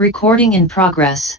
Recording in progress.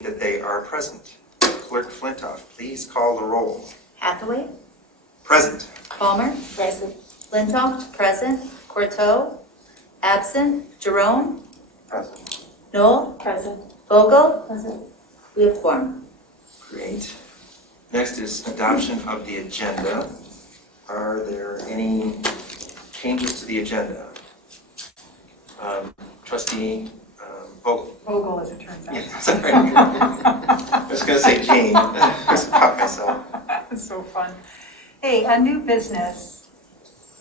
That they are present. Clerk Flintoff, please call the roll. Hathaway? Present. Palmer? Present. Flintoff? Present. Courteau? Absent. Jerome? Present. Knoll? Present. Vogel? Present. We have quorum. Great. Next is adoption of the agenda. Are there any changes to the agenda? Trustee Vogel. Vogel, as it turns out. Yeah, sorry. I was going to say Jane. I just caught myself. It's so fun. Hey, a new business,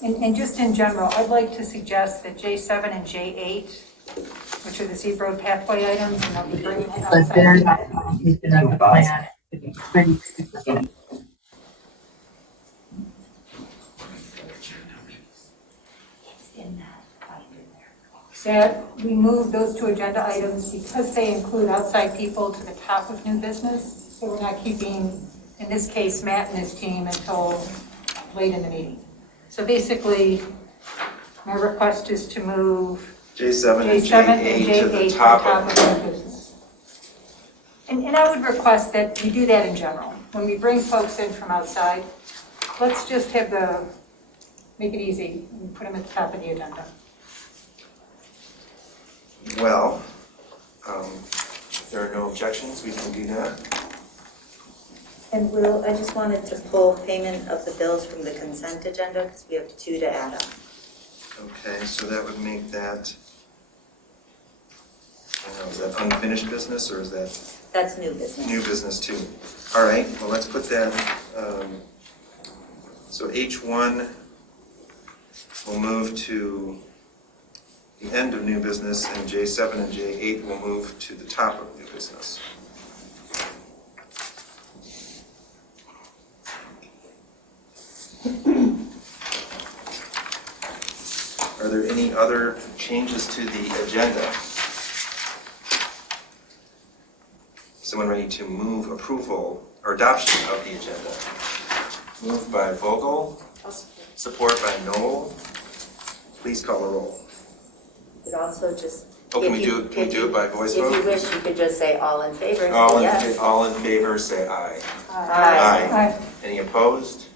and just in general, I'd like to suggest that J7 and J8, which are the Seed Road pathway items, and I'll be bringing it But they're outside. not included on the plan. It's ready to begin. It's in that binder there. That we move those two agenda items because they include outside people to the top of new business. So we're not keeping, in this case, Matt and his team until late in the meeting. So basically, my request is to move J7 and J7 and J8 to the J8 top of of new business. And I would request that we do that in general. When we bring folks in from outside, let's just have make it easy and put them at the top of the agenda. Well, if there are no objections, we can do that. And Will, I just wanted to pull payment of the bills from the consent agenda because we have two to add up. Okay, so that would make that, I don't know, is that unfinished business or is that That's new business. new business too? All right, well, let's put that, so H1 will move to the end of new business and J7 and J8 will move to the top of new business. Are there any other changes to the agenda? Someone ready to move approval or adoption of the agenda? Moved by Vogel, support by Knoll. Please call the roll. You could also just. Oh, can we do it by voice vote? If you wish, you could just say all in favor, say All yes. in favor, say aye. Aye. Any opposed?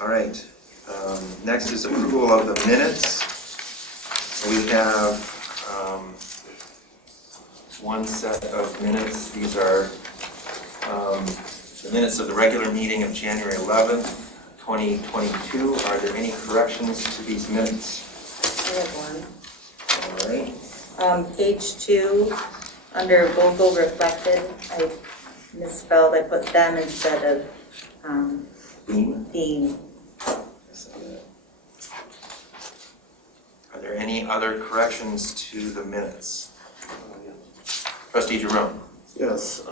All right. Next is approval of the minutes. We have one set of minutes. These are the minutes of the regular meeting of January 11th, 2022. Are there any corrections to these minutes? I have one. All right. Page 2, under Vogel reflected, I misspelled, I put them instead of theme. Are there any other corrections to the minutes? Trustee Jerome. Yes,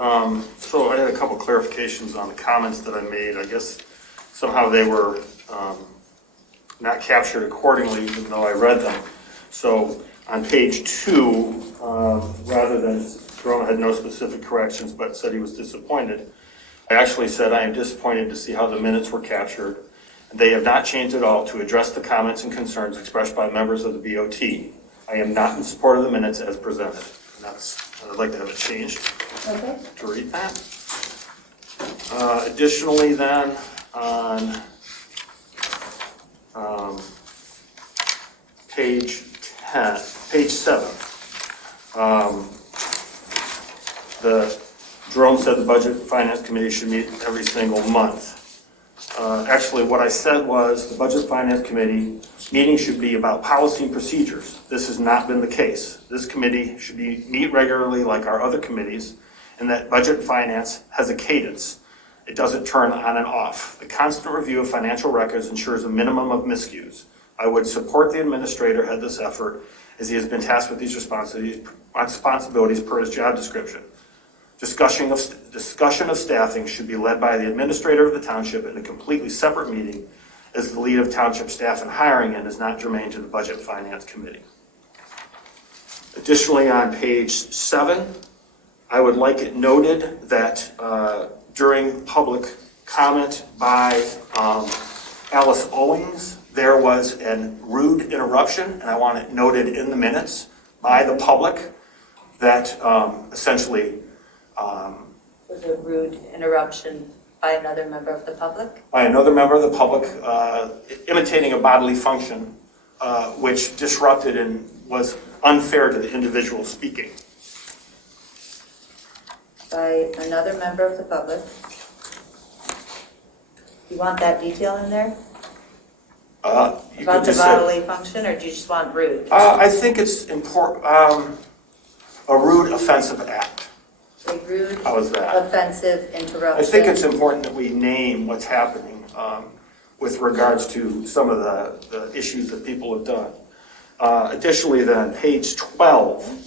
so I had a couple clarifications on the comments that I made. I guess somehow they were not captured accordingly, even though I read them. So on page 2, rather than Jerome had no specific corrections but said he was disappointed, I actually said I am disappointed to see how the minutes were captured. They have not changed at all to address the comments and concerns expressed by members of the BOT. I am not in support of the minutes as presented. And I'd like to have it changed. Okay. To read that. Additionally then, on page 7, the Jerome said the Budget and Finance Committee should meet every single month. Actually, what I said was the Budget and Finance Committee meeting should be about policy and procedures. This has not been the case. This committee should meet regularly like our other committees, and that Budget and Finance has a cadence. It doesn't turn on and off. The constant review of financial records ensures a minimum of miscues. I would support the administrator head this effort as he has been tasked with these responsibilities per his job description. Discussion of staffing should be led by the administrator of the township in a completely separate meeting, as the lead of township staff and hiring and is not germane to the Budget and Finance Committee. Additionally, on page 7, I would like it noted that during public comment by Alice Owings, there was a rude interruption, and I want it noted in the minutes by the public that essentially Was a rude interruption by another member of the public? by another member of the public imitating a bodily function, which disrupted and was unfair to the individual speaking. By another member of the public? You want that detail in there? You About could the just say, bodily function, or do you just want rude? I think it's important, a rude offensive act. A rude, How is that? offensive interruption? I think it's important that we name what's happening with regards to some of the issues that people have done. Additionally then, page 12,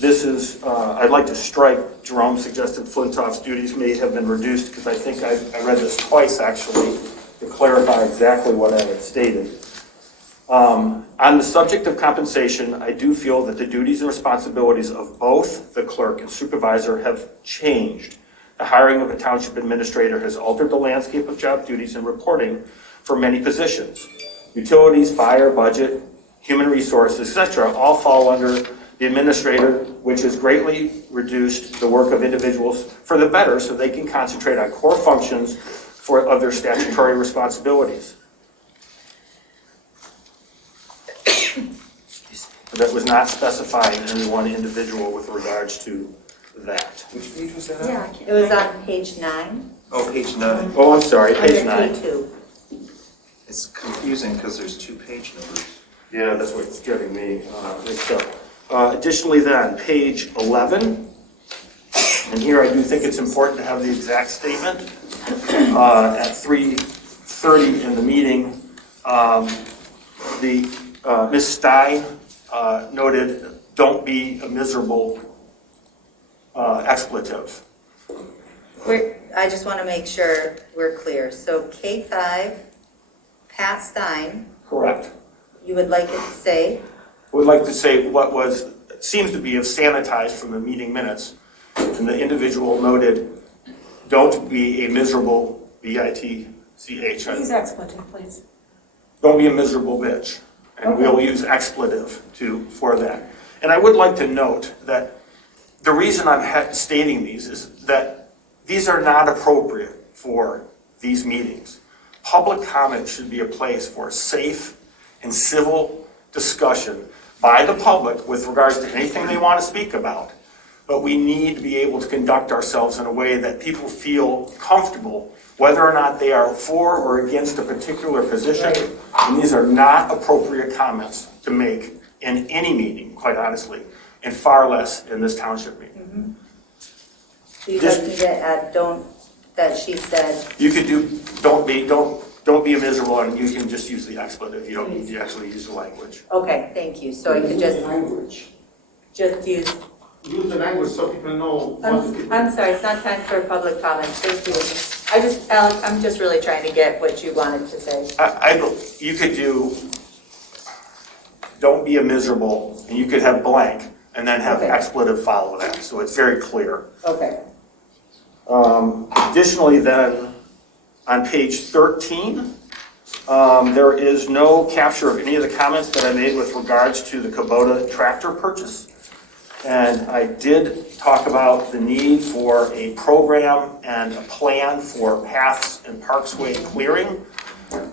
this is, I'd like to strike, Jerome suggested Flintoff's duties may have been reduced, because I think I read this twice actually to clarify exactly what I had stated. On the subject of compensation, I do feel that the duties and responsibilities of both the clerk and supervisor have changed. The hiring of a township administrator has altered the landscape of job duties and reporting for many positions. Utilities, fire, budget, human resources, etc., all fall under the administrator, which has greatly reduced the work of individuals for the better so they can concentrate on core functions of their statutory responsibilities. That was not specifying any one individual with regards to that. Which page was that on? Yeah, it was on page 9. Oh, page 9. Oh, I'm sorry, page Under 9. K2. It's confusing because there's 2 page numbers. Yeah, that's what's getting me mixed up. Additionally then, page 11, and here I do think it's important to have the exact statement. At 3:30 in the meeting, Ms. Stein noted, "Don't be a miserable expletive." I just want to make sure we're clear. So K5, Pat Stein, Correct. you would like it to say? Would like to say what seems to be sanitized from the meeting minutes, and the individual noted, "Don't be a miserable," B-I-T-C-H. Please expletive, please. Don't be a miserable bitch. And we'll use expletive for that. And I would like to note that the reason I'm stating these is that these are not appropriate for these meetings. Public comment should be a place for safe and civil discussion by the public with regards to anything they want to speak about. But we need to be able to conduct ourselves in a way that people feel comfortable, whether or not they are for or against a particular position. And these are not appropriate comments to make in any meeting, quite honestly, and far less in this township meeting. So you'd like me to add, don't, that she said, You could do, don't be a miserable, and you can just use the expletive. You don't need to actually use the language. okay, thank you. So I could just Language. use, Use the language so people know. I'm sorry, it's not time for public comment. Thank you. Alec, I'm just really trying to get what you wanted to say. You could do, don't be a miserable, and you could have blank, and then have Okay. expletive follow that, so it's very clear. Okay. Additionally then, on page 13, there is no capture of any of the comments that I made with regards to the Kubota tractor purchase. And I did talk about the need for a program and a plan for paths and parksway clearing.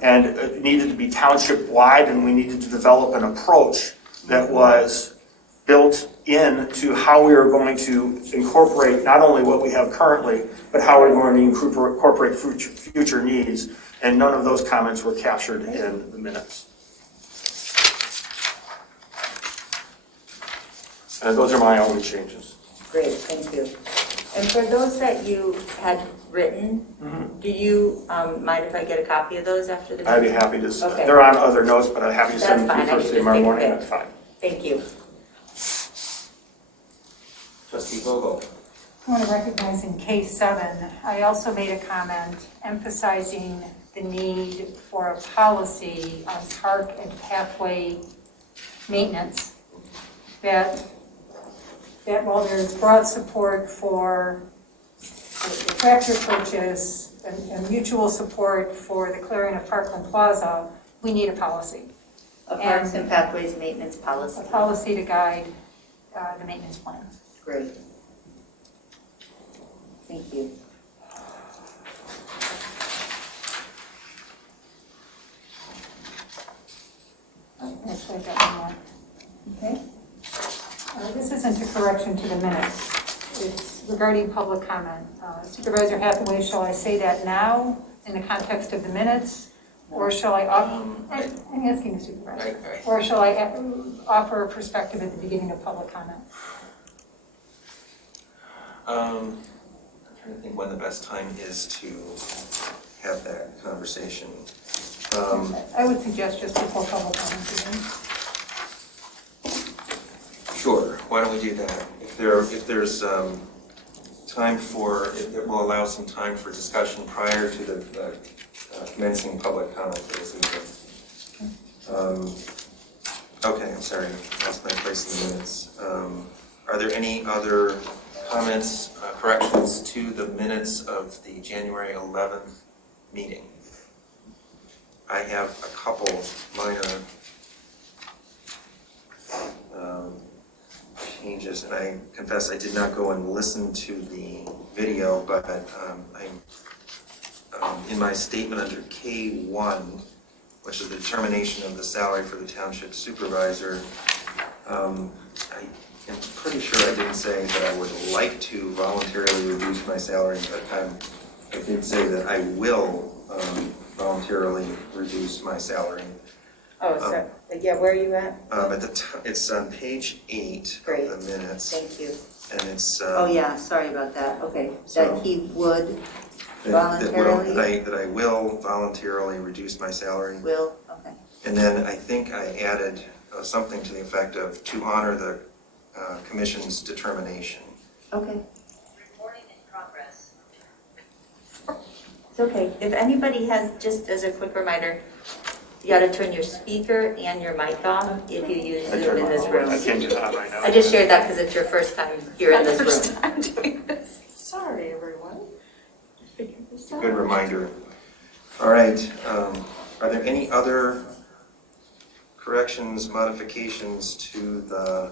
And it needed to be township-wide, and we needed to develop an approach that was built into how we are going to incorporate not only what we have currently, but how we're going to incorporate future needs. And none of those comments were captured in the minutes. And those are my only changes. Great, thank you. And for those that you had written, do you mind if I get a copy of those after the meeting? I'd be happy to, Okay. they're on other notes, but I'm happy to send them to you That's fine. first thing tomorrow morning, I can that's just fine. Thank you. Trustee Vogel. I want to recognize in case 7, I also made a comment emphasizing the need for a policy on park and pathway maintenance. That while there's broad support for the tractor purchase and mutual support for the clearing of Parkland Plaza, we need a policy. A Parks and Pathways Maintenance A Policy. policy to guide the maintenance plan. Great. Thank you. Actually, I've got one more. Okay. This isn't a correction to the minutes. It's regarding public comment. Supervisor Hathaway, shall I say that now in the context of the minutes? Or shall I, I'm asking the supervisor. Or shall I offer a perspective at the beginning of public comment? I'm trying to think when the best time is to have that conversation. I would suggest just before public comment begins. Sure, why don't we do that? If there's time for, it will allow some time for discussion prior to the commencing public comment for this evening. Okay, I'm sorry, that's my place in the minutes. Are there any other comments, corrections to the minutes of the January 11th meeting? I have a couple minor changes, and I confess I did not go and listen to the video, but in my statement under K1, which is the determination of the salary for the township supervisor, I am pretty sure I didn't say that I would like to voluntarily reduce my salary, but I did say that I will voluntarily reduce my salary. Oh, sorry. Yeah, where are you at? It's on page 8 Great. of the minutes. Thank you. And it's... Oh, yeah, sorry about that. Okay. So- That he would voluntarily? That I will voluntarily reduce my salary. Will, okay. And then I think I added something to the effect of to honor the commission's determination. Okay. Recording in progress. It's okay. If anybody has, just as a quick reminder, you gotta turn your speaker and your mic off if you use Zoom in this room. I can't do that right now. I just shared that because it's your first time here in this room. I'm doing this. Sorry, everyone. I figured this out. Good reminder. All right. Are there any other corrections, modifications to the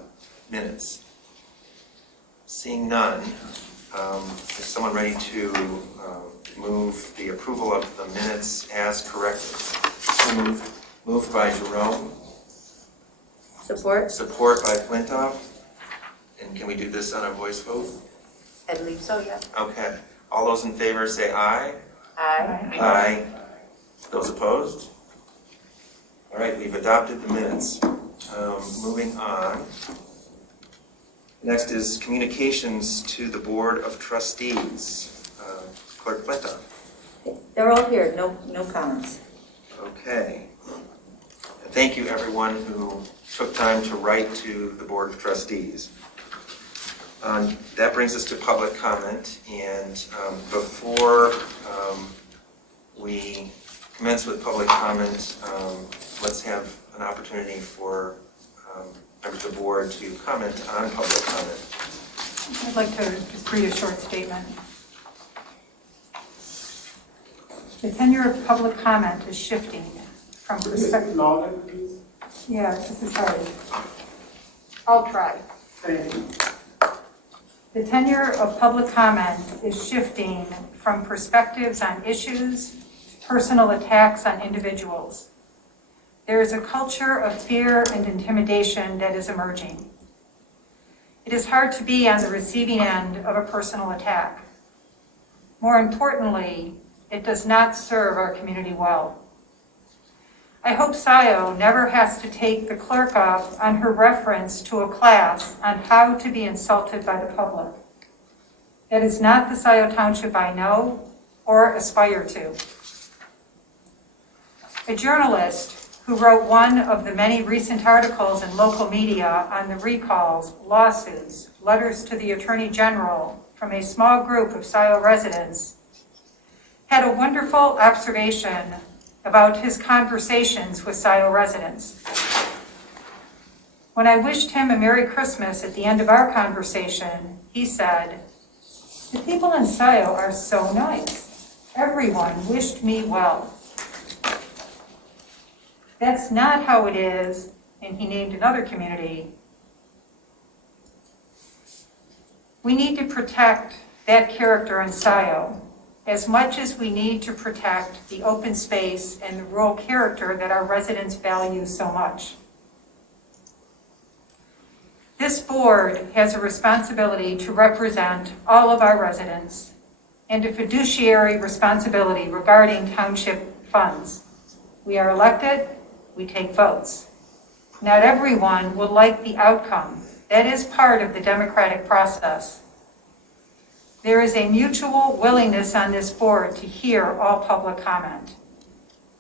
minutes? Seeing none, is someone ready to move the approval of the minutes as corrected? Moved by Jerome. Support? Support by Flintoff. And can we do this on a voice vote? I believe so, yeah. Okay. All those in favor say aye. Aye. Aye. Those opposed? All right, we've adopted the minutes. Moving on. Next is communications to the Board of Trustees. Clerk Flintoff. They're all here, no comments. Okay. Thank you, everyone who took time to write to the Board of Trustees. That brings us to public comment, and before we commence with public comment, let's have an opportunity for members of the board to comment on public comment. I'd like to just read a short statement. The tenure of public comment is shifting from perspective. Yeah, this is hard. I'll try. The tenure of public comment is shifting from perspectives on issues to personal attacks on individuals. There is a culture of fear and intimidation that is emerging. It is hard to be on the receiving end of a personal attack. More importantly, it does not serve our community well. I hope Scio never has to take the clerk up on her reference to a class on how to be insulted by the public. That is not the Scio Township I know or aspire to. A journalist who wrote one of the many recent articles in local media on the recalls, lawsuits, letters to the Attorney General from a small group of Scio residents, had a wonderful observation about his conversations with Scio residents. When I wished him a Merry Christmas at the end of our conversation, he said, "The people in Scio are so nice. Everyone wished me well." That's not how it is, and he named another community. We need to protect that character in Scio as much as we need to protect the open space and the rural character that our residents value so much. This board has a responsibility to represent all of our residents and a fiduciary responsibility regarding township funds. We are elected, we take votes. Not everyone will like the outcome. That is part of the democratic process. There is a mutual willingness on this board to hear all public comment.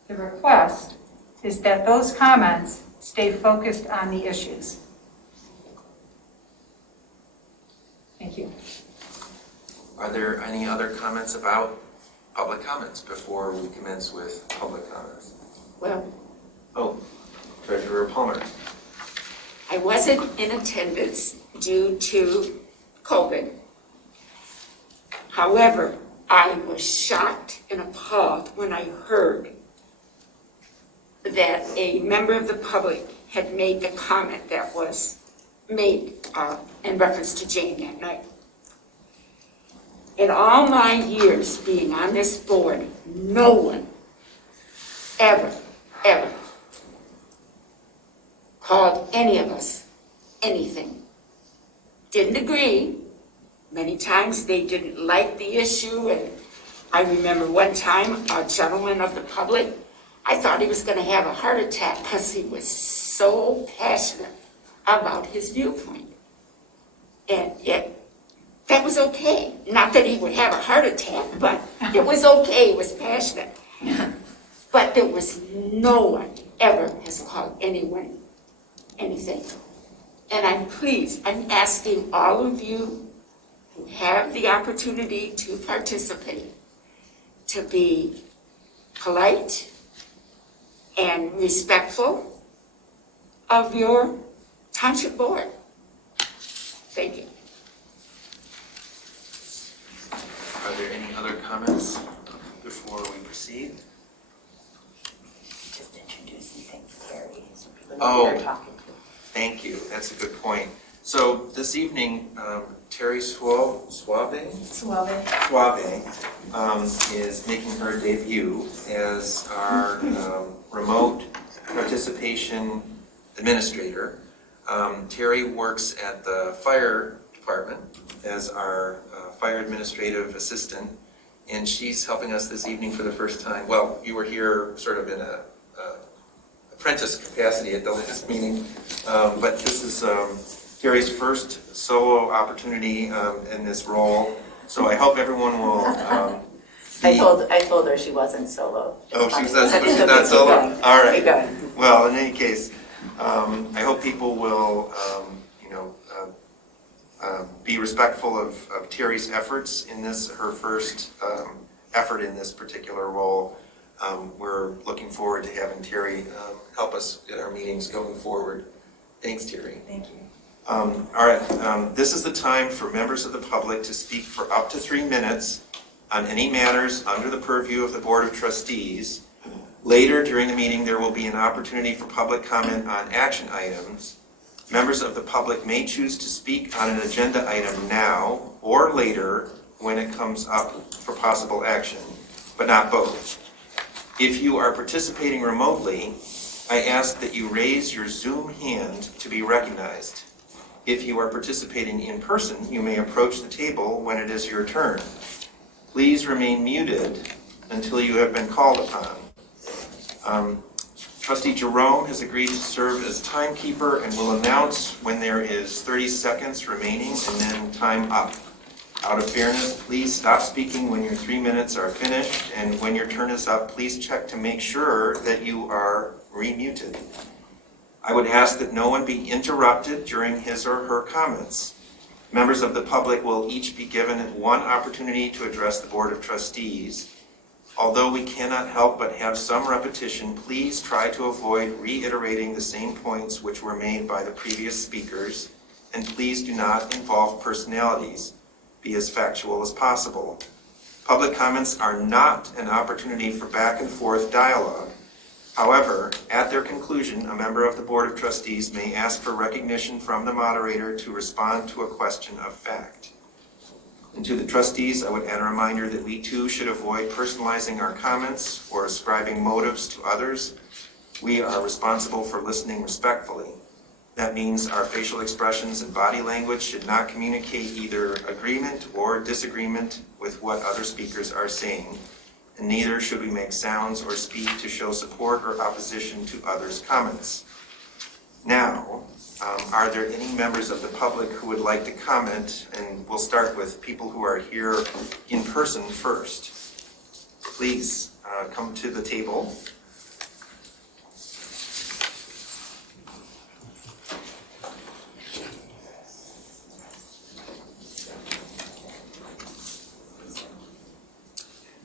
The request is that those comments stay focused on the issues. Thank you. Are there any other comments about public comments before we commence with public comments? Well, Oh, Treasurer Palmer. I wasn't in attendance due to COVID. However, I was shocked and appalled when I heard that a member of the public had made the comment that was made in reference to Jane that night. In all my years being on this board, no one ever called any of us anything. Didn't agree. Many times they didn't like the issue, and I remember one time a gentleman of the public, I thought he was going to have a heart attack because he was so passionate about his viewpoint. And that was okay. Not that he would have a heart attack, but it was okay. He was passionate. But there was no one ever has called anyone anything. And I'm asking all of you who have the opportunity to participate to be polite and respectful of your township board. Thank you. Are there any other comments before we proceed? Just introducing things, Gary, so people Oh. know who they're talking to. Thank you, that's a good point. So this evening, Terry Suave is making her debut as our remote participation administrator. Terry works at the fire department as our fire administrative assistant, and she's helping us this evening for the first time. Well, you were here sort of in a apprentice capacity at the last meeting, but this is Terry's first solo opportunity in this role, so I hope everyone will I told her she wasn't solo. Oh, she says It's she's okay, not keep solo? going. All right. Keep going. Well, in any case, I hope people will, be respectful of Terry's efforts in this, her first effort in this particular role. We're looking forward to having Terry help us at our meetings going forward. Thanks, Terry. Thank you. All right, this is the time for members of the public to speak for up to 3 minutes on any matters under the purview of the Board of Trustees. Later during the meeting, there will be an opportunity for public comment on action items. Members of the public may choose to speak on an agenda item now or later when it comes up for possible action, but not both. If you are participating remotely, I ask that you raise your Zoom hand to be recognized. If you are participating in person, you may approach the table when it is your turn. Please remain muted until you have been called upon. Trustee Jerome has agreed to serve as timekeeper and will announce when there is 30 seconds remaining and then time up. Out of fairness, please stop speaking when your 3 minutes are finished, and when your turn is up, please check to make sure that you are remuted. I would ask that no one be interrupted during his or her comments. Members of the public will each be given one opportunity to address the Board of Trustees. Although we cannot help but have some repetition, please try to avoid reiterating the same points which were made by the previous speakers, and please do not involve personalities. Be as factual as possible. Public comments are not an opportunity for back and forth dialogue. However, at their conclusion, a member of the Board of Trustees may ask for recognition from the moderator to respond to a question of fact. And to the trustees, I would add a reminder that we too should avoid personalizing our comments or ascribing motives to others. We are responsible for listening respectfully. That means our facial expressions and body language should not communicate either agreement or disagreement with what other speakers are saying, and neither should we make sounds or speak to show support or opposition to others' comments. Now, are there any members of the public who would like to comment? And we'll start with people who are here in person first. Please come to the table.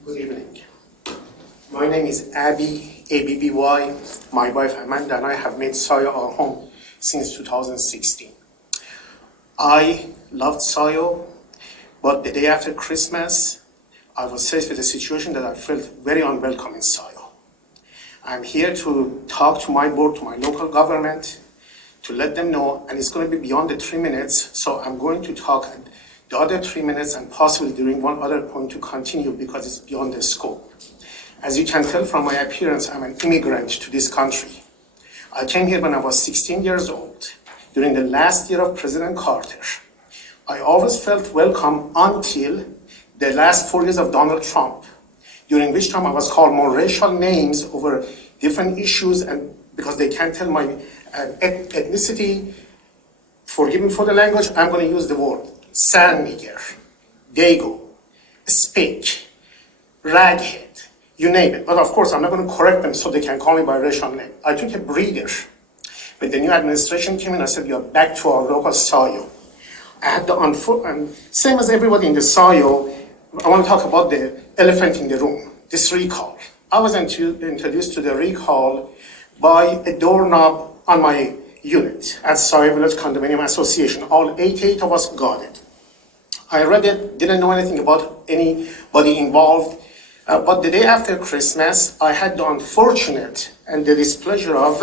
Good evening. My name is Abby, A-B-B-Y. My wife Amanda and I have made Scio our home since 2016. I loved Scio, but the day after Christmas, I was faced with a situation that I felt very unwelcome in Scio. I'm here to talk to my board, to my local government, to let them know, and it's going to be beyond the 3 minutes, so I'm going to talk the other 3 minutes and possibly during one other point to continue because it's beyond the scope. As you can tell from my appearance, I'm an immigrant to this country. I came here when I was 16 years old, during the last year of President Carter. I always felt welcome until the last 4 years of Donald Trump, during which time I was called more racial names over different issues, and because they can't tell my ethnicity, forgive me for the language, I'm going to use the word sand nigger, dago, speak, raghead, you name it. But of course, I'm not going to correct them so they can call me by racial name. I took a breather. When the new administration came in, I said, you're back to our local Scio. I had and same as everybody in the Scio, I want to talk about the elephant in the room, this recall. I was introduced to the recall by a doorknob on my unit at Scio Village Condominium Association. All 88 of us got it. I read it, didn't know anything about anybody involved. But the day after Christmas, I had the unfortunate and the displeasure of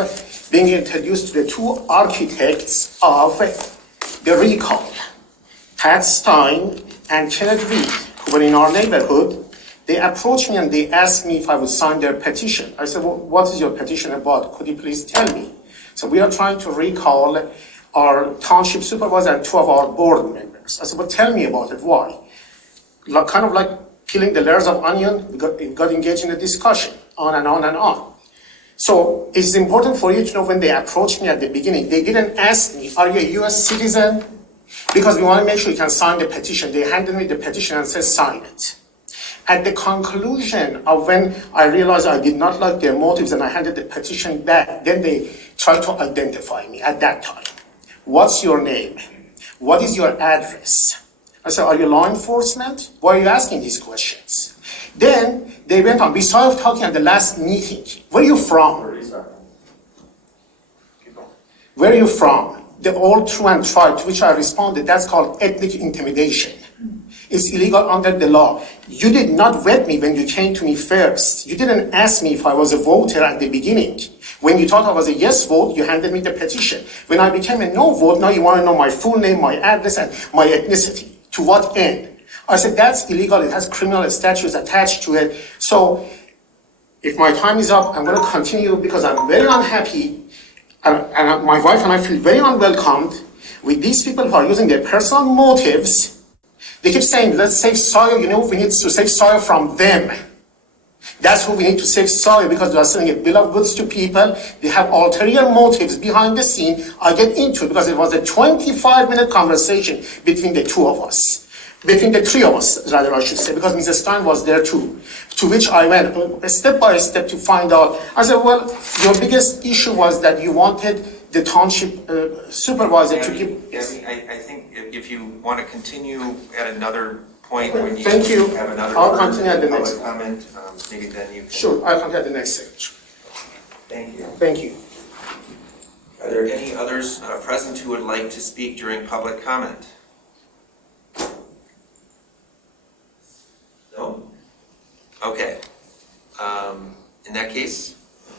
being introduced to the two architects of the recall, Pat Stein and Kenneth Reed, who were in our neighborhood. They approached me and they asked me if I would sign their petition. I said, well, what is your petition about? Could you please tell me? So we are trying to recall our township supervisor and two of our board members. I said, well, tell me about it. Why? Kind of like peeling the layers of onion, we got engaged in a discussion, on and on and on. So it's important for you to know when they approached me at the beginning, they didn't ask me, are you a US citizen? Because we want to make sure you can sign the petition. They handed me the petition and said, sign it. At the conclusion of when I realized I did not like their motives and I handed the petition back, then they tried to identify me at that time. What's your name? What is your address? I said, are you law enforcement? Why are you asking these questions? Then they went on, besides talking at the last meeting, where are you from? Where are you from? The old Truan tribe, to which I responded, that's called ethnic intimidation. It's illegal under the law. You did not vet me when you came to me first. You didn't ask me if I was a voter at the beginning. When you thought I was a yes vote, you handed me the petition. When I became a no vote, now you want to know my full name, my address, and my ethnicity. To what end? I said, that's illegal. It has criminal statutes attached to it. So if my time is up, I'm going to continue because I'm very unhappy. And my wife and I feel very unwelcomed with these people who are using their personal motives. They keep saying, let's save Scio, we need to save Scio from them. That's who we need to save Scio, because they are selling a bill of goods to people. They have ulterior motives behind the scene. I get into it because it was a 25-minute conversation between the two of us. Between the three of us, rather, I should say, because Mrs. Stein was there too. To which I went step by step to find out. I said, well, your biggest issue was that you wanted the township supervisor to give... Gabby, I think if you want to continue at another point when you Thank you. have another I'll continue at the next comment, maybe then you can. Sure, I'll continue at the next stage. Thank you. Thank you. Are there any others present who would like to speak during public comment? No? Okay. In that case,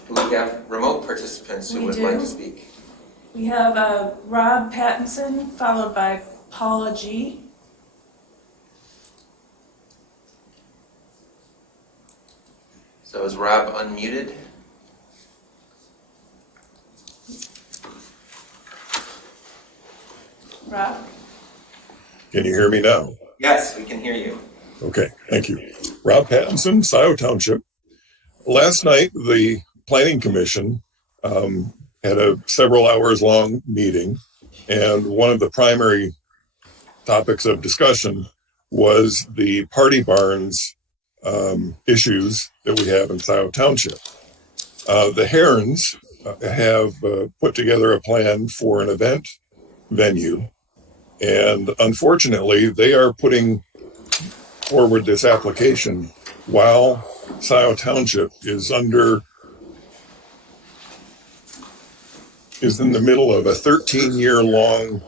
do we have remote participants who We would do. like to speak? We have Rob Pattinson, followed by Paula G. So is Rob unmuted? Rob? Can you hear me now? Yes, we can hear you. Okay, thank you. Rob Pattinson, Scio Township. Last night, the Planning Commission had a several hours long meeting, and one of the primary topics of discussion was the party barns issues that we have in Scio Township. The Herons have put together a plan for an event venue, and unfortunately, they are putting forward this application while Scio Township is in the middle of a 13-year-long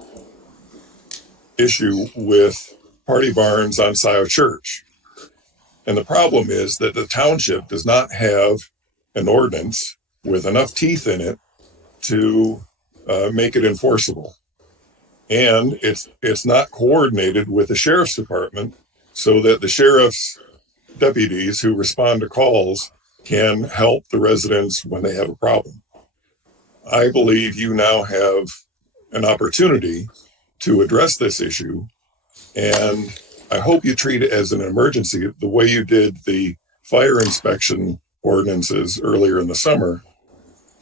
issue with party barns on Scio Church. And the problem is that the township does not have an ordinance with enough teeth in it to make it enforceable. And it's not coordinated with the sheriff's department so that the sheriff's deputies who respond to calls can help the residents when they have a problem. I believe you now have an opportunity to address this issue, and I hope you treat it as an emergency the way you did the fire inspection ordinances earlier in the summer,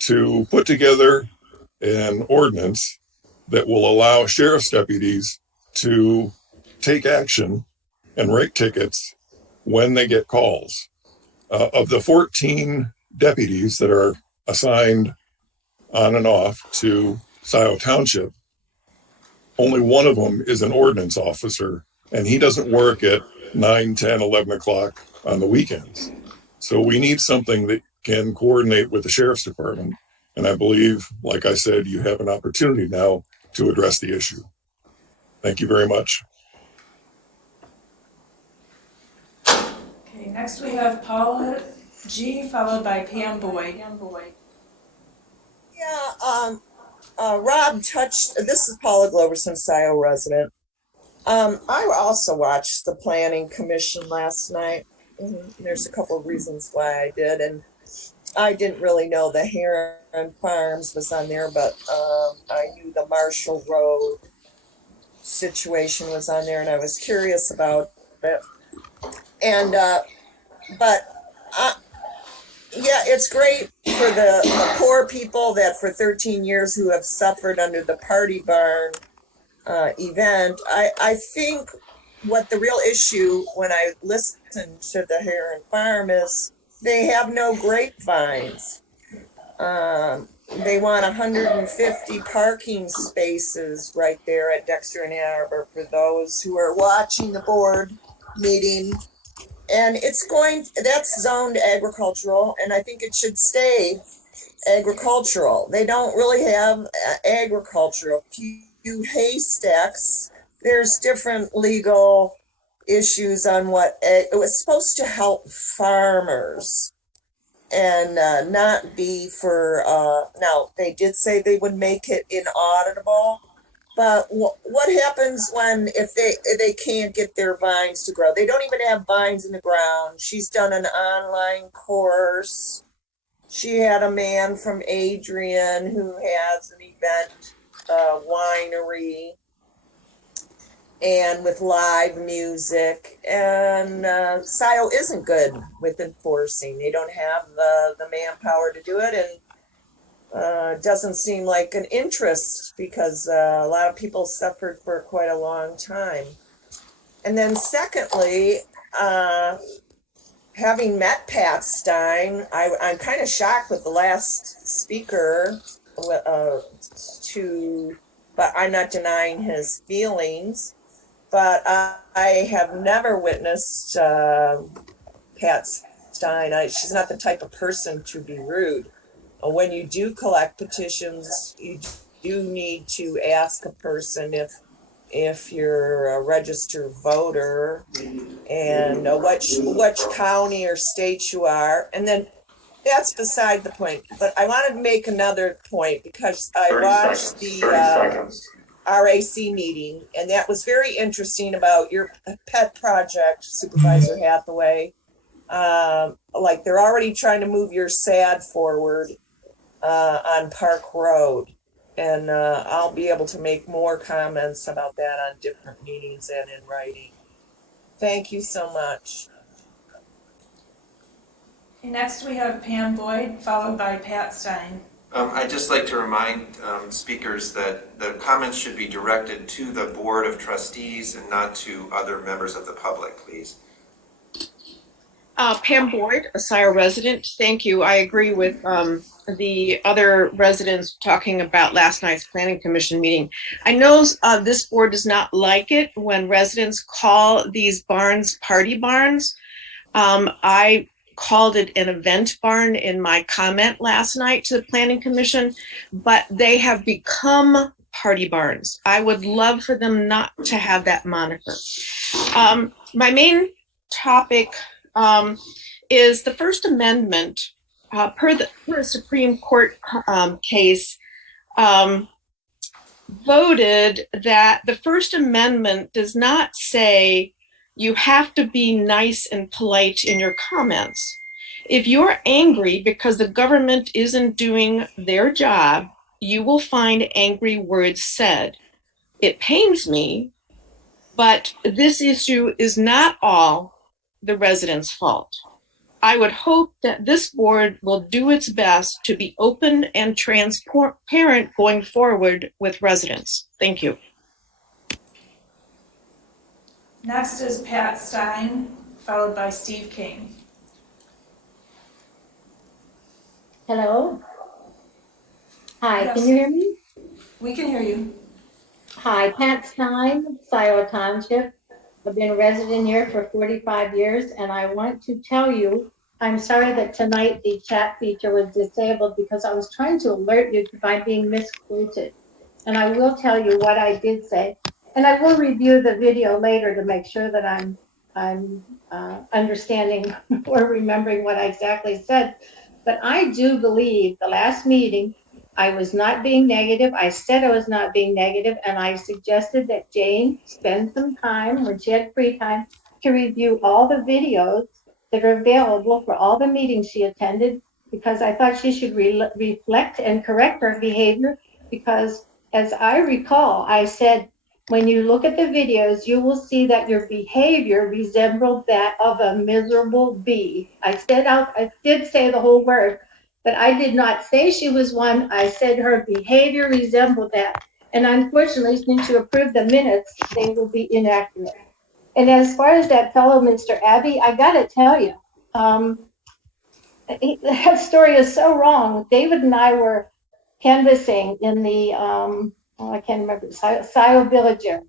to put together an ordinance that will allow sheriff's deputies to take action and write tickets when they get calls. Of the 14 deputies that are assigned on and off to Scio Township, only one of them is an ordinance officer, and he doesn't work at 9, 10, 11 o'clock on the weekends. So we need something that can coordinate with the sheriff's department. And I believe, like I said, you have an opportunity now to address the issue. Thank you very much. Okay, next we have Paula G, followed by Pam Boyd. Yeah, Rob touched, this is Paula Gloverson, Scio resident. I also watched the Planning Commission last night. There's a couple of reasons why I did, and I didn't really know the Heron Farms was on there, but I knew the Marshall Road situation was on there, and I was curious about it. And, yeah, it's great for the poor people that for 13 years who have suffered under the party barn event. I think what the real issue when I listened to the Heron Farm is they have no grapevines. They want 150 parking spaces right there at Dexter and Ann Arbor for those who are watching the board meeting. And that's zoned agricultural, and I think it should stay agricultural. They don't really have agriculture. A few haystacks. There's different legal issues on what it was supposed to help farmers and not be for, now they did say they would make it inauditable. But what happens if they can't get their vines to grow? They don't even have vines in the ground. She's done an online course. She had a man from Adrian who has an event winery and with live music. And Scio isn't good with enforcing. They don't have the manpower to do it, and doesn't seem like an interest because a lot of people suffered for quite a long time. And then secondly, having met Pat Stein, I'm kind of shocked with the last speaker but I'm not denying his feelings. But I have never witnessed Pat Stein. She's not the type of person to be rude. When you do collect petitions, you do need to ask a person if you're a registered voter and which county or state you are. And then that's beside the point. But I wanted to make another point because I watched the RAC meeting, and that was very interesting about your pet project, Supervisor Hathaway. Like they're already trying to move your SAD forward on Park Road. And I'll be able to make more comments about that on different meetings and in writing. Thank you so much. Next, we have Pam Boyd, followed by Pat Stein. I'd just like to remind speakers that the comments should be directed to the Board of Trustees and not to other members of the public, please. Pam Boyd, a Scio resident. Thank you. I agree with the other residents talking about last night's Planning Commission meeting. I know this board does not like it when residents call these barns party barns. I called it an event barn in my comment last night to the Planning Commission, but they have become party barns. I would love for them not to have that moniker. My main topic is the First Amendment, per a Supreme Court case, voted that the First Amendment does not say you have to be nice and polite in your comments. If you're angry because the government isn't doing their job, you will find angry words said. It pains me, but this issue is not all the residents' fault. I would hope that this board will do its best to be open and transparent going forward with residents. Thank you. Next is Pat Stein, followed by Steve King. Hello? Hi, Yes. can you hear me? We can hear you. Hi, Pat Stein, Scio Township. I've been a resident here for 45 years, and I want to tell you, I'm sorry that tonight the chat feature was disabled because I was trying to alert you by being misquoted. And I will tell you what I did say. And I will review the video later to make sure that I'm understanding or remembering what I exactly said. But I do believe the last meeting, I was not being negative. I said I was not being negative, and I suggested that Jane spend some time when she had free time to review all the videos that are available for all the meetings she attended, because I thought she should reflect and correct her behavior. Because as I recall, I said, when you look at the videos, you will see that your behavior resembled that of a miserable bee. I did say the whole word, but I did not say she was one. I said her behavior resembled that. And unfortunately, since you approved the minutes, they will be inaccurate. And as far as that fellow, Mr. Abbey, I got to tell you, that story is so wrong. David and I were canvassing in the, I can't remember, Scio Village area.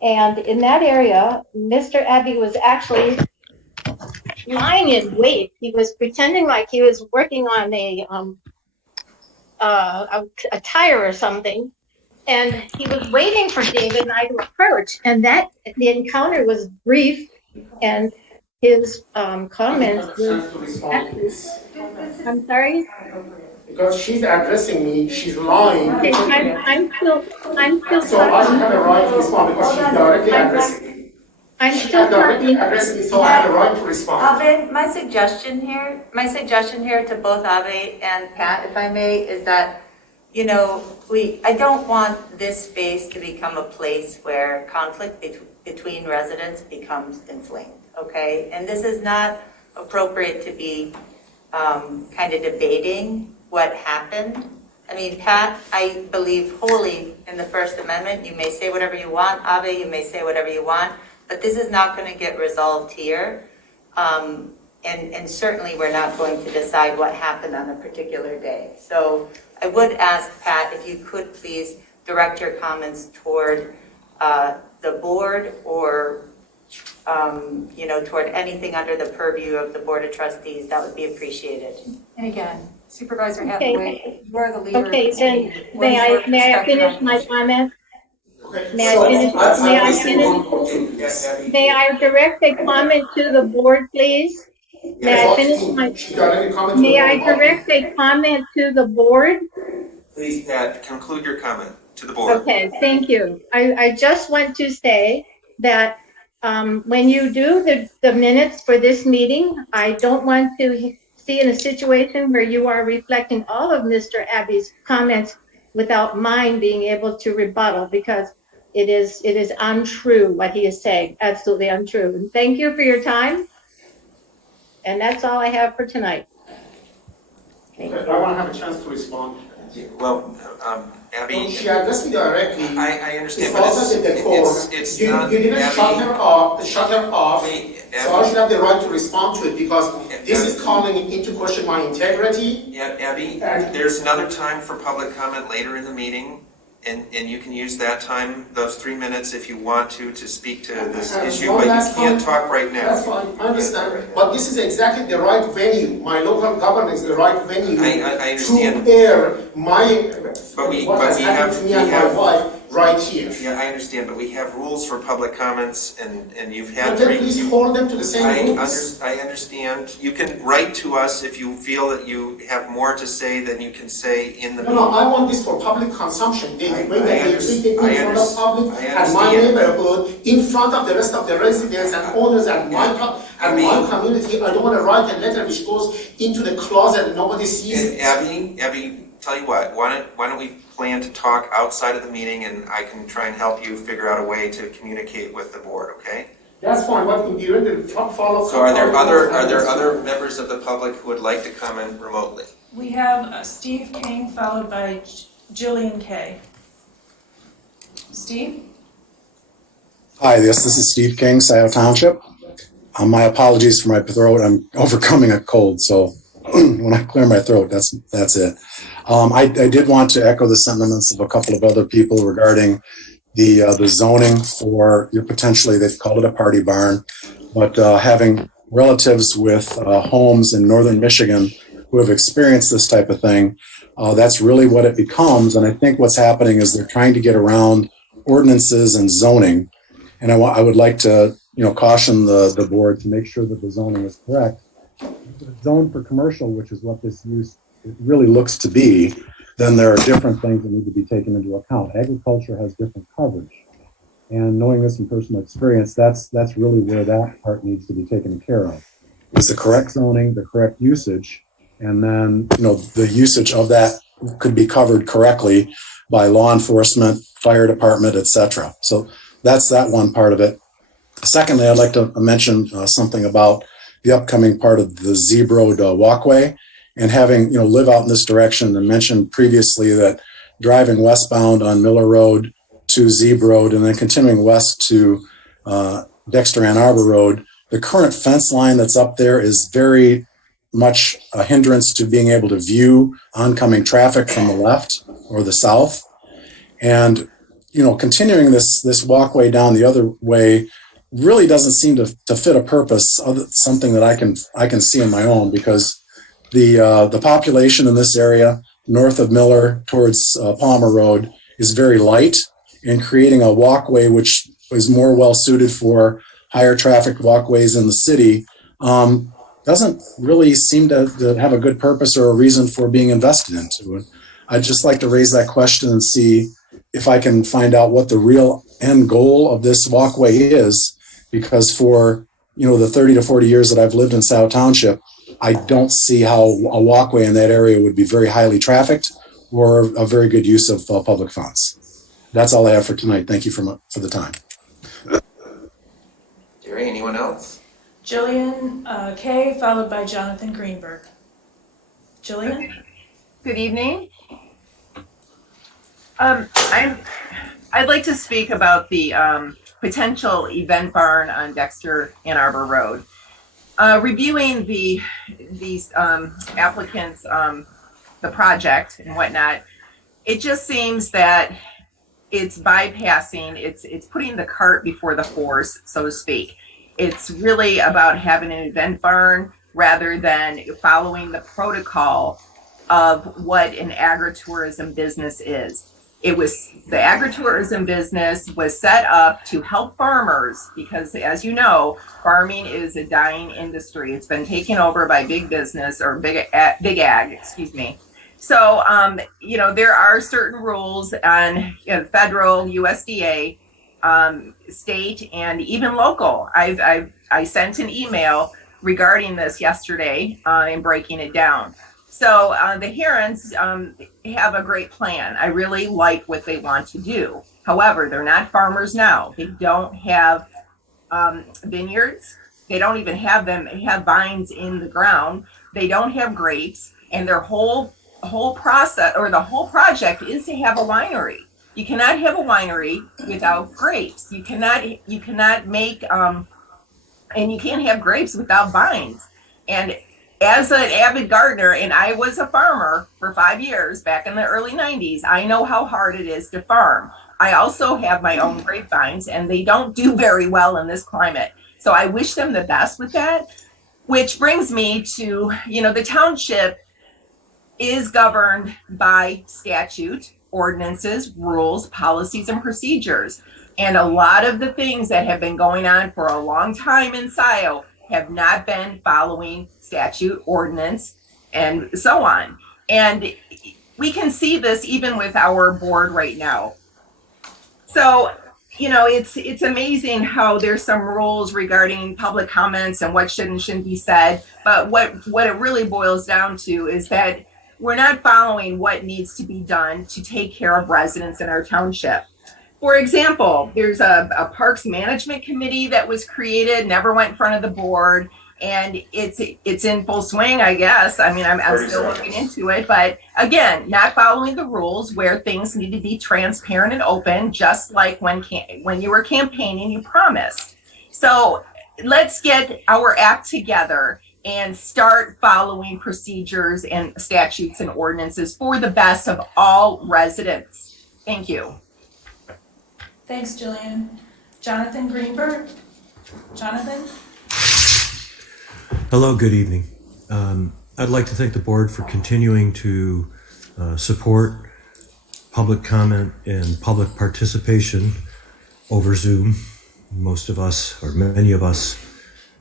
And in that area, Mr. Abbey was actually lying in wait. He was pretending like he was working on a tire or something. And he was waiting for David and I to approach. And the encounter was brief, and his comments were, I'm sorry? Because she's addressing me, she's lying. Okay, I'm still So I have a right to respond because she's directly addressing me. I'm She's still directly talking. addressing me, so I have a right to respond. Abe, my suggestion here to both Abe and Pat, if I may, is that you know, I don't want this space to become a place where conflict between residents becomes inflamed, okay? And this is not appropriate to be kind of debating what happened. I mean, Pat, I believe wholly in the First Amendment. You may say whatever you want, Abe, you may say whatever you want, but this is not going to get resolved here. And certainly we're not going to decide what happened on a particular day. So I would ask, Pat, if you could please direct your comments toward the board or, you know, toward anything under the purview of the Board of Trustees. That would be appreciated. And again, Supervisor Hathaway, you are the leader. of Okay, this then meeting. What is your may I perspective finish on my this? comment? Okay, May I so finish? May I finish? Yes, Abby. May I direct a comment to the board, please? May I finish my, She got any comment? to may the I board? direct a comment to the board? Please, Pat, conclude your comment to the board. Okay, thank you. I just want to say that when you do the minutes for this meeting, I don't want to see in a situation where you are reflecting all of Mr. Abbey's comments without mine being able to rebuttal, because it is untrue what he is saying, absolutely untrue. And thank you for your time. And that's all I have for tonight. I want to have a chance to respond. Well, Abby. When she addressed me directly, I understand, it's but also the decor. it's You not, didn't Abby. shut her off, Wait, so I should have the right to respond to it, because this Abby. is calling into question my integrity. Yeah, Abby, And- there's another time for public comment later in the meeting, and you can use that time, those 3 minutes, if you want to speak to this And issue, one but you last can't time- talk right now. That's fine, I understand, but this is exactly the right venue. My local government is the right venue I understand. to air my, But we- what but has we happened have- to me we and my have- wife right here. Yeah, I understand, but we have rules for public comments, and you've had But then three. please hold them to the same rules. I understand. You can write to us if you feel that you have more to say than you can say in the No, meeting. I want this for public consumption. They I way that they understand. treat it in front of public I and my understand. neighborhood, in front of the rest of the residents and owners and my community. I don't want to write a letter which goes into the closet and nobody sees And it. Abby, tell you what, why don't we plan to talk outside of the meeting, and I can try and help you figure out a way to communicate with the board, okay? That's fine, but in the end, the follow. So are there other members of the public who would like to comment remotely? We have Steve King followed by Jillian Kay. Steve? Hi, this is Steve King, Scio Township. My apologies for my throat. I'm overcoming a cold, so when I clear my throat, that's it. I did want to echo the sentiments of a couple of other people regarding the zoning for your potentially, they've called it a party barn, but having relatives with homes in northern Michigan who have experienced this type of thing, that's really what it becomes. And I think what's happening is they're trying to get around ordinances and zoning. And I would like to, caution the board to make sure that the zoning is correct. If it's zoned for commercial, which is what this use it really looks to be, then there are different things that need to be taken into account. Agriculture has different coverage. And knowing this from personal experience, that's really where that part needs to be taken care of. Is the correct zoning, the correct usage, and then, the usage of that could be covered correctly by law enforcement, fire department, etc. So that's that one part of it. Secondly, I'd like to mention something about the upcoming part of the Z-Road walkway, and having, live out in this direction, and mentioned previously that driving westbound on Miller Road to Z-Road and then continuing west to Dexter Ann Arbor Road, the current fence line that's up there is very much a hindrance to being able to view oncoming traffic from the left or the south. And, continuing this walkway down the other way really doesn't seem to fit a purpose, something that I can see in my own, because the population in this area north of Miller towards Palmer Road is very light, and creating a walkway which is more well suited for higher traffic walkways in the city doesn't really seem to have a good purpose or a reason for being invested into it. I'd just like to raise that question and see if I can find out what the real end goal of this walkway is, because for the 30 to 40 years that I've lived in Scio Township, I don't see how a walkway in that area would be very highly trafficked or a very good use of public funds. That's all I have for tonight. Thank you for the time. Jerry, anyone else? Jillian Kay, followed by Jonathan Greenberg. Jillian? Good evening. I'd like to speak about the potential event barn on Dexter Ann Arbor Road. Reviewing these applicants, the project and whatnot, it just seems that it's bypassing, it's putting the cart before the horse, so to speak. It's really about having an event barn rather than following the protocol of what an agritourism business is. The agritourism business was set up to help farmers because, as you know, farming is a dying industry. It's been taken over by big business or big ag, excuse me. So, there are certain rules on federal, USDA, state, and even local. I sent an email regarding this yesterday and breaking it down. So the Herons have a great plan. I really like what they want to do. However, they're not farmers now. They don't have vineyards. They don't even have vines in the ground. They don't have grapes, and their whole process or the whole project is to have a winery. You cannot have a winery without grapes. You cannot make and you can't have grapes without vines. And as an avid gardener, and I was a farmer for 5 years back in the early 90s, I know how hard it is to farm. I also have my own grapevines, and they don't do very well in this climate. So I wish them the best with that, which brings me to, the township is governed by statute, ordinances, rules, policies, and procedures. And a lot of the things that have been going on for a long time in Scio have not been following statute, ordinance, and so on. And we can see this even with our board right now. So, it's amazing how there's some rules regarding public comments and what should and shouldn't be said. But what it really boils down to is that we're not following what needs to be done to take care of residents in our township. For example, there's a parks management committee that was created, never went in front of the board, and it's in full swing, I guess. I mean, I'm still looking into it, but again, not following the rules where things need to be transparent and open, just like when you were campaigning, you promised. So let's get our act together and start following procedures and statutes and ordinances for the best of all residents. Thank you. Thanks, Jillian. Jonathan Greenberg? Jonathan? Hello, good evening. I'd like to thank the board for continuing to support public comment and public participation over Zoom. Most of us, or many of us,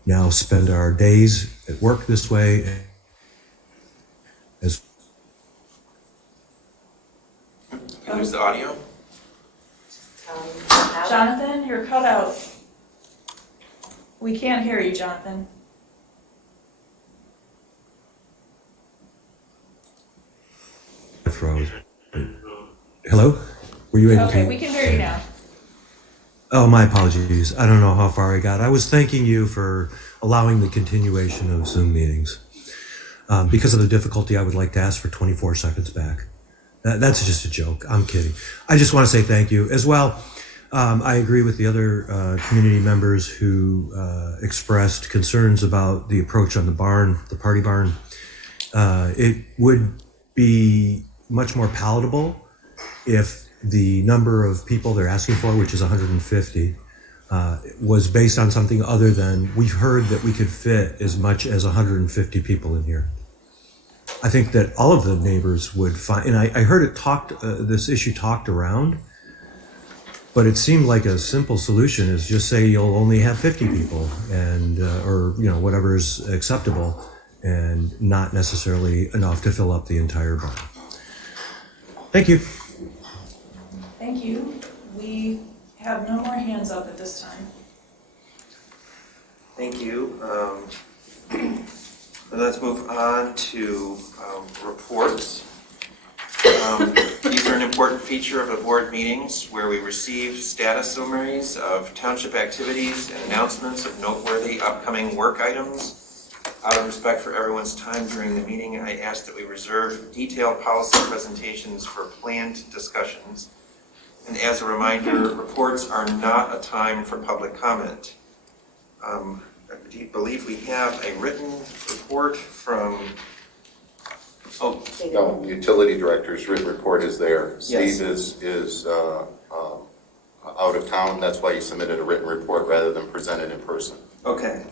now spend our days at work this way. Did you lose the audio? Jonathan, you're cut out. We can't hear you, Jonathan. Froze. Hello? Were you able to? Okay, we can hear you now. Oh, my apologies. I don't know how far I got. I was thanking you for allowing the continuation of Zoom meetings. Because of the difficulty, I would like to ask for 24 seconds back. That's just a joke. I'm kidding. I just want to say thank you. As well, I agree with the other community members who expressed concerns about the approach on the barn, the party barn. It would be much more palatable if the number of people they're asking for, which is 150, was based on something other than we've heard that we could fit as much as 150 people in here. I think that all of the neighbors would find, and I heard it this issue talked around, but it seemed like a simple solution is just say you'll only have 50 people and, or, whatever is acceptable and not necessarily enough to fill up the entire barn. Thank you. Thank you. We have no more hands up at this time. Thank you. Let's move on to reports. These are an important feature of the board meetings where we receive status summaries of township activities and announcements of noteworthy upcoming work items. Out of respect for everyone's time during the meeting, I ask that we reserve detailed policy presentations for planned discussions. And as a reminder, reports are not a time for public comment. I believe we have a written report from, no, utility director's written report is there. Yes. Steve is out of town, that's why he submitted a written report rather than present it in person. okay.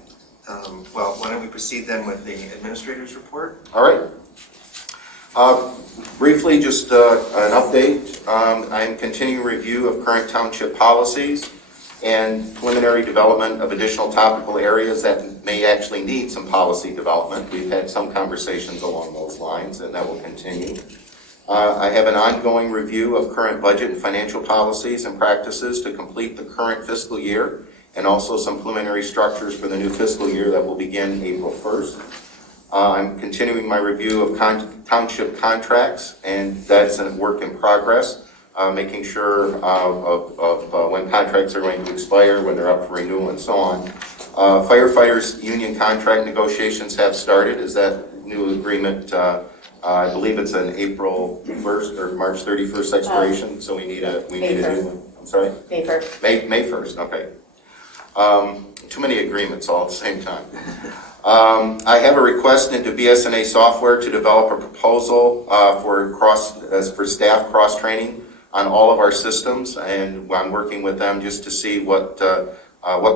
Well, why don't we proceed then with the administrator's report? All right. Briefly, just an update. I'm continuing review of current township policies and preliminary development of additional topical areas that may actually need some policy development. We've had some conversations along those lines, and that will continue. I have an ongoing review of current budget and financial policies and practices to complete the current fiscal year, and also some preliminary structures for the new fiscal year that will begin April 1st. I'm continuing my review of township contracts, and that's a work in progress. Making sure of when contracts are going to expire, when they're up for renewal, and so on. Firefighters union contract negotiations have started. Is that new agreement? I believe it's an April 1st or March 31st expiration, so we need a new one. I'm sorry? May 1st. May 1st, okay. Too many agreements all at the same time. I have a request into BSNA software to develop a proposal for staff cross-training on all of our systems, and I'm working with them just to see what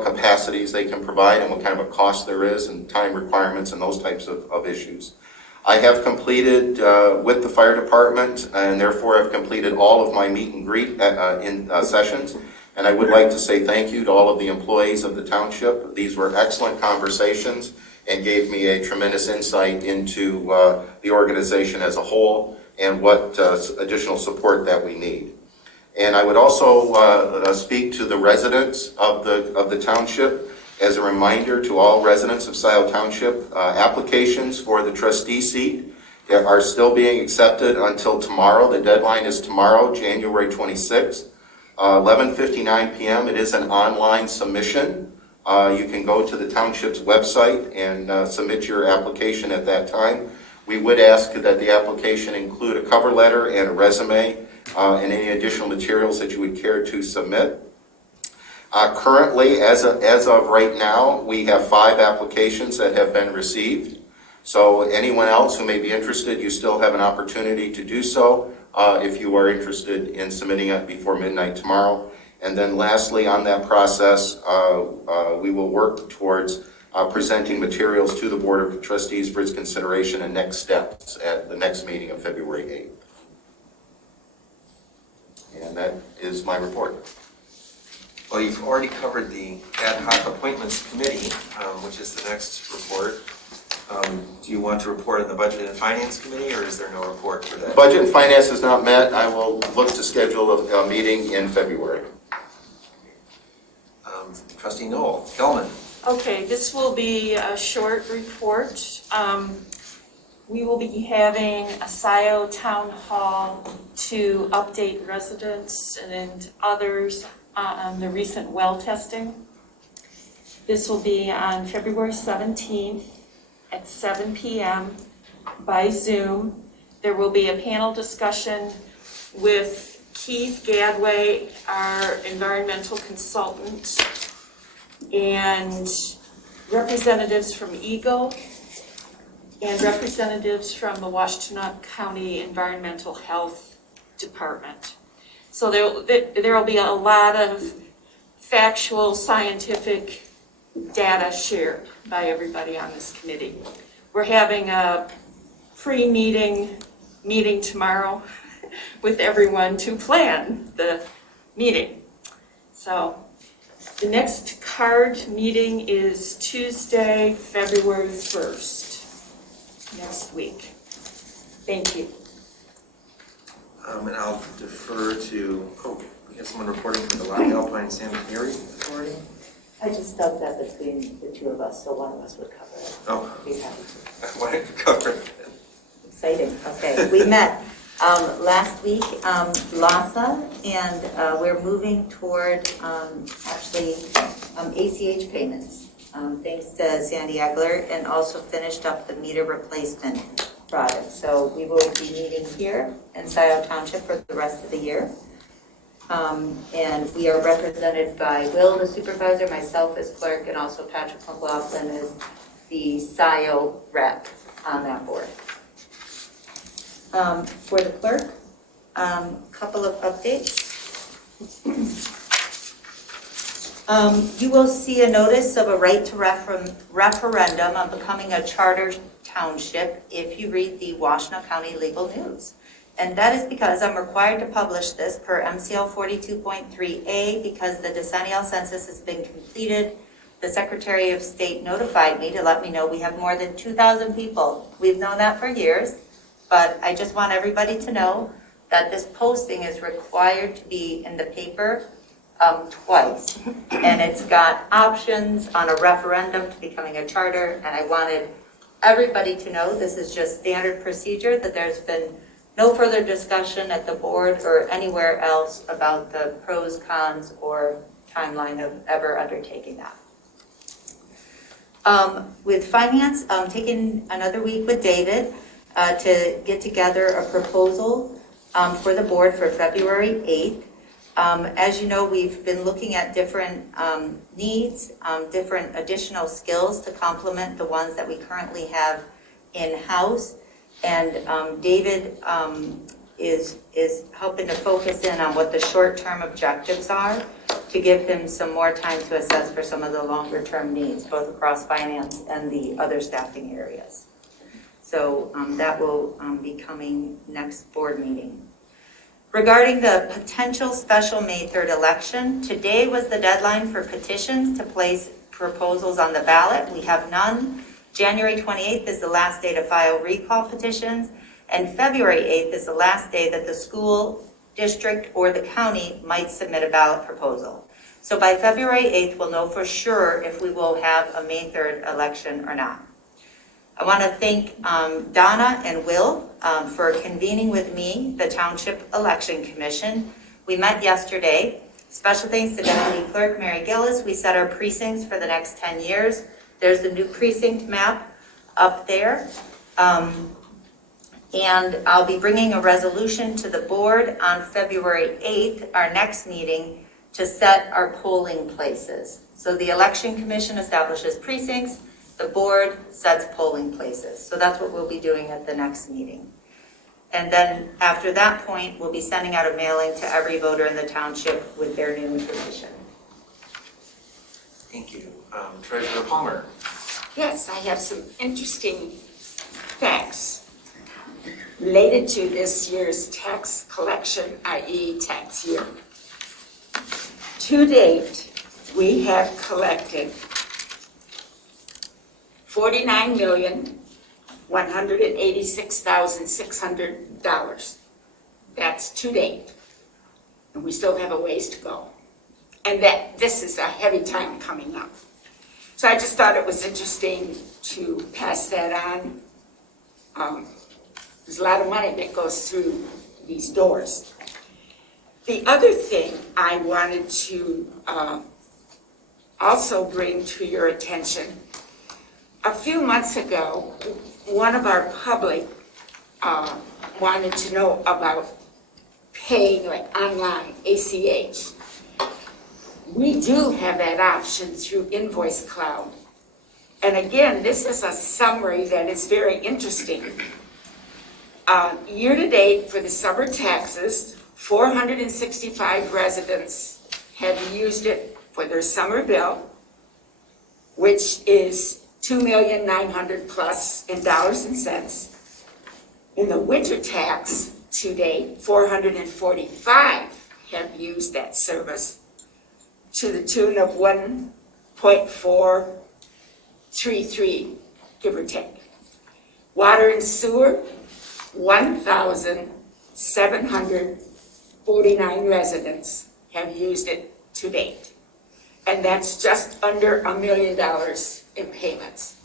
capacities they can provide and what kind of a cost there is and time requirements and those types of issues. I have completed with the fire department, and therefore I've completed all of my meet and greet sessions, and I would like to say thank you to all of the employees of the township. These were excellent conversations and gave me a tremendous insight into the organization as a whole and what additional support that we need. And I would also speak to the residents of the township as a reminder to all residents of Scio Township, applications for the trustee seat are still being accepted until tomorrow. The deadline is tomorrow, January 26th, 11:59 p.m. It is an online submission. You can go to the township's website and submit your application at that time. We would ask that the application include a cover letter and a resume and any additional materials that you would care to submit. Currently, as of right now, we have 5 applications that have been received. So anyone else who may be interested, you still have an opportunity to do so if you are interested in submitting it before midnight tomorrow. And then lastly, on that process, we will work towards presenting materials to the Board of Trustees for its consideration and next steps at the next meeting of February 8th. And that is my report. Well, you've already covered the ad hoc appointments committee, which is the next report. Do you want to report on the budget and finance committee, or is there no report for that? Budget and finance is not met. I will look to schedule a meeting in February. Trustee Noel, Gelman. Okay, this will be a short report. We will be having a Scio town hall to update residents and others on the recent well testing. This will be on February 17th at 7 p.m. by Zoom. There will be a panel discussion with Keith Gadway, our environmental consultant, and representatives from Eagle and representatives from the Washtenaw County Environmental Health Department. So there will be a lot of factual, scientific data shared by everybody on this committee. We're having a pre-meeting meeting tomorrow with everyone to plan the meeting. So the next card meeting is Tuesday, February 1st, next week. Thank you. And I'll defer to, we have someone reporting from the Lock Alpine Sanitary Authority. I just felt that between the two of us, so one of us would cover it. Oh. Be happy to. Why don't you cover it? Exciting. Okay, we met Last week, LASA, and we're moving toward actually ACH payments, thanks to Sandy Egler, and also finished up the meter replacement project. So we will be meeting here in Scio Township for the rest of the year. And we are represented by Will, the supervisor, myself as clerk, and also Patrick McLaughlin as the Scio rep on that board. For the clerk, couple of updates. You will see a notice of a right to referendum on becoming a charter township if you read the Washtenaw County Legal News. And that is because I'm required to publish this per MCL 42.3A because the decennial census has been completed. The Secretary of State notified me to let me know we have more than 2,000 people. We've known that for years, but I just want everybody to know that this posting is required to be in the paper twice. And it's got options on a referendum to becoming a charter, and I wanted everybody to know this is just standard procedure, that there's been no further discussion at the board or anywhere else about the pros, cons, or timeline of ever undertaking that. With finance, I'm taking another week with David to get together a proposal for the board for February 8th. As you know, we've been looking at different needs, different additional skills to complement the ones that we currently have in-house. And David is helping to focus in on what the short-term objectives are to give him some more time to assess for some of the longer-term needs, both across finance and the other staffing areas. So that will be coming next board meeting. Regarding the potential special May 3rd election, today was the deadline for petitions to place proposals on the ballot. We have none. January 28th is the last day to file recall petitions, and February 8th is the last day that the school, district, or the county might submit a ballot proposal. So by February 8th, we'll know for sure if we will have a May 3rd election or not. I want to thank Donna and Will for convening with me the Township Election Commission. We met yesterday. Special thanks to Deputy Clerk Mary Gillis. We set our precincts for the next 10 years. There's the new precinct map up there. And I'll be bringing a resolution to the board on February 8th, our next meeting, to set our polling places. So the Election Commission establishes precincts, the board sets polling places. So that's what we'll be doing at the next meeting. And then after that point, we'll be sending out a mailing to every voter in the township with their new information. Thank you. Treasurer Palmer. Yes, I have some interesting facts related to this year's tax collection, i.e. tax year. To date, we have collected $49,186,600. That's to date. And we still have a ways to go. And that this is a heavy time coming up. So I just thought it was interesting to pass that on. There's a lot of money that goes through these doors. The other thing I wanted to also bring to your attention, a few months ago, one of our public wanted to know about paying like online, ACH. We do have that option through Invoice Cloud. And again, this is a summary that is very interesting. Year to date for the summer taxes, 465 residents have used it for their summer bill, which is $2,900,000 plus in dollars and cents. In the winter tax to date, 445 have used that service to the tune of 1.433, give or take. Water and sewer, 1,749 residents have used it to date. And that's just under $1 million in payments.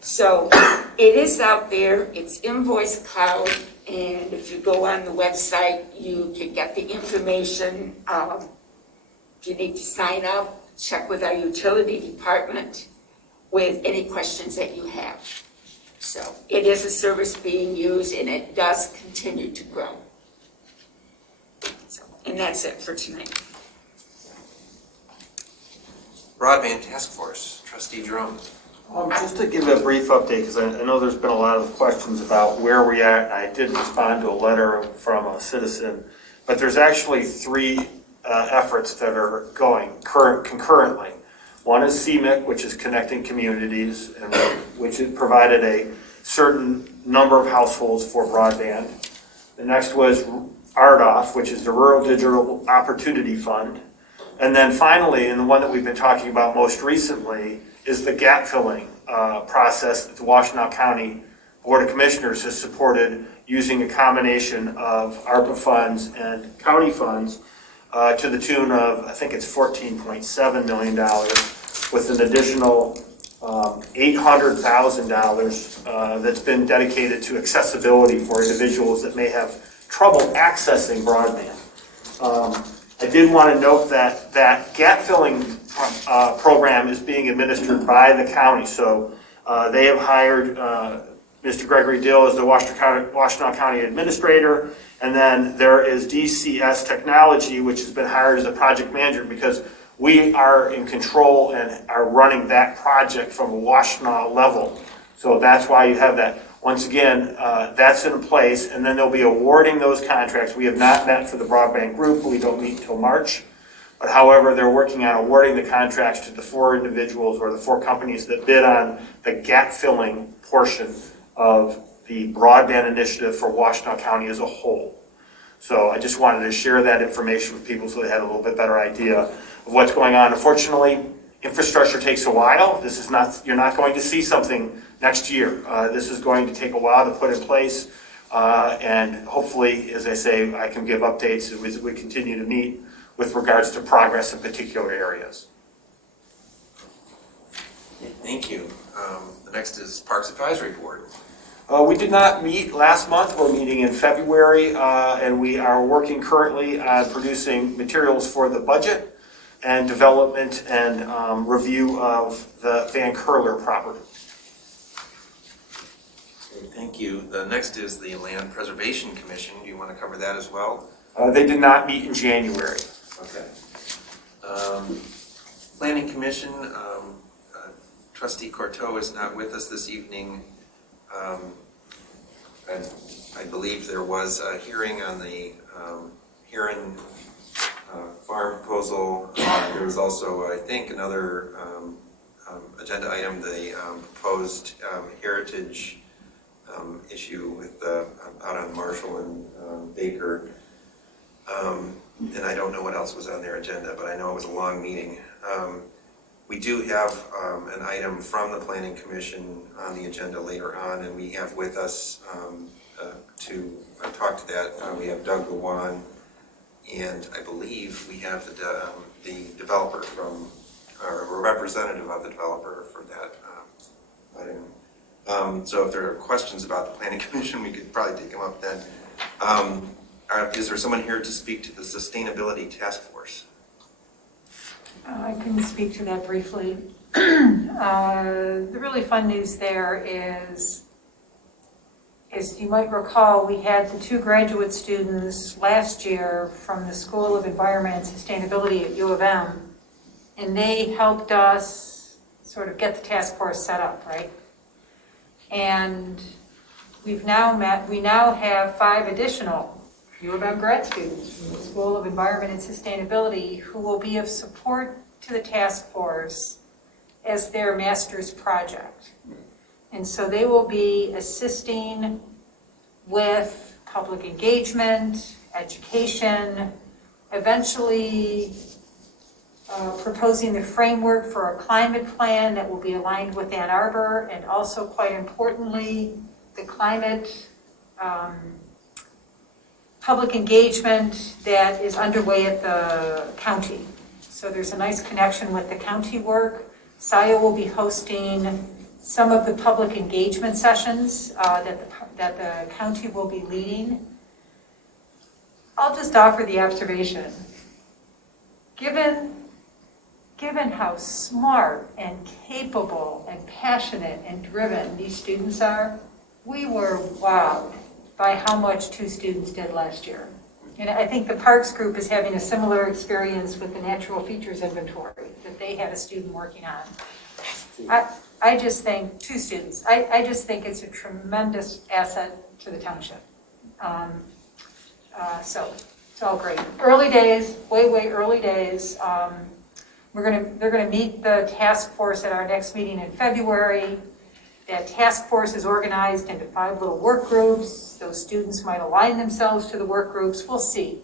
So it is out there, it's Invoice Cloud, and if you go on the website, you can get the information. If you need to sign up, check with our utility department with any questions that you have. So it is a service being used and it does continue to grow. So, and that's it for tonight. Broadband Task Force, Trustee Jerome. Just to give a brief update, because I know there's been a lot of questions about where we're at, and I did respond to a letter from a citizen, but there's actually three efforts that are going concurrently. One is CMIC, which is Connecting Communities, and which has provided a certain number of households for broadband. The next was RDOF, which is the Rural Digital Opportunity Fund. And then finally, and the one that we've been talking about most recently, is the gap filling process that the Washtenaw County Board of Commissioners has supported using a combination of ARPA funds and county funds to the tune of, I think it's $14.7 million, with an additional $800,000 that's been dedicated to accessibility for individuals that may have trouble accessing broadband. I did want to note that that gap filling program is being administered by the county. So they have hired Mr. Gregory Dill as the Washtenaw County Administrator, and then there is DCS Technology, which has been hired as a project manager because we are in control and are running that project from a Washtenaw level. So that's why you have that. Once again, that's in place, and then they'll be awarding those contracts. We have not met for the broadband group. We don't meet until March. But however, they're working on awarding the contracts to the 4 individuals or the 4 companies that bid on the gap filling portion of the broadband initiative for Washtenaw County as a whole. So I just wanted to share that information with people so they had a little bit better idea of what's going on. Unfortunately, infrastructure takes a while. This is not, you're not going to see something next year. This is going to take a while to put in place. And hopefully, as I say, I can give updates as we continue to meet with regards to progress in particular areas. Thank you. The next is Parks Advisory Board. We did not meet last month. We're meeting in February, and we are working currently on producing materials for the budget and development and review of the Van Curler property. Thank you. The next is the Land Preservation Commission. Do you want to cover that as well? They did not meet in January. Okay. Planning Commission, Trustee Cortot is not with us this evening. I believe there was a hearing on the Heron farm proposal. There was also, I think, another agenda item, the proposed heritage issue with out on Marshall and Baker. And I don't know what else was on their agenda, but I know it was a long meeting. We do have an item from the Planning Commission on the agenda later on, and we have with us to talk to that. We have Doug Lewan, and I believe we have the developer from, or a representative of the developer for that item. So if there are questions about the Planning Commission, we could probably take them up then. Is there someone here to speak to the Sustainability Task Force? I can speak to that briefly. The really fun news there is, as you might recall, we had the 2 graduate students last year from the School of Environment and Sustainability at U of M, and they helped us sort of get the task force set up, right? And we now have 5 additional U of M grad students from the School of Environment and Sustainability who will be of support to the task force as their master's project. And so they will be assisting with public engagement, education, eventually proposing the framework for a climate plan that will be aligned with Ann Arbor, and also, quite importantly, the climate public engagement that is underway at the county. So there's a nice connection with the county work. Scio will be hosting some of the public engagement sessions that the county will be leading. I'll just offer the observation. Given how smart and capable and passionate and driven these students are, we were wowed by how much 2 students did last year. And I think the Parks Group is having a similar experience with the natural features inventory that they had a student working on. I just think 2 students, I just think it's a tremendous asset to the township. So it's all great. Early days, way early days. They're gonna meet the task force at our next meeting in February. That task force is organized into 5 little work groups. Those students might align themselves to the work groups. We'll see.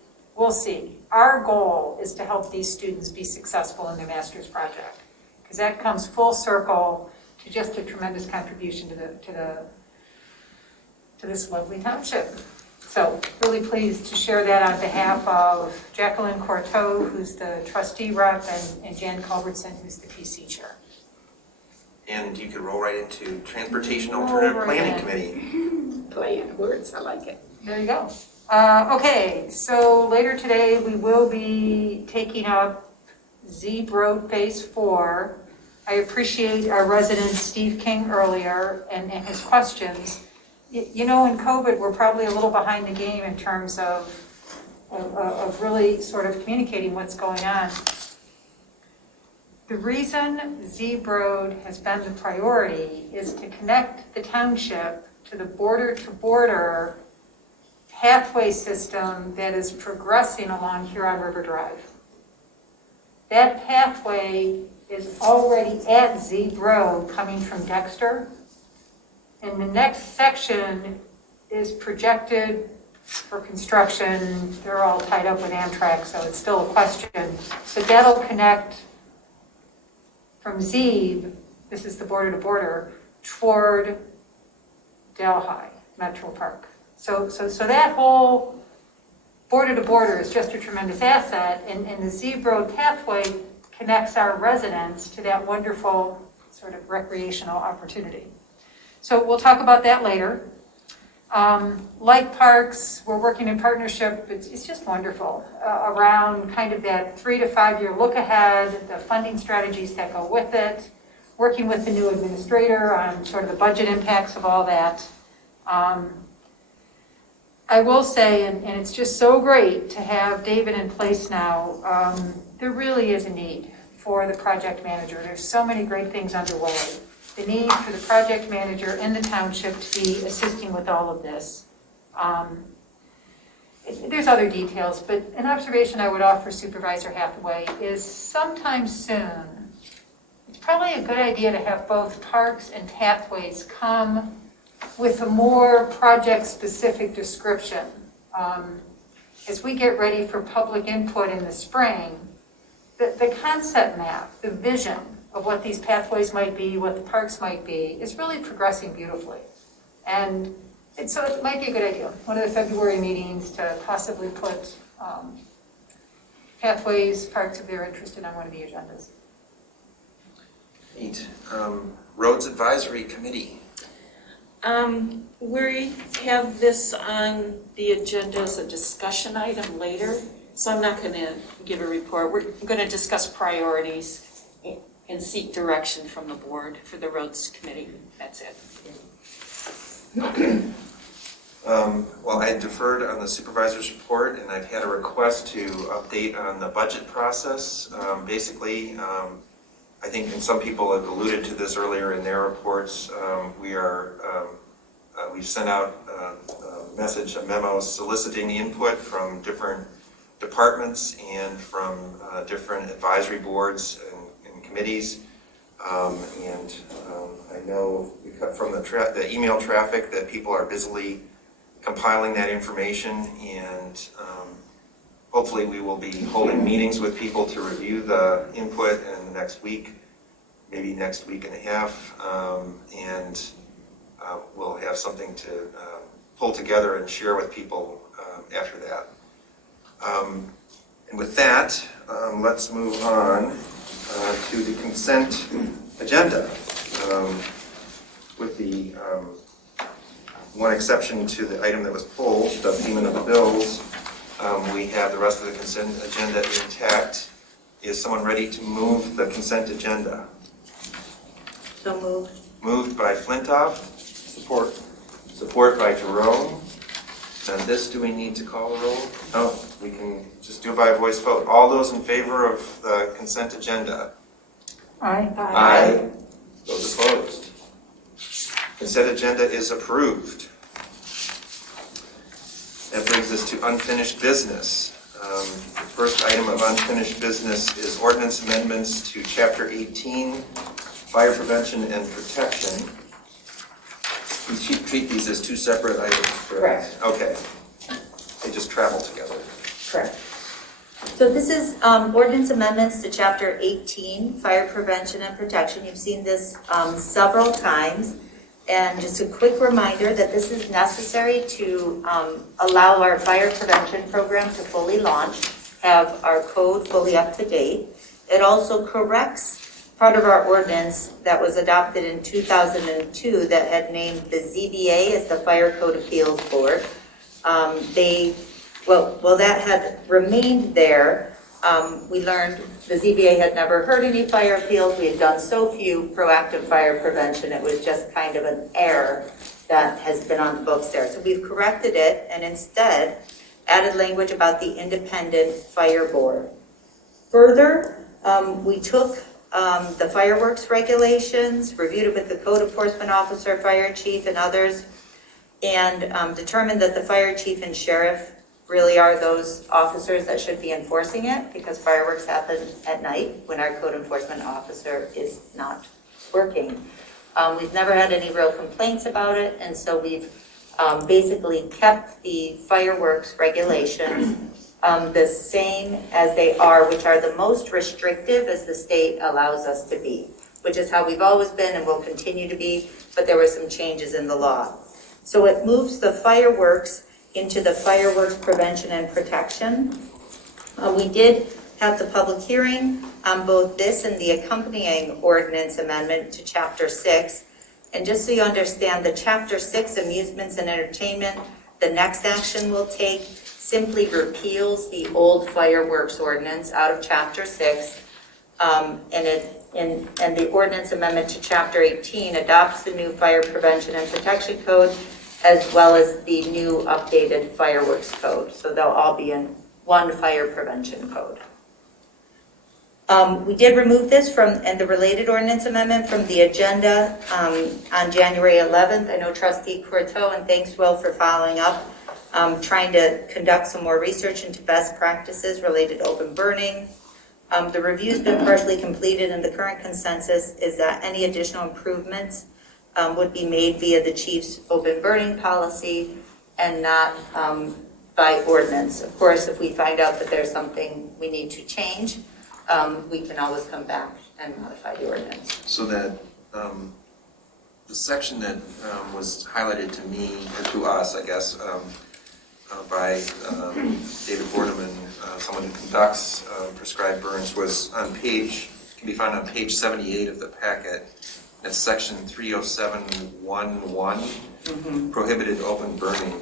Our goal is to help these students be successful in their master's project, because that comes full circle to just a tremendous contribution to this lovely township. So really pleased to share that on behalf of Jacqueline Courteau, who's the trustee rep, and Jan Culbertson, who's the PC chair. And you could roll right into Transportation Alternative Planning Committee. Play in words, I like it. There you go. Okay, so later today, we will be taking up Zeeb Road Phase 4. I appreciate our resident Steve King earlier and his questions. You know, in COVID, we're probably a little behind the game in terms of really sort of communicating what's going on. The reason Zeeb Road has been the priority is to connect the township to the border-to-border pathway system that is progressing along Huron River Drive. That pathway is already at Zeeb Road coming from Dexter. And the next section is projected for construction. They're all tied up with Amtrak, so it's still a question. But that'll connect from Zeeb, this is the border-to-border, toward Delhi Metro Park. So that whole border-to-border is just a tremendous asset, and the Zeeb Road pathway connects our residents to that wonderful sort of recreational opportunity. So we'll talk about that later. Like parks, we're working in partnership, it's just wonderful, around kind of that 3 to 5 year look ahead, the funding strategies that go with it, working with the new administrator on sort of the budget impacts of all that. I will say, and it's just so great to have David in place now, there really is a need for the project manager. There's so many great things underway. The need for the project manager in the township to be assisting with all of this. There's other details, but an observation I would offer Supervisor Hathaway is sometime soon, it's probably a good idea to have both parks and pathways come with a more project-specific description. As we get ready for public input in the spring, the concept map, the vision of what these pathways might be, what the parks might be, is really progressing beautifully. And so it might be a good idea, one of the February meetings, to possibly put pathways, parks, if they're interested, on one of the agendas. Neat. Roads Advisory Committee. We have this on the agenda as a discussion item later, so I'm not going to give a report. We're going to discuss priorities and seek direction from the board for the roads committee. That's it. Well, I deferred on the supervisor's report, and I've had a request to update on the budget process. Basically, I think, and some people have alluded to this earlier in their reports, we've sent out a memo soliciting the input from different departments and from different advisory boards and committees. I know from the email traffic that people are busily compiling that information, and hopefully we will be holding meetings with people to review the input in the next week, maybe next week and a half, and we'll have something to pull together and share with people after that. And with that, let's move on to the consent agenda. with the one exception to the item that was pulled, the payment of the bills. We have the rest of the consent agenda intact. Is someone ready to move the consent agenda? So moved. Moved by Flintoff, Support. support by Jerome. And this, do we need to call a roll? No, we can just do it by a voice vote. All those in favor of the consent agenda? Aye. Aye. Those opposed? Consent agenda is approved. That brings us to unfinished business. The first item of unfinished business is ordinance amendments to Chapter 18, Fire Prevention and Protection. We treat these as two separate items, correct? Okay. They just travel together. Correct. So this is ordinance amendments to Chapter 18, Fire Prevention and Protection. You've seen this several times. And just a quick reminder that this is necessary to allow our fire prevention program to fully launch, have our code fully up to date. It also corrects part of our ordinance that was adopted in 2002 that had named the ZBA as the Fire Code Appeals Board. Well, that had remained there. We learned the ZBA had never heard any fire appeals. We had done so few proactive fire prevention. It was just kind of an error that has been on the books there. So we've corrected it and instead added language about the independent fire board. Further, we took the fireworks regulations, reviewed it with the code enforcement officer, fire chief, and others, and determined that the fire chief and sheriff really are those officers that should be enforcing it, because fireworks happen at night when our code enforcement officer is not working. We've never had any real complaints about it, and so we've basically kept the fireworks regulations the same as they are, which are the most restrictive as the state allows us to be, which is how we've always been and will continue to be, but there were some changes in the law. So it moves the fireworks into the fireworks prevention and protection. We did have the public hearing on both this and the accompanying ordinance amendment to Chapter 6. And just so you understand, the Chapter 6 amusements and entertainment, the next action we'll take simply repeals the old fireworks ordinance out of Chapter 6. And the ordinance amendment to Chapter 18 adopts the new Fire Prevention and Protection Code as well as the new updated fireworks code. So they'll all be in one fire prevention code. We did remove this and the related ordinance amendment from the agenda on January 11th. I know Trustee Courteau, and thanks, Will, for following up, trying to conduct some more research into best practices related to open burning. The review's been partially completed, and the current consensus is that any additional improvements would be made via the chief's open burning policy and not by ordinance. Of course, if we find out that there's something we need to change, we can always come back and modify the ordinance. So that the section that was highlighted to me, or to us, I guess, by David Borneman, someone who conducts prescribed burns, was can be found on page 78 of the packet. It's section 307.11, prohibited open burning.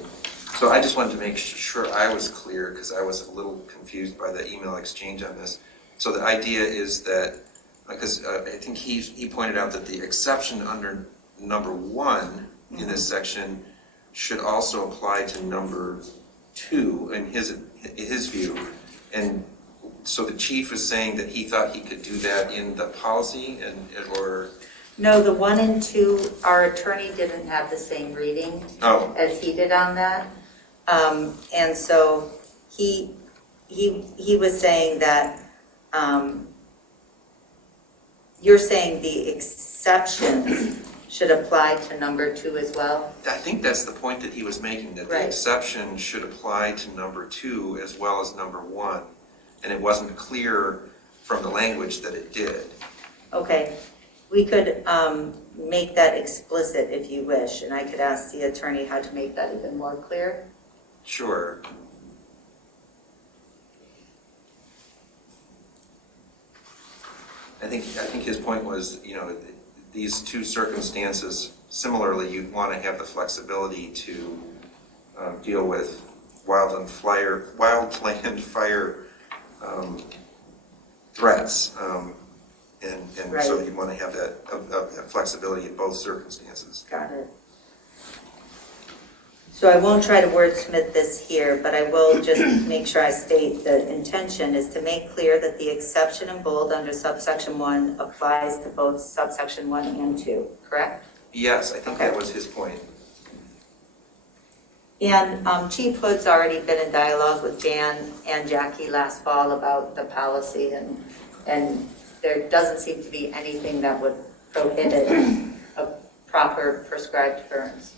So I just wanted to make sure I was clear, because I was a little confused by the email exchange on this. So the idea is that, because I think he pointed out that the exception under number 1 in this section should also apply to number 2 in his view. And so the chief is saying that he thought he could do that in the policy, or... No, the 1 and 2, our attorney didn't have the same reading as he did on that. And so he was saying that you're saying the exception should apply to number 2 as well? I think that's the point that he was making, that the exception should apply to number 2 as well as number 1. And it wasn't clear from the language that it did. Okay. We could make that explicit if you wish, and I could ask the attorney how to make that even more clear. Sure. I think his point was, these two circumstances similarly, you'd want to have the flexibility to deal with wildland fire threats. And so Right. you want to have that flexibility in both circumstances. Got it. So I won't try to wordsmith this here, but I will just make sure I state the intention is to make clear that the exception in bold under subsection 1 applies to both subsection 1 and 2, correct? Yes, I think that was his point. And Chief Hood's already been in dialogue with Dan and Jackie last fall about the policy, and there doesn't seem to be anything that would prohibit a proper prescribed burns.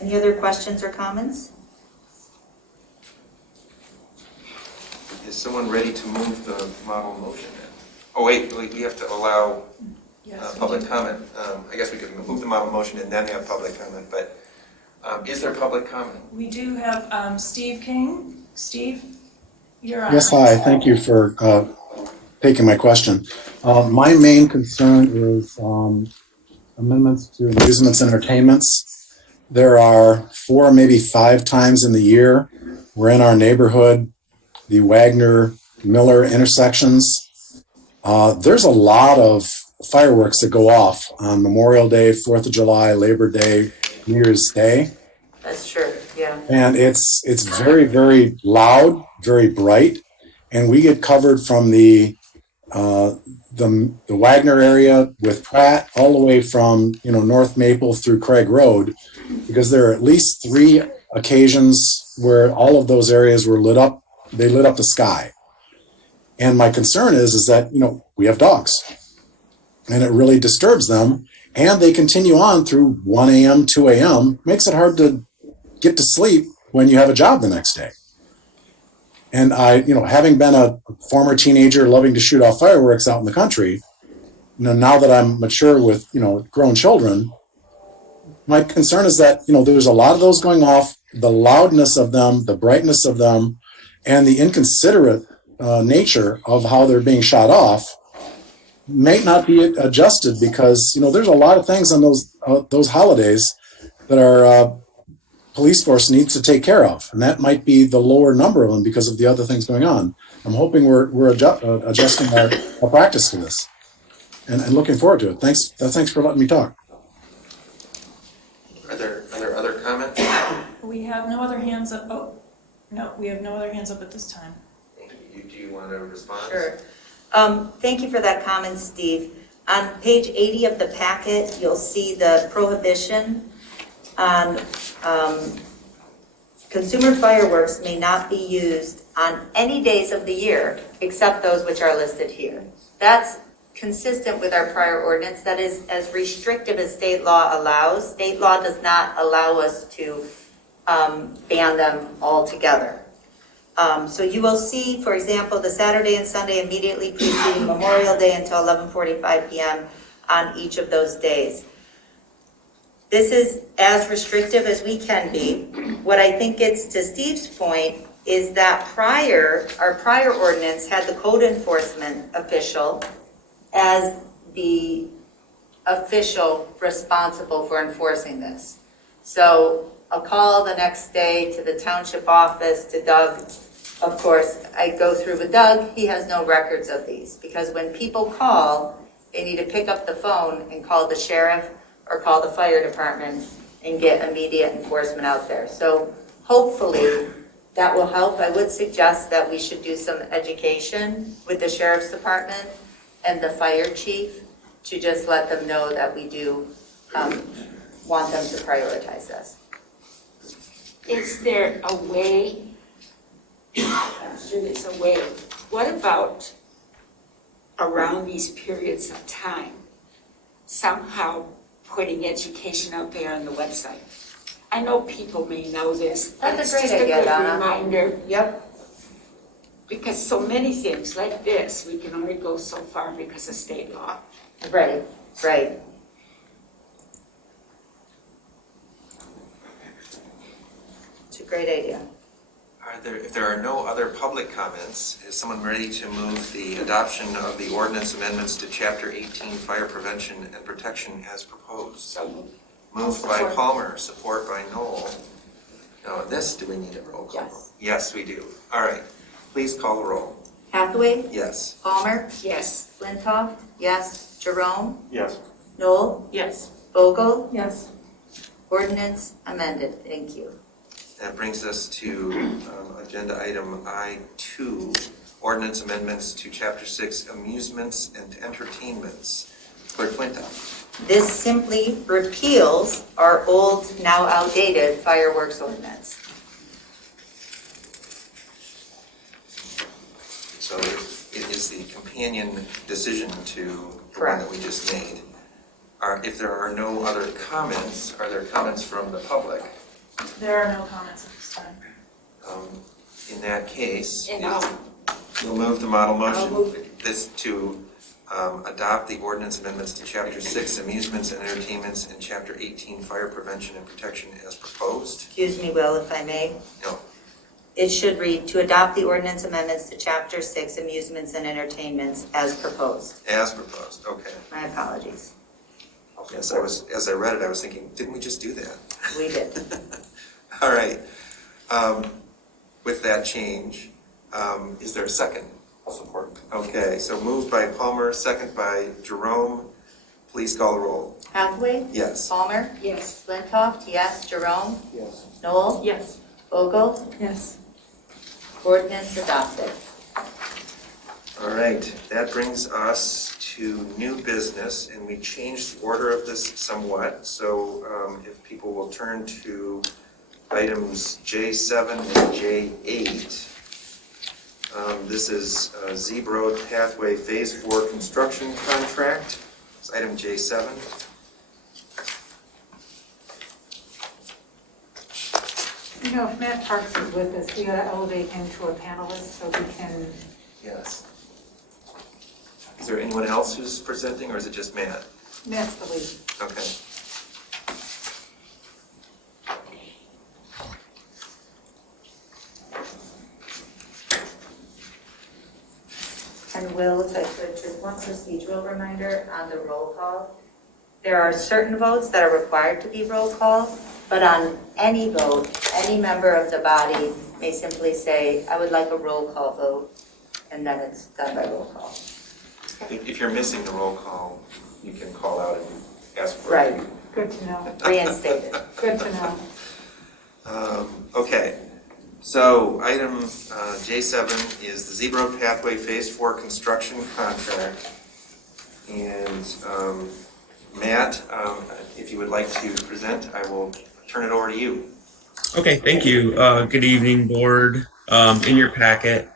Any other questions or comments? Is someone ready to move the model motion then? Oh, wait, we have to allow public comment. I guess we could move the model motion and then have public comment, but is there public comment? We do have Steve King. Steve, you're on. Yes, hi. Thank you for taking my question. My main concern is amendments to amusements and entertainments. There are 4, maybe 5 times in the year we're in our neighborhood, the Wagner-Miller intersections. There's a lot of fireworks that go off on Memorial Day, 4th of July, Labor Day, New Year's Day. That's true, yeah. And it's very, very loud, very bright. And we get covered from the Wagner area with Pratt all the way from, North Maple through Craig Road, because there are at least 3 occasions where all of those areas were lit up. They lit up the sky. And my concern is that, we have dogs and it really disturbs them, and they continue on through 1 a.m., 2 a.m., makes it hard to get to sleep when you have a job the next day. And I, having been a former teenager loving to shoot off fireworks out in the country, now that I'm mature with, grown children, my concern is that, there's a lot of those going off, the loudness of them, the brightness of them, and the inconsiderate nature of how they're being shot off may not be adjusted, because, there's a lot of things on those holidays that our police force needs to take care of. And that might be the lower number of them because of the other things going on. I'm hoping we're adjusting our practice to this, and looking forward to it. Thanks for letting me talk. Are there other comments? We have no other hands up. Oh, no, we have no other hands up at this time. Do you want to respond? Sure. Thank you for that comment, Steve. On page 80 of the packet, you'll see the prohibition on consumer fireworks may not be used on any days of the year except those which are listed here. That's consistent with our prior ordinance. That is as restrictive as state law allows. State law does not allow us to ban them altogether. So you will see, for example, the Saturday and Sunday immediately preceding Memorial Day until 11:45 p.m. on each of those days. This is as restrictive as we can be. What I think gets to Steve's point is that our prior ordinance had the code enforcement official as the official responsible for enforcing this. So a call the next day to the township office, to Doug. Of course, I go through with Doug. He has no records of these, because when people call, they need to pick up the phone and call the sheriff or call the fire department and get immediate enforcement out there. So hopefully that will help. I would suggest that we should do some education with the sheriff's department and the fire chief to just let them know that we do want them to prioritize this. Is there a way, I'm sure there's a way, what about around these periods of time, somehow putting education out there on the website? I know people may know this. That's a great idea, idea, just a Donna. good reminder. Yep. Because so many things like this, we can only go so far because of state law. Right, right. It's a great idea. If there are no other public comments, is someone ready to move the adoption of the ordinance amendments to Chapter 18 Fire Prevention and Protection as proposed? So Moved by Palmer, support by Noel. Now, this, do we need a roll call? Yes. Yes, we do. All right, please call the roll. Hathaway, Yes. Palmer, yes. Flintoff, yes, Jerome, Yes. Noel, Yes. Vogel, Yes. ordinance amended. Thank you. That brings us to agenda item I2, ordinance amendments to Chapter 6, amusements and entertainments. Clerk Flintoff. This simply repeals our old, now outdated fireworks ordinance. So it is the companion decision to the one Correct. that we just made. If there are no other comments, are there comments from the public? There are no comments at this time. In that case, And I'll we'll move the model I'll motion move it. this to adopt the ordinance amendments to Chapter 6, amusements and entertainments, and Chapter 18, fire prevention and protection as proposed. Excuse me, Will, if I may. No. It should read, to adopt the ordinance amendments to Chapter 6, amusements and entertainments as proposed. As proposed, okay. My apologies. Yes, as I read it, I was thinking, didn't we just do that? We did. All right. With that change, is there a second? I'll support. Okay, so moved by Palmer, second by Jerome. Please call the roll. Hathaway, Yes. Palmer, yes. Flintoff, yes, Jerome, Yes. Noel, Yes. Vogel, Yes. ordinance adopted. All right, that brings us to new business, and we changed the order of this somewhat. So if people will turn to items J7 and J8. This is Zeeb Road Pathway Phase 4 construction contract. It's item J7. You know, if Matt Parks is with us, we ought to elevate him to a panelist so we can, Yes. Is there anyone else who's presenting, or is it just Matt? Matt's the lead. Okay. And Will, if I could, just one procedural reminder on the roll call. There are certain votes that are required to be roll call, but on any vote, any member of the body may simply say, I would like a roll call vote, and then it's done by roll call. If you're missing the roll call, you can call out and ask for it. Right, Good to know. reinstated. Good to know. Okay, so item J7 is the Zeeb Road Pathway Phase 4 construction contract. And Matt, if you would like to present, I will turn it over to you. Okay, thank you. Good evening, board. In your packet,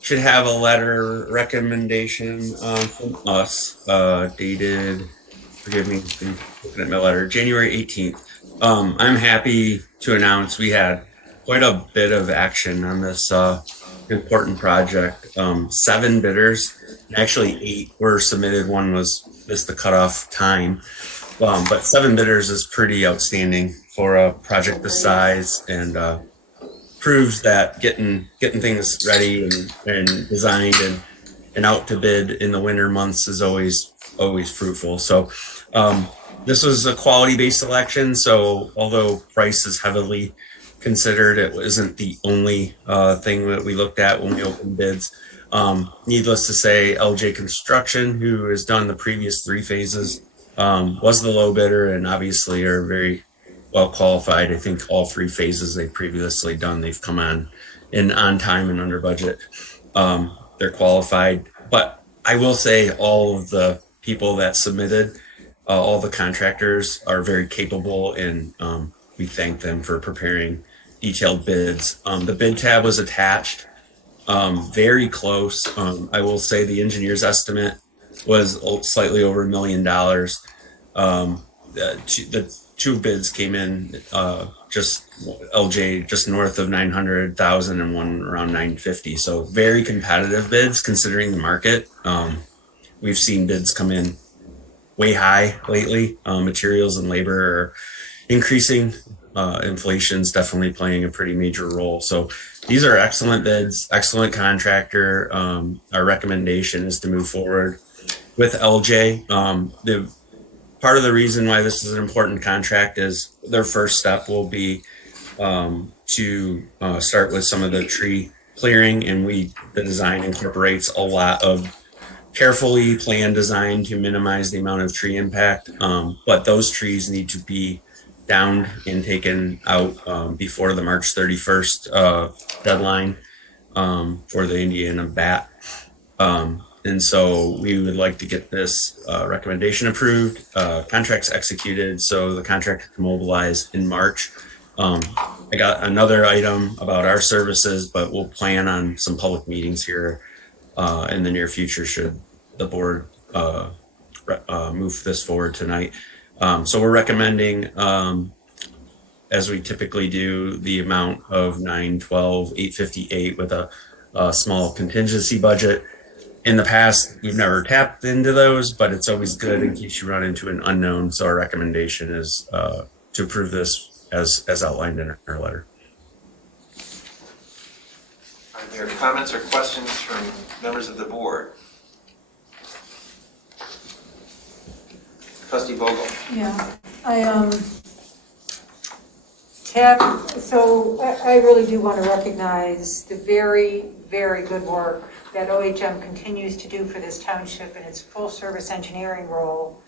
should have a letter recommendation from us dated, forgive me, been looking at my letter, January 18th. I'm happy to announce we had quite a bit of action on this important project. 7 bidders, actually 8 were submitted. One was missed the cutoff time. But 7 bidders is pretty outstanding for a project this size, and proves that getting things ready and designed and out to bid in the winter months is always fruitful. So this was a quality-based selection. So although price is heavily considered, it wasn't the only thing that we looked at when we opened bids. Needless to say, LJ Construction, who has done the previous 3 phases, was the low bidder, and obviously are very well qualified. I think all 3 phases they've previously done, they've come on time and under budget. They're qualified, but I will say all of the people that submitted, all the contractors are very capable, and we thank them for preparing detailed bids. The bid tab was attached, very close. I will say the engineer's estimate was slightly over $1 million. The 2 bids came in just LJ just north of 900,000 and one around 950. So very competitive bids considering the market. We've seen bids come in way high lately. Materials and labor are increasing inflation's definitely playing a pretty major role. So these are excellent bids, excellent contractor. Our recommendation is to move forward with LJ. The part of the reason why this is an important contract is their first step will be to start with some of the tree clearing, and the design incorporates a lot of carefully planned design to minimize the amount of tree impact. But those trees need to be downed and taken out before the March 31st deadline for the Indiana bat. And so we would like to get this recommendation approved, contracts executed, so the contractor can mobilize in March. I got another item about our services, but we'll plan on some public meetings here in the near future should the board move this forward tonight. So we're recommending, as we typically do, the amount of $912,858 with a small contingency budget. In the past, we've never tapped into those, but it's always good in case you run into an unknown. So our recommendation is to approve this as outlined in our letter. Are there comments or questions from members of the board? Trustee Vogel. Yeah, so I really do want to recognize the very, very good work that OHM continues to do for this township in its full service engineering role.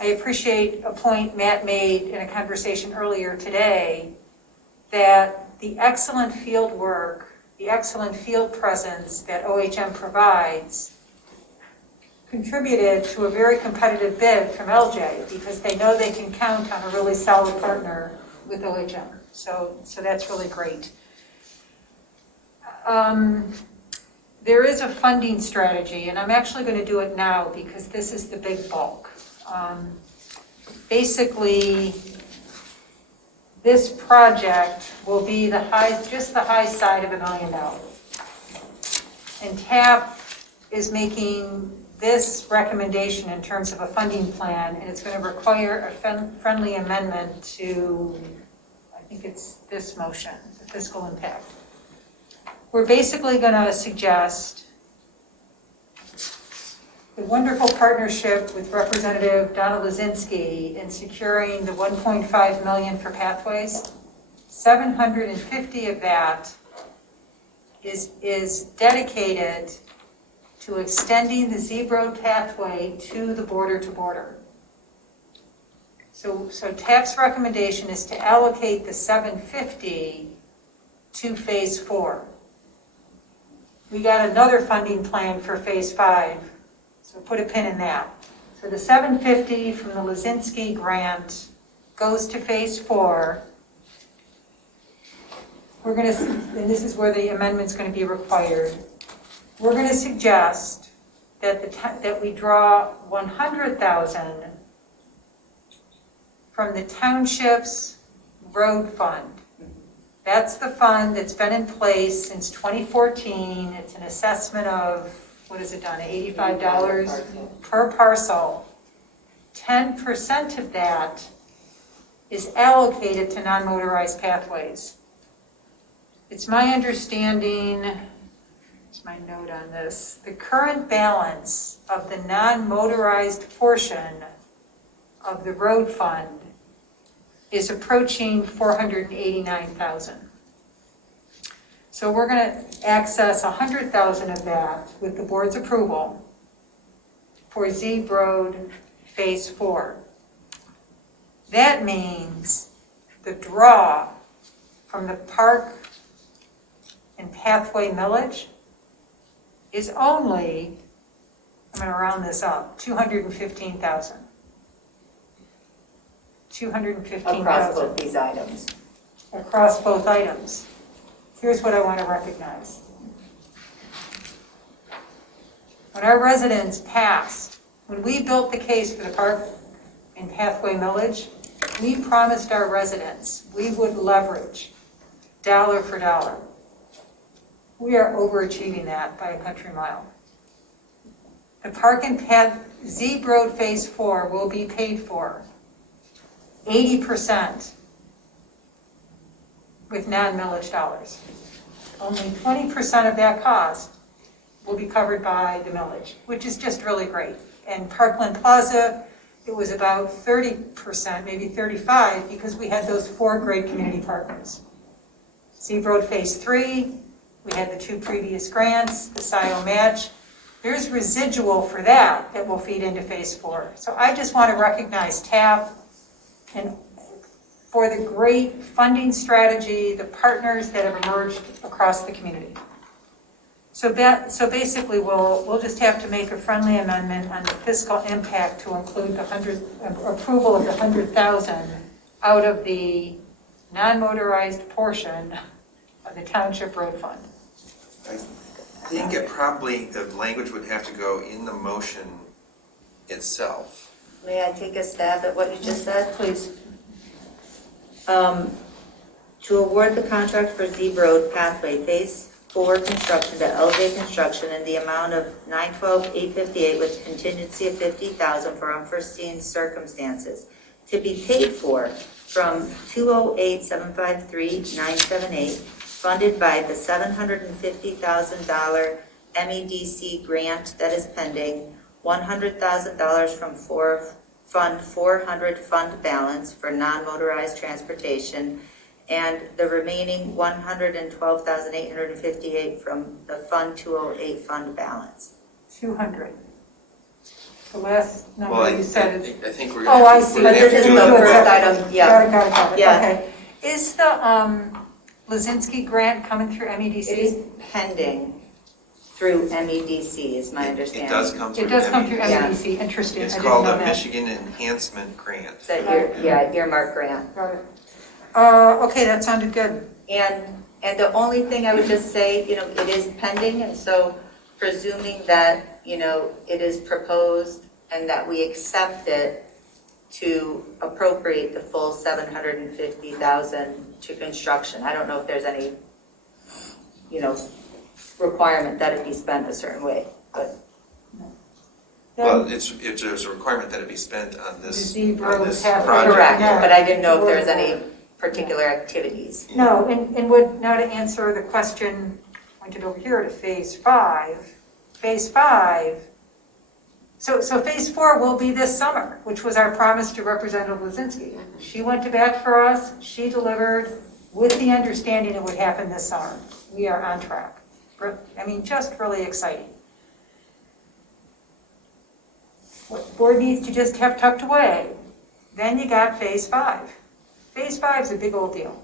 I appreciate a point Matt made in a conversation earlier today that the excellent field work, the excellent field presence that OHM provides contributed to a very competitive bid from LJ because they know they can count on a really solid partner with OHM. So that's really great. There is a funding strategy, and I'm actually going to do it now because this is the big bulk. Basically, this project will be just the high side of $1 million. And TAP is making this recommendation in terms of a funding plan, and it's going to require a friendly amendment to, I think it's this motion, the fiscal impact. We're basically going to suggest the wonderful partnership with Representative Donna Lazinski in securing the $1.5 million for pathways. 750 of that is dedicated to extending the zebra pathway to the border to border. So TAP's recommendation is to allocate the 750 to phase 4. We got another funding plan for phase 5, so put a pin in that. So the 750 from the Lazinski grant goes to phase 4. We're going to, and this is where the amendment's going to be required. We're going to suggest that we draw $100,000 from the township's road fund. That's the fund that's been in place since 2014. It's an assessment of, what is it, Donna, $85 per parcel. 10% of that is allocated to non-motorized pathways. It's my understanding, it's my note on this, the current balance of the non-motorized portion of the road fund is approaching $489,000. So we're going to access $100,000 of that with the board's approval for Zeeb Road Phase 4. That means the draw from the park and pathway millage is only, I'm going to round this up, $215,000. Across both these items. Across both items. Here's what I want to recognize. When our residents passed, when we built the case for the park and pathway millage, we promised our residents we would leverage dollar for dollar. We are overachieving that by a country mile. The park and path, Zeeb Road Phase 4 will be paid for 80% with non-millage dollars. Only 20% of that cost will be covered by the millage, which is just really great. And Parkland Plaza, it was about 30%, maybe 35%, because we had those 4 great community partners. Seab Road Phase 3, we had the 2 previous grants, the Scio match. There's residual for that will feed into Phase 4. So I just want to recognize TAP and for the great funding strategy, the partners that have emerged across the community. So basically, we'll just have to make a friendly amendment on the fiscal impact to include approval of the 100,000 out of the non-motorized portion of the township road fund. I think it probably, the language would have to go in the motion itself. May I take a stab at what you just said? Please. To award the contract for Seab Road Pathway Phase 4 construction to LJ Construction in the amount of $912,858 with contingency of $50,000 for unforeseen circumstances to be paid for from 208-753-978, funded by the $750,000 MEDC grant that is pending, $100,000 from Fund 400 fund balance for non-motorized transportation, and the remaining $112,858 from the Fund 208 fund balance. 200. The last number Well, you said is. I think we're Oh, gonna I have see. to, we're gonna have to do the it. first item, yeah. Got it, Yeah. okay. Is the Lazinski grant coming through MEDC? It is pending through MEDC, is my understanding. It does come through. It does come through Yeah. MEDC, interesting. It's I didn't called know a that. Michigan Enhancement Grant. That earmark grant. Got it. Okay, that sounded good. And the only thing I would just say, it is pending, and so presuming that, it is proposed and that we accept it to appropriate the full $750,000 to construction. I don't know if there's any, requirement that it be spent a certain way, but. Well, there's a requirement that it be spent on this Seab Road project. Correct, Yeah. but I didn't know if there was any particular activities. No, and now to answer the question pointed over here to Phase 5. Phase 5, so Phase 4 will be this summer, which was our promise to Representative Lazinski. She went to bat for us, she delivered with the understanding it would happen this summer. We are on track. I mean, just really exciting. What board needs to just have tucked away. Then you got Phase 5. Phase 5 is a big old deal.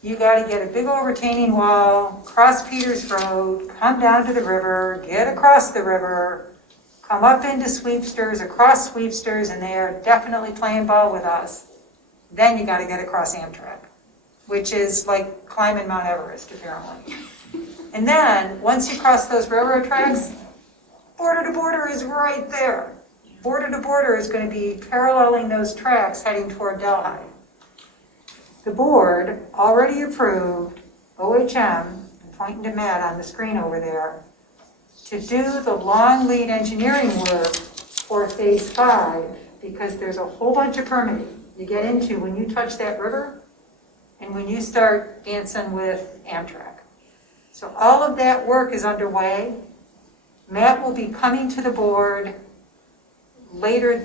You got to get a big old retaining wall, cross Peters Road, come down to the river, get across the river, come up into Sweepsters, across Sweepsters, and they are definitely playing ball with us. Then you got to get across Amtrak, which is like climbing Mount Everest, apparently. And then, once you cross those railroad tracks, border to border is right there. Border to border is going to be paralleling those tracks heading toward Delhi. The board already approved OHM, I'm pointing to Matt on the screen over there, to do the long lead engineering work for Phase 5, because there's a whole bunch of permitting you get into when you touch that river and when you start dancing with Amtrak. So all of that work is underway. Matt will be coming to the board late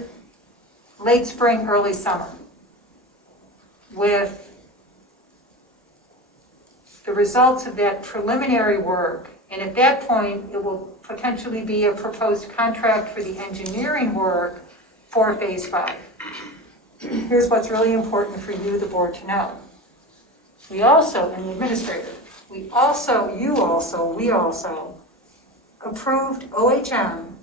spring, early summer with the results of that preliminary work. And at that point, it will potentially be a proposed contract for the engineering work for Phase 5. Here's what's really important for you, the board, to know. We also, and the administrator, we also approved OHM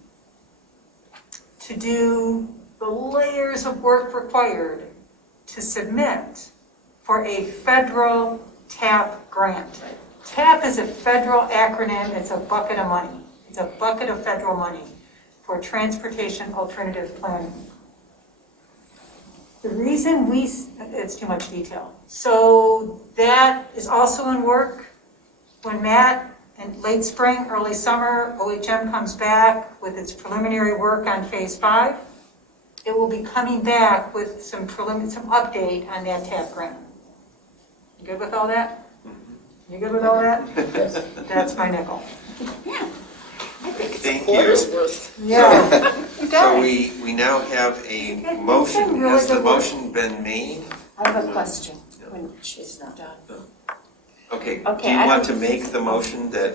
to do the layers of work required to submit for a federal TAP grant. TAP is a federal acronym. It's a bucket of money. It's a bucket of federal money for transportation alternative planning. The reason it's too much detail. So that is also in work. When Matt, in late spring, early summer, OHM comes back with its preliminary work on Phase 5, it will be coming back with some update on that TAP grant. You good with all that? You good with all that? Yes. That's my nickel. Thank Quarter's you. worth. Yeah. You So got it. we now have a It's been motion. really Has the good work. motion been made? I have a question when she's not done. Okay, do Okay, you I want to don't- make the motion that,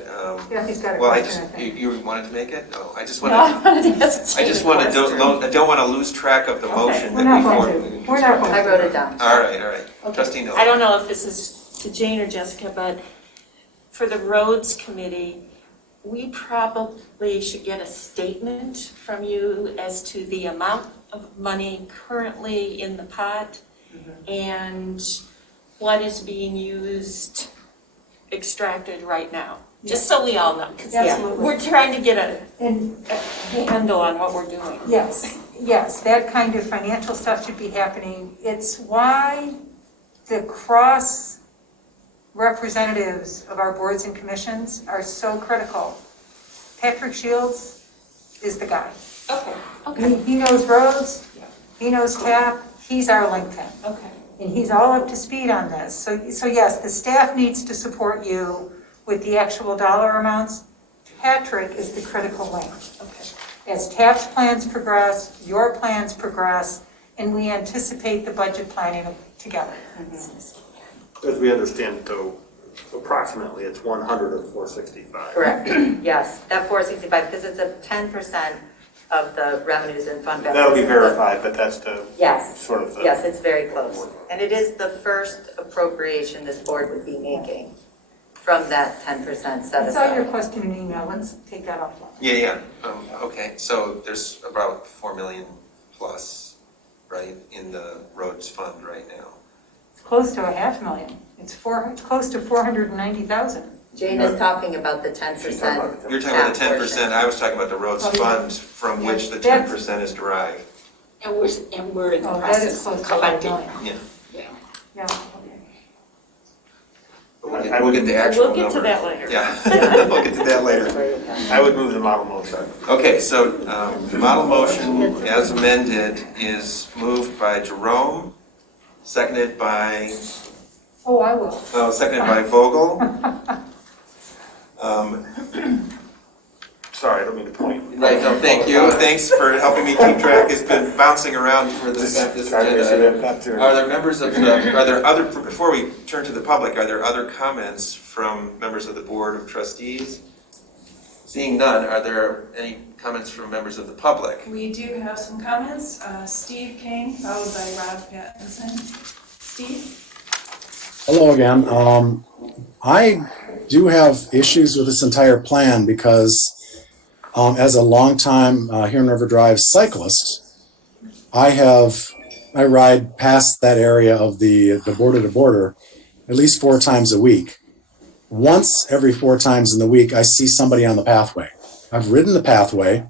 Yeah, he's got a well, question, I you, think. you wanted to make it? No, I just No, want I wanted to ask to, I just want to, I don't want to lose track of the motion We're not that going to. We're not going to. I wrote it down. All right. Trustee Noel. I don't know if this is to Jane or Jessica, but for the roads committee, we probably should get a statement from you as to the amount of money currently in the pot and what is being used, extracted right now, just so we all know. 'Cause Absolutely. we're trying to get a And handle on what we're doing. yes, that kind of financial stuff should be happening. It's why the cross representatives of our boards and commissions are so critical. Patrick Shields is the guy. Okay. He knows roads, he knows TAP, he's our link pin. Okay. And he's all up to speed on this. So yes, the staff needs to support you with the actual dollar amounts. Patrick is the critical link. Okay. As TAP's plans progress, your plans progress, and we anticipate the budget planning together. As we understand it, though, approximately it's 100 of 465. Correct, yes, that 465, because it's a 10% of the revenues and fund balance. That'll be verified, but that's the Yes, sort of the. yes, it's very close. And it is the first appropriation this board would be making from that 10% set I saw your aside. question in email, let's take that offline. Yeah, okay, so there's about 4 million plus, right, in the roads fund right now. It's close to $500,000. It's close to 490,000. Jane is talking about the 10%. You're talking about the 10%, I was talking about the roads Oh, yeah. fund from which the That's- 10% is derived. And we're in the Oh, that is process close of to $5 collecting. million. Yeah. Yeah, okay. We'll get the actual We'll get to number. that later. Yeah, we'll get to that later. I would move the model motion. Okay, so the model motion as amended is moved by Jerome, seconded by, Oh, I will. seconded by Vogel. Sorry, I don't mean to point. Right, no, thank you. Thanks for helping me keep track. It's been bouncing around for this agenda. Are there members of are there other, before we turn to the public, are there other comments from members of the Board of Trustees? Seeing none, are there any comments from members of the public? We do have some comments. Steve King, followed by Rob Pattinson. Steve? Hello again. I do have issues with this entire plan because as a longtime Huron River Drive cyclist, I ride past that area of the border to border at least 4 times a week. Once every 4 times in the week, I see somebody on the pathway. I've ridden the pathway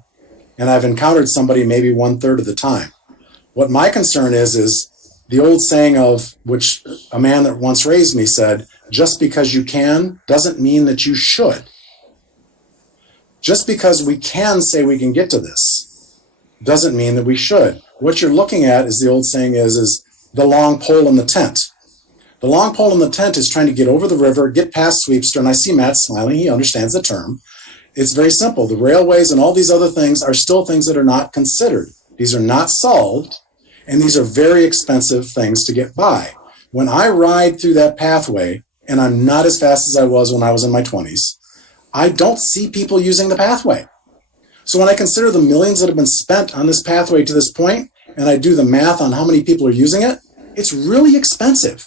and I've encountered somebody maybe 1/3 of the time. What my concern is the old saying of which a man that once raised me said, just because you can doesn't mean that you should. Just because we can say we can get to this doesn't mean that we should. What you're looking at, is the old saying is the long pole in the tent. The long pole in the tent is trying to get over the river, get past Sweepster, and I see Matt smiling, he understands the term. It's very simple. The railways and all these other things are still things that are not considered. These are not solved, and these are very expensive things to get by. When I ride through that pathway, and I'm not as fast as I was when I was in my 20s, I don't see people using the pathway. So when I consider the millions that have been spent on this pathway to this point, and I do the math on how many people are using it, it's really expensive.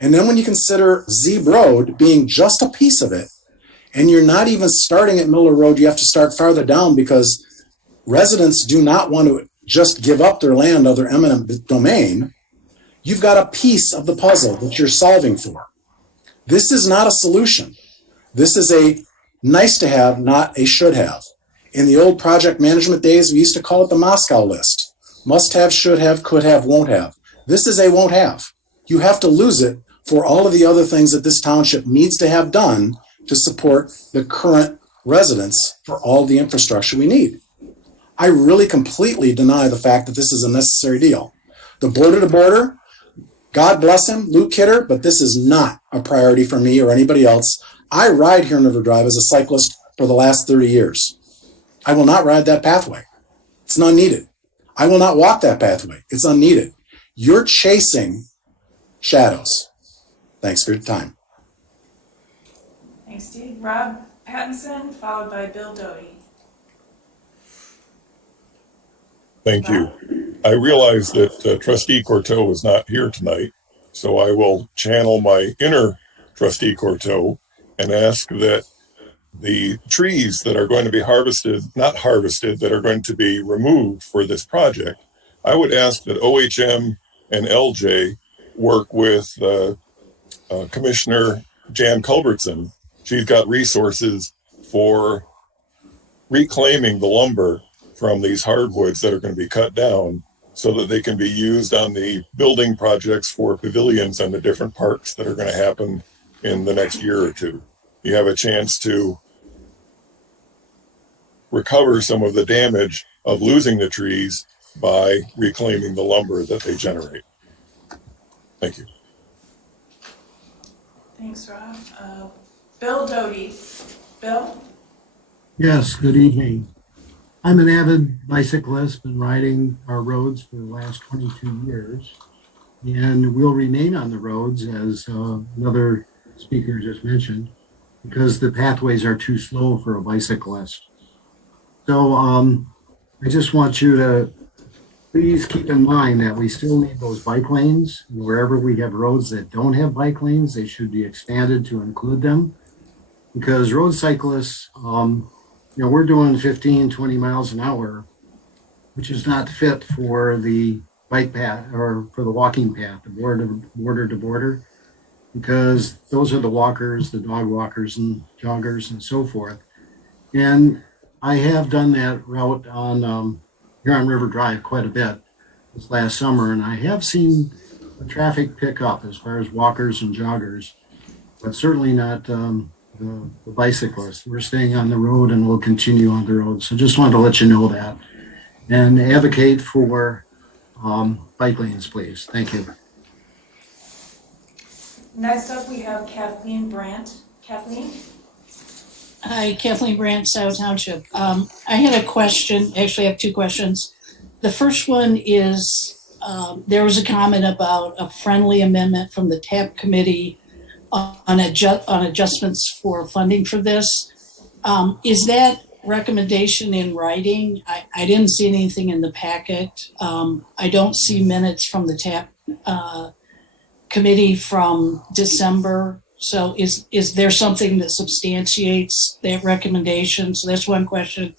And then when you consider Zeeb Road being just a piece of it, and you're not even starting at Miller Road, you have to start farther down because residents do not want to just give up their land or their eminent domain. You've got a piece of the puzzle that you're solving for. This is not a solution. This is a nice to have, not a should have. In the old project management days, we used to call it the Moscow list. Must have, should have, could have, won't have. This is a won't have. You have to lose it for all of the other things that this township needs to have done to support the current residents for all the infrastructure we need. I really completely deny the fact that this is a necessary deal. The border to border, God bless him, Luke Kidder, but this is not a priority for me or anybody else. I ride here in River Drive as a cyclist for the last 30 years. I will not ride that pathway. It's not needed. I will not walk that pathway. It's unneeded. You're chasing shadows. Thanks for your time. Thanks, Steve. Rob Pattinson, followed by Bill Doty. Thank you. I realize that Trustee Corteau is not here tonight, so I will channel my inner Trustee Corteau and ask that the trees that are going to be not harvested, that are going to be removed for this project, I would ask that OHM and LJ work with Commissioner Jan Culbertson. She's got resources for reclaiming the lumber from these hardwoods that are going to be cut down so that they can be used on the building projects for pavilions and the different parks that are going to happen in the next year or two. You have a chance to recover some of the damage of losing the trees by reclaiming the lumber that they generate. Thank you. Thanks, Rob. Bill Doty. Bill? Yes, good evening. I'm an avid bicyclist, been riding our roads for the last 22 years, and will remain on the roads, as another speaker just mentioned, because the pathways are too slow for a bicyclist. So I just want you to please keep in mind that we still need those bike lanes. And wherever we have roads that don't have bike lanes, they should be expanded to include them, because road cyclists, we're doing 15, 20 miles an hour, which is not fit for the bike path or for the walking path, the border to border, because those are the walkers, the dog walkers and joggers and so forth. And I have done that route on here on River Drive quite a bit this last summer, and I have seen the traffic pick up as far as walkers and joggers, but certainly not the bicyclists. We're staying on the road and we'll continue on the road. So just wanted to let you know that and advocate for bike lanes, please. Thank you. Next up, we have Kathleen Brandt. Kathleen? Hi, Kathleen Brandt, Scio Township. I had a question. Actually, I have two questions. The first one is there was a comment about a friendly amendment from the TAP committee on adjustments for funding for this. Is that recommendation in writing? I didn't see anything in the packet. I don't see minutes from the TAP committee from December. So is there something that substantiates that recommendation? So that's one question.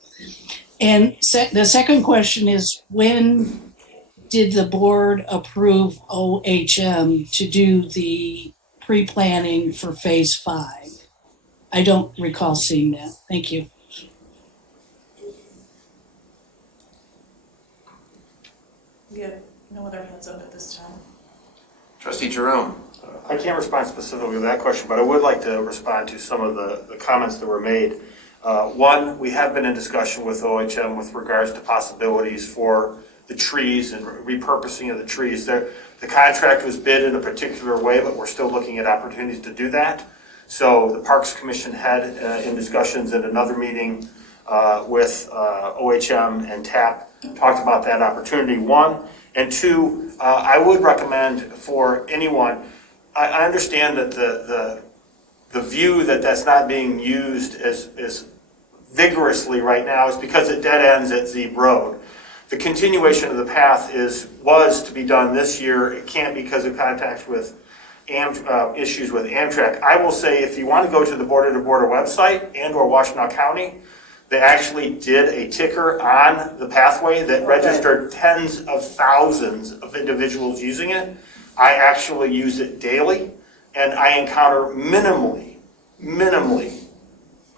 And the second question is, when did the board approve OHM to do the pre-planning for phase 5? I don't recall seeing that. Thank you. We have no other hands up at this time. Trustee Jerome. I can't respond specifically to that question, but I would like to respond to some of the comments that were made. One, we have been in discussion with OHM with regards to possibilities for the trees and repurposing of the trees. The contract was bid in a particular way, but we're still looking at opportunities to do that. So the Parks Commission had in discussions at another meeting with OHM and TAP talked about that opportunity, one. And two, I would recommend for anyone, I understand that the view that that's not being used as vigorously right now is because it dead ends at Zeeb Road. The continuation of the path was to be done this year. It can't because of contacts with issues with Amtrak. I will say, if you want to go to the border-to-border website and or Washtenaw County, they actually did a ticker on the pathway that registered tens of thousands of individuals using it. I actually use it daily, and I encounter minimally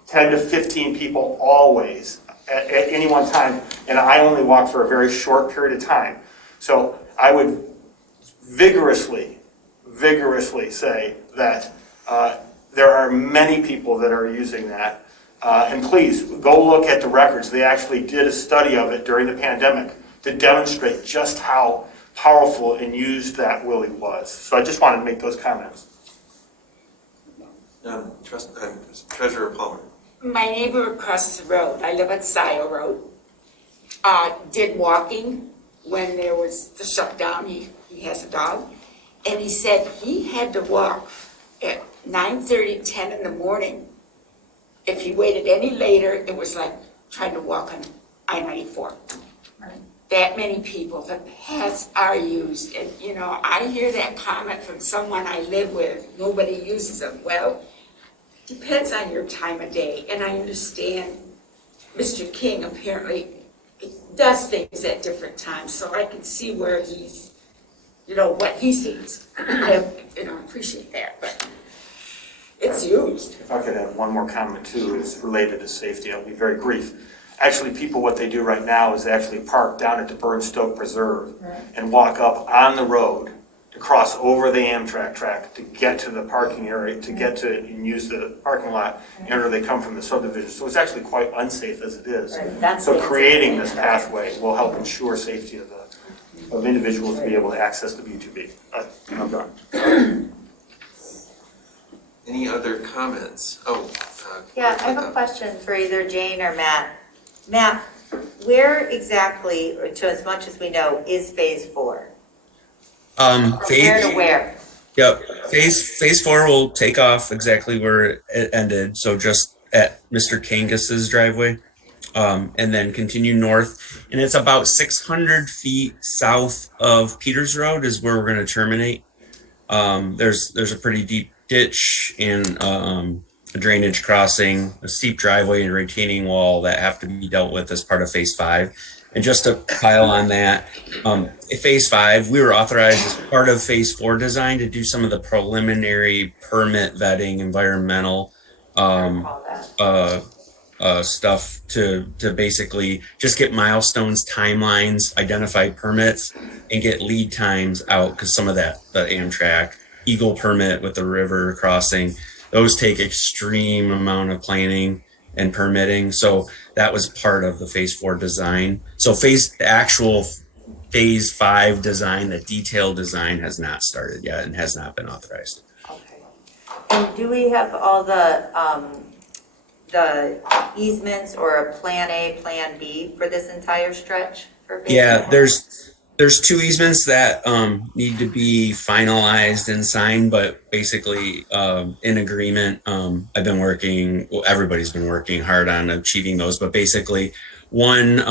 10 to 15 people always at any one time, and I only walk for a very short period of time. So I would vigorously say that there are many people that are using that. And please, go look at the records. They actually did a study of it during the pandemic to demonstrate just how powerful and used that Willie was. So I just wanted to make those comments. Treasurer Palmer. My neighbor across the road, I live at Scio Road, did walking when there was the shutdown. He has a dog. And he said he had to walk at 9:30, 10 in the morning. If he waited any later, it was like trying to walk on I-94. That many people, the paths are used. And, you know, I hear that comment from someone I live with, nobody uses them. Well, depends on your time of day. And I understand Mr. King apparently does things at different times. So I can see where he's, you know, what he sees. I appreciate that, but it's used. If I could add one more comment too, is related to safety. I'll be very brief. Actually, people, what they do right now is they actually park down at the Burnstoke Preserve and walk up on the road to cross over the Amtrak track to get to the parking area, to get to and use the parking lot after they come from the subdivision. So it's actually quite unsafe as it is. So creating this pathway will help ensure safety of individuals to be able to access the B2B. I'm done. Any other comments? Yeah, I have a question for either Jane or Matt. Matt, where exactly, or to as much as we know, is phase 4? From where to where? Yep. Phase 4 will take off exactly where it ended. So just at Mr. Kangus's driveway, and then continue north. And it's about 600 feet south of Peters Road is where we're going to terminate. There's a pretty deep ditch and a drainage crossing, a steep driveway and retaining wall that have to be dealt with as part of phase 5. And just to pile on that, phase 5, we were authorized as part of phase 4 design to do some of the preliminary permit vetting, environmental stuff to basically just get milestones, timelines, identify permits, and get lead times out, because some of that, the Amtrak Eagle permit with the river crossing, those take extreme amount of planning and permitting. So that was part of the phase 4 design. So the actual phase 5 design, the detailed design, has not started yet and has not been authorized. Okay. And do we have all the easements or a plan A, plan B for this entire stretch? For phase 4? There's 2 easements that need to be finalized and signed, but basically in agreement. Everybody's been working hard on achieving those, but basically one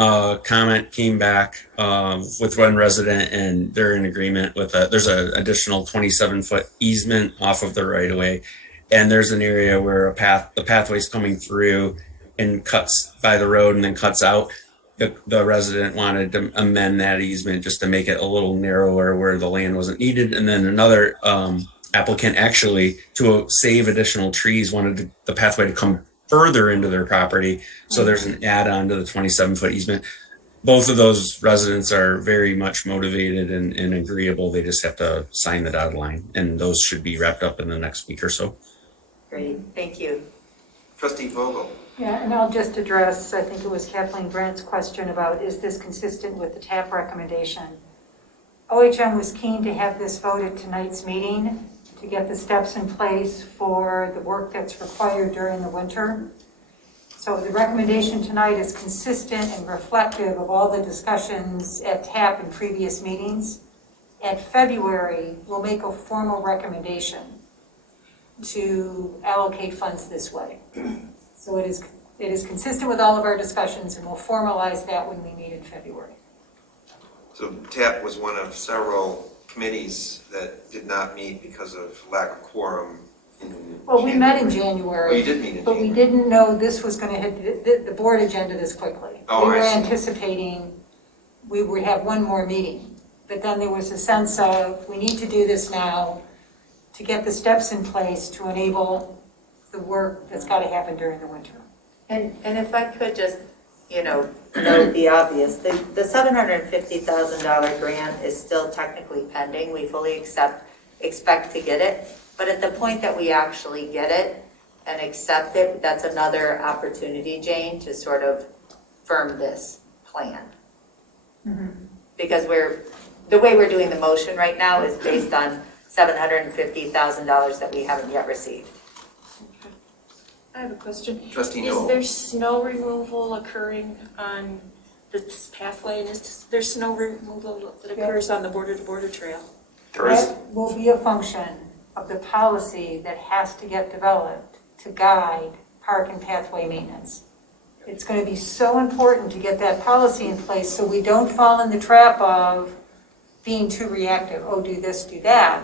comment came back with one resident, and they're in agreement with there's an additional 27-foot easement off of the right of way, and there's an area where the pathway's coming through and cuts by the road and then cuts out. The resident wanted to amend that easement just to make it a little narrower where the land wasn't needed. And then another applicant, actually, to save additional trees, wanted the pathway to come further into their property. So there's an add-on to the 27-foot easement. Both of those residents are very much motivated and agreeable. They just have to sign the dotted line, and those should be wrapped up in the next week or so. Great, thank you. Trustee Vogel. Yeah, and I'll just address, I think it was Kathleen Brandt's question about, is this consistent with the TAP recommendation? OHM was keen to have this voted tonight's meeting to get the steps in place for the work that's required during the winter. So the recommendation tonight is consistent and reflective of all the discussions at TAP in previous meetings. At February, we'll make a formal recommendation to allocate funds this way. So it is consistent with all of our discussions, and we'll formalize that when we meet in February. So TAP was one of several committees that did not meet because of lack of quorum. Well, we met in January. Oh, you did meet in January. But we didn't know this was going to hit the board agenda this quickly. Oh, we were I see. anticipating we would have one more meeting. But then there was a sense of, we need to do this now to get the steps in place to enable the work that's got to happen during the winter. And if I could just, note the obvious, the $750,000 grant is still technically pending. We fully expect to get it. But at the point that we actually get it and accept it, that's another opportunity, Jane, to sort of firm this plan. Mm-hmm. Because the way we're doing the motion right now is based on $750,000 that we haven't yet received. I have a question. Trustee Is Newell. there snow removal occurring on this pathway, and is there snow removal that occurs on the border-to-border trail? That will be a function of the policy that has to get developed to guide park and pathway maintenance. It's going to be so important to get that policy in place so we don't fall in the trap of being too reactive. Oh, do this, do that.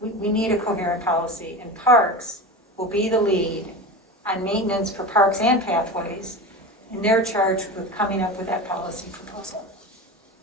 We need a coherent policy, and parks will be the lead on maintenance for parks and pathways, and they're charged with coming up with that policy proposal.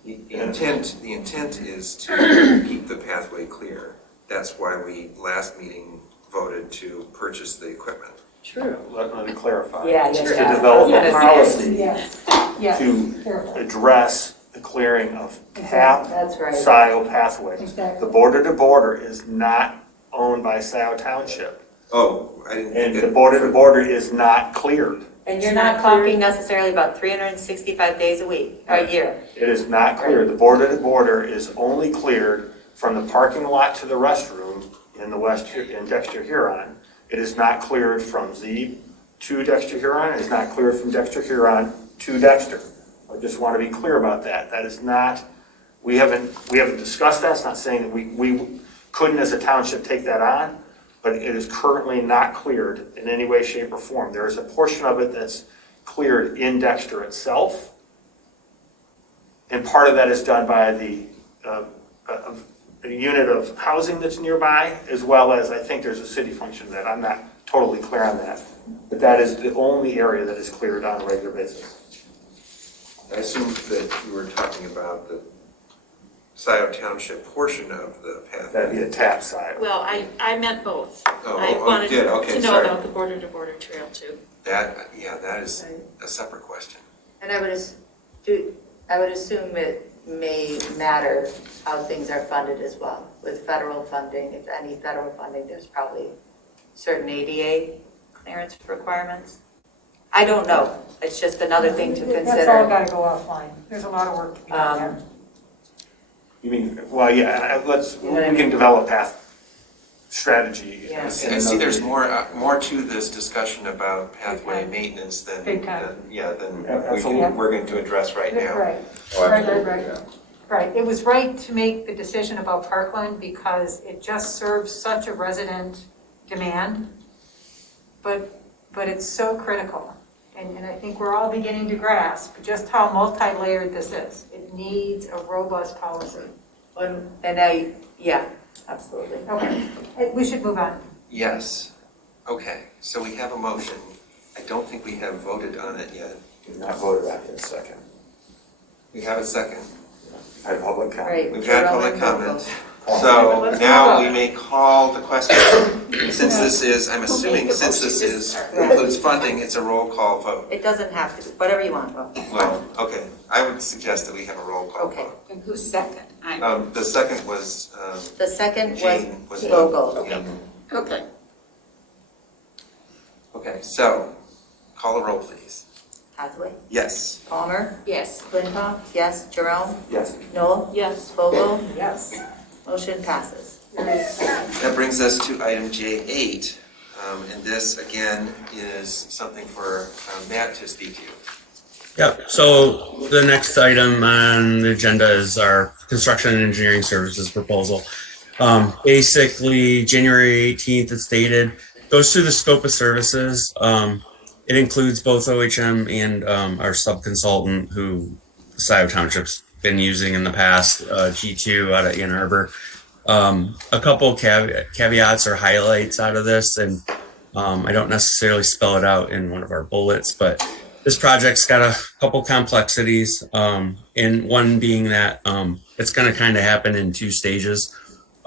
The intent is to keep the pathway clear. That's why we last meeting voted to purchase the equipment. True. Let me clarify. Yeah, To yeah. develop Yes, a policy Yes, yes. to address the clearing of CAP, That's right. Scio pathways. Exactly. The border-to-border is not owned by Scio Township. Oh, I didn't And think the it. border-to-border is not cleared. And you're not talking necessarily about 365 days a year. It is not cleared. The border-to-border is only cleared from the parking lot to the restroom in Dexter Huron. It is not cleared from Z to Dexter Huron. It is not cleared from Dexter Huron to Dexter. I just want to be clear about that. That is not, we haven't discussed that. It's not saying that we couldn't as a township take that on, but it is currently not cleared in any way, shape, or form. There is a portion of it that's cleared in Dexter itself, and part of that is done by the a unit of housing that's nearby, as well as I think there's a city function that I'm not totally clear on that. But that is the only area that is cleared on a regular basis. I assumed that you were talking about the Scio Township portion of the pathway. That'd be the tap side. Well, I meant both. Oh, I oh, wanted you did. Okay, to know sorry. about the border-to-border trail too. That is a separate question. And I would assume it may matter how things are funded as well. With federal funding, if any federal funding, there's probably certain ADA clearance requirements. I don't know. It's just another thing to consider. That's all got to go offline. There's a lot of work to be done there. You mean, well, yeah, we can develop path strategy. Yeah. I see there's more to this discussion about pathway maintenance than Big time. Absolutely. we're going to address right now. Right. Oh, Right. absolutely, Right, it was right to make the decision about Parkland because it just serves such a resident demand, but it's so critical. And I think we're all beginning to grasp just how multi-layered this is. It needs a robust policy. Yeah, absolutely. Okay, we should move on. Yes. Okay, so we have a motion. I don't think we have voted on it yet. We've not voted on it in a second. We have a second. I had public comment. Right. We've had public comment. So now we may call the question. Since this is, I'm assuming, since this includes funding, it's a roll call vote. It doesn't have to be, whatever you want. Well, okay, I would suggest that we have a roll call Okay. vote. And who's second? The second was, The second Jane was was Vogel. yeah. Okay. Okay, so, call the roll, please. Hathaway, Yes. Palmer, Yes. Flintoff, yes, Jerome, Yes. Noel, Yes. Vogel, Yes. motion passes. That brings us to item J8, and this, again, is something for Matt to speak to. Yep, so the next item on the agenda is our construction and engineering services proposal. Basically, January 18th, it's dated, goes through the scope of services. It includes both OHM and our sub-consultant who Scio Township's been using in the past, G2 out of Ann Arbor. A couple caveats or highlights out of this, and I don't necessarily spell it out in one of our bullets, but this project's got a couple complexities, and one being that it's going to kind of happen in two stages,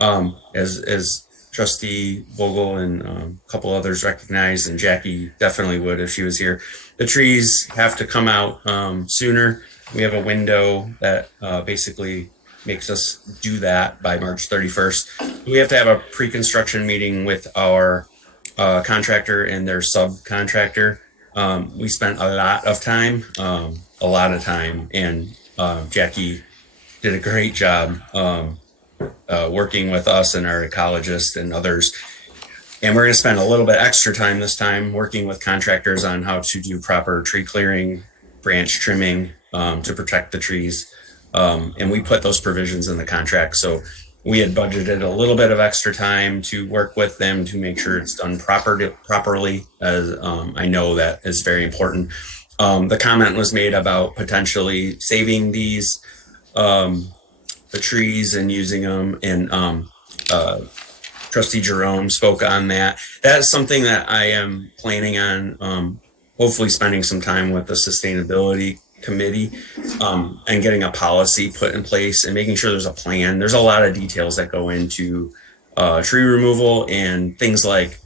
as Trustee Vogel and a couple others recognized, and Jackie definitely would if she was here. The trees have to come out sooner. We have a window that basically makes us do that by March 31st. We have to have a pre-construction meeting with our contractor and their subcontractor. We spent a lot of time, and Jackie did a great job working with us and our ecologists and others. And we're going to spend a little bit extra time this time working with contractors on how to do proper tree clearing, branch trimming to protect the trees. And we put those provisions in the contract. So we had budgeted a little bit of extra time to work with them to make sure it's done properly, as I know that is very important. The comment was made about potentially saving these the trees and using them, and Trustee Jerome spoke on that. That is something that I am planning on hopefully spending some time with the sustainability committee and getting a policy put in place and making sure there's a plan. There's a lot of details that go into tree removal and things like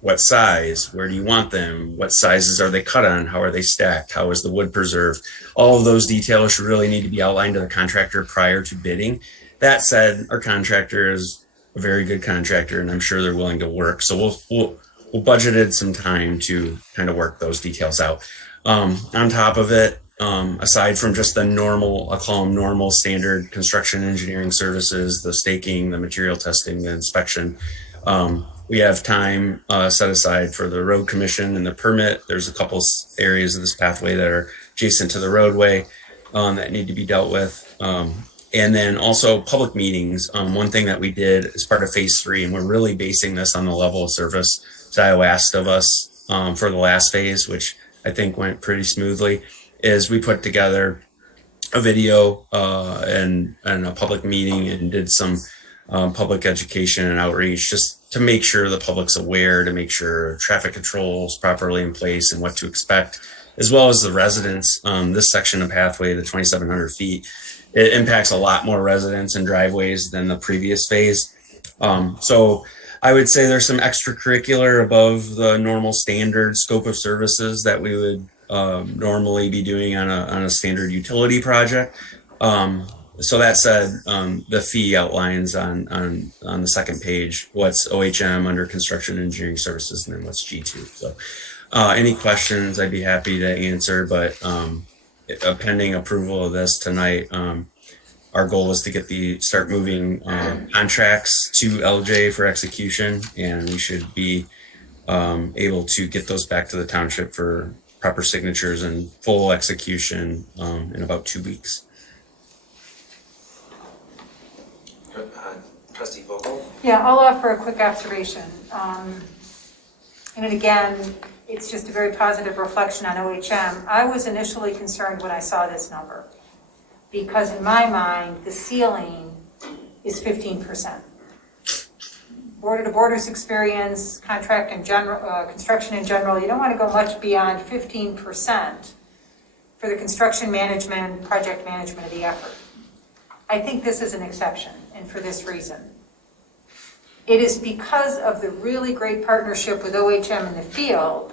what size, where do you want them, what sizes are they cut on, how are they stacked, how is the wood preserved. All of those details should really need to be outlined to the contractor prior to bidding. That said, our contractor is a very good contractor and I'm sure they're willing to work. So we'll budgeted some time to kind of work those details out. On top of it, aside from just the normal, I'll call them normal standard construction engineering services, the staking, the material testing, the inspection, we have time set aside for the road commission and the permit. There's a couple areas of this pathway that are adjacent to the roadway that need to be dealt with. And then also public meetings. One thing that we did as part of phase 3, and we're really basing this on the level of service Scio asked of us for the last phase, which I think went pretty smoothly, is we put together a video and a public meeting and did some public education and outreach just to make sure the public's aware, to make sure traffic control is properly in place and what to expect, as well as the residents. This section of pathway, the 2,700 feet, it impacts a lot more residents and driveways than the previous phase. So I would say there's some extracurricular above the normal standard scope of services that we would normally be doing on a standard utility project. So that said, the fee outlines on the second page what's OHM under construction engineering services and then what's G2. So any questions I'd be happy to answer, but pending approval of this tonight, our goal is to start moving contracts to LJ for execution, and we should be able to get those back to the township for proper signatures and full execution in about 2 weeks. Trustee Vogel? Yeah, I'll offer a quick observation. And again, it's just a very positive reflection on OHM. I was initially concerned when I saw this number, because in my mind, the ceiling is 15%. Border to borders experience, contract in general, construction in general, you don't want to go much beyond 15% for the construction management, project management of the effort. I think this is an exception, and for this reason. It is because of the really great partnership with OHM in the field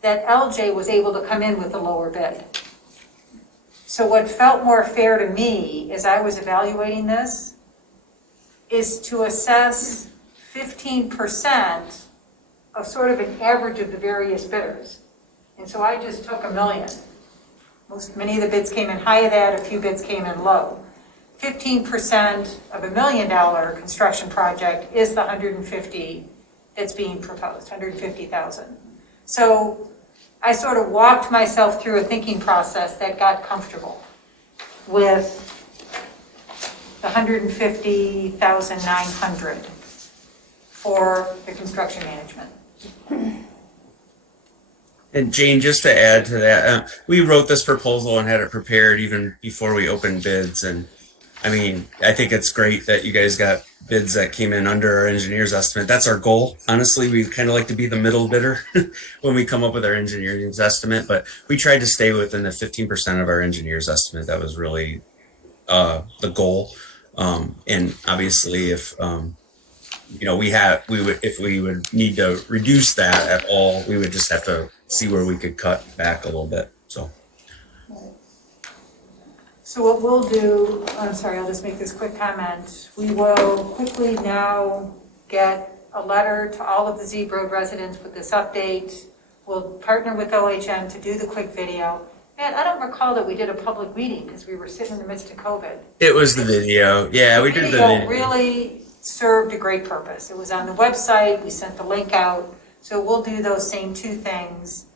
that LJ was able to come in with the lower bid. So what felt more fair to me as I was evaluating this is to assess 15% of sort of an average of the various bidders. And so I just took $1 million. Many of the bids came in high of that, a few bids came in low. 15% of $1 million construction project is the 150 that's being proposed, 150,000. So I sort of walked myself through a thinking process that got comfortable with the 150,900 for the construction management. And Jane, just to add to that, we wrote this proposal and had it prepared even before we opened bids. And I mean, I think it's great that you guys got bids that came in under our engineer's estimate. That's our goal. Honestly, we kind of like to be the middle bidder when we come up with our engineer's estimate, but we tried to stay within the 15% of our engineer's estimate. That was really the goal. And obviously, if if we would need to reduce that at all, we would just have to see where we could cut back a little bit. So what we'll do, I'm sorry, I'll just make this quick comment. We will quickly now get a letter to all of the Zeeb Road residents with this update. We'll partner with OHM to do the quick video, And I don't recall that we did a public meeting because we were sitting in the midst of COVID. It was the video. Yeah, we did the video. Really served a great purpose. It was on the website, we sent the link out, so we'll do those same two things.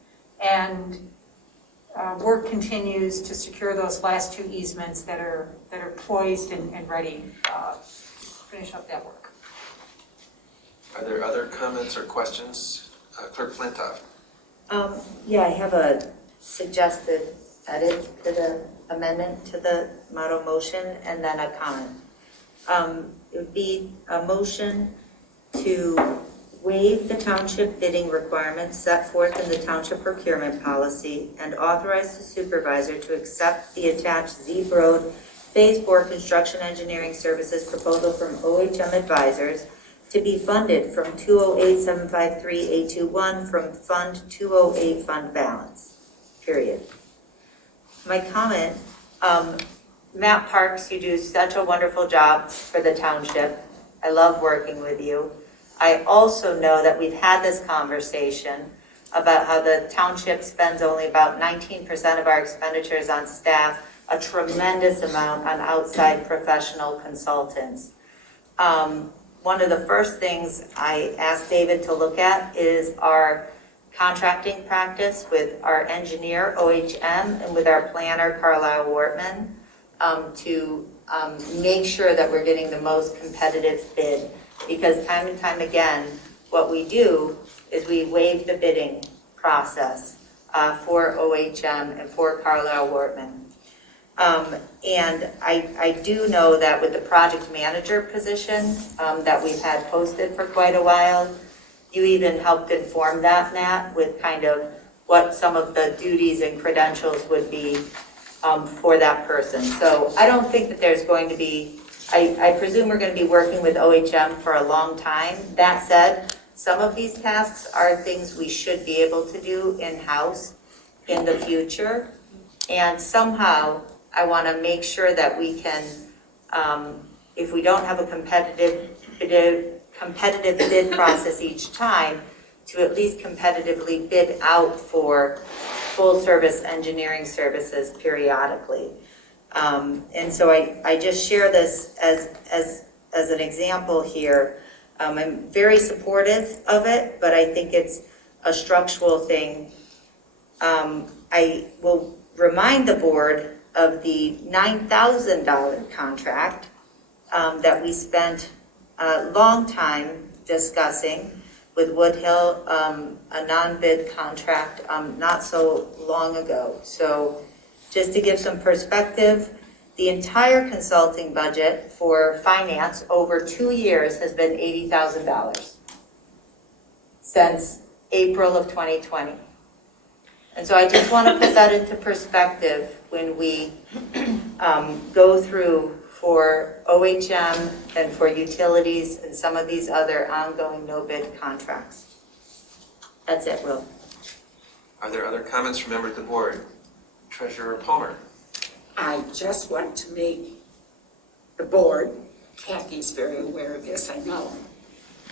And work continues to secure those last two easements that are poised and ready to finish up that work. Are there other comments or questions? Clerk Flintoff. Yeah, I have a suggested edit to the amendment to the model motion and then a comment. It would be a motion to waive the township bidding requirements set forth in the township procurement policy and authorize the supervisor to accept the attached Zeeb Road Phase 4 Construction Engineering Services proposal from OHM Advisors to be funded from 208-753-821 from Fund 208 Fund Balance, period. My comment, Matt Parks, you do such a wonderful job for the township. I love working with you. I also know that we've had this conversation about how the township spends only about 19% of our expenditures on staff, a tremendous amount on outside professional consultants. One of the first things I asked David to look at is our contracting practice with our engineer, OHM, and with our planner, Carlisle Wortman, to make sure that we're getting the most competitive bid. Because time and time again, what we do is we waive the bidding process for OHM and for Carlisle Wortman. And I do know that with the project manager position that we've had posted for quite a while, you even helped inform that, Nat, with kind of what some of the duties and credentials would be for that person. So I don't think that there's going to be, I presume we're going to be working with OHM for a long time. That said, some of these tasks are things we should be able to do in-house in the future. And somehow, I want to make sure that we can, if we don't have a competitive bid process each time, to at least competitively bid out for full service engineering services periodically. And so I just share this as an example here. I'm very supportive of it, but I think it's a structural thing. I will remind the board of the $9,000 contract that we spent a long time discussing with Woodhill, a non-bid contract not so long ago. So just to give some perspective, the entire consulting budget for finance over 2 years has been $80,000 since April of 2020. And so I just want to put that into perspective when we go through for OHM and for utilities and some of these other ongoing no-bid contracts. That's it, Will. Are there other comments from members of the board? Treasurer Palmer. I just want to make the board, Kathy's very aware of this, I know,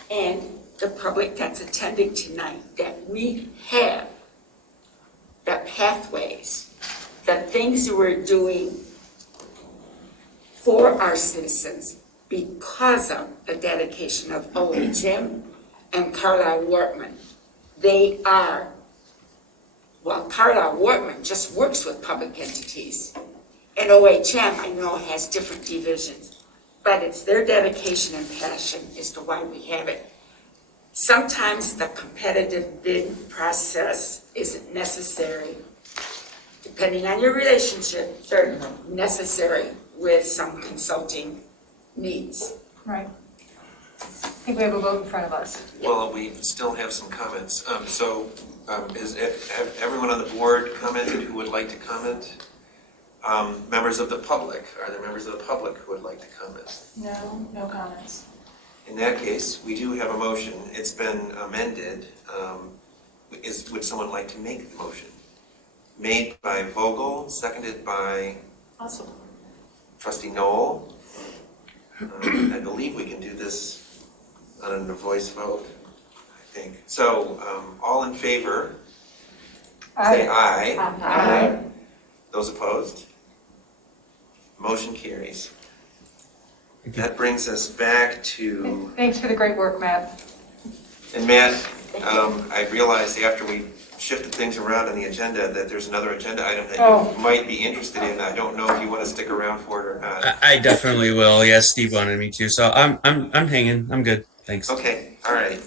and the public that's attending tonight, that we have the pathways, the things we're doing for our citizens because of the dedication of OHM and Carlisle Wortman. They are, well, Carlisle Wortman just works with public entities. And OHM, I know, has different divisions, but it's their dedication and passion as to why we have it. Sometimes the competitive bid process isn't necessary, depending on your relationship, certainly necessary with some consulting needs. Right. I think we have a vote in front of us. Well, we still have some comments. Is everyone on the board commented who would like to comment? Members of the public, are there members of the public who would like to comment? No comments. In that case, we do have a motion. It's been amended. Would someone like to make the motion? Made by Vogel, seconded by Awesome. Trustee Knoll. I believe we can do this on a voice vote, I think. So, all in favor, say aye. Aye. Those opposed? Motion carries. That brings us back to, Thanks for the great work, Matt. and Matt, I realized after we shifted things around on the agenda that there's another agenda item that you might be interested in. I don't know if you want to stick around for it or not. I definitely will. Yes, Steve wanted me to, so I'm hanging. I'm good. Thanks. Okay, all right.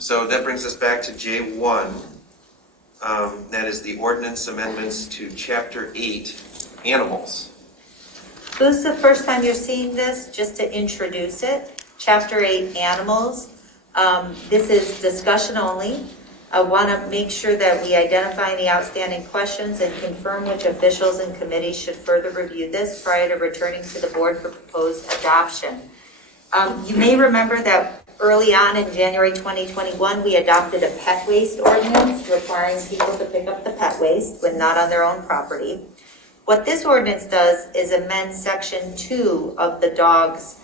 So that brings us back to J1. That is the ordinance amendments to Chapter 8, Animals. So this is the first time you're seeing this, just to introduce it. Chapter 8, Animals. This is discussion only. I want to make sure that we identify any outstanding questions and confirm which officials and committees should further review this prior to returning to the board for proposed adoption. You may remember that early on in January 2021, we adopted a pet waste ordinance requiring people to pick up the pet waste when not on their own property. What this ordinance does is amend Section 2 of the dogs,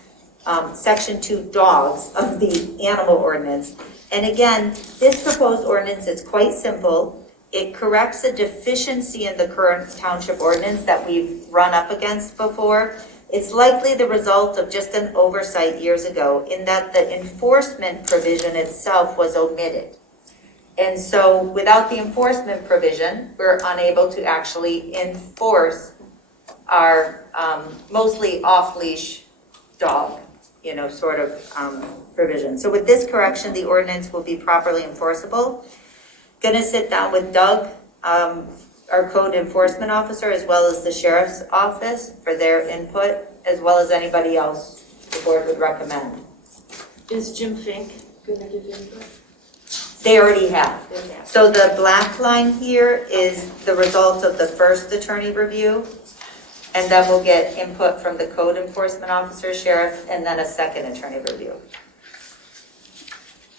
Section 2 dogs of the animal ordinance. And again, this proposed ordinance is quite simple. It corrects a deficiency in the current township ordinance that we've run up against before. It's likely the result of just an oversight years ago in that the enforcement provision itself was omitted. And so without the enforcement provision, we're unable to actually enforce our mostly off-leash dog, sort of provision. So with this correction, the ordinance will be properly enforceable. Gonna sit down with Doug, our code enforcement officer, as well as the sheriff's office for their input, as well as anybody else the board would recommend. Is Jim Fink gonna give input? They already have. So the black line here is the result of the first attorney review, and then we'll get input from the code enforcement officer, sheriff, and then a second attorney review.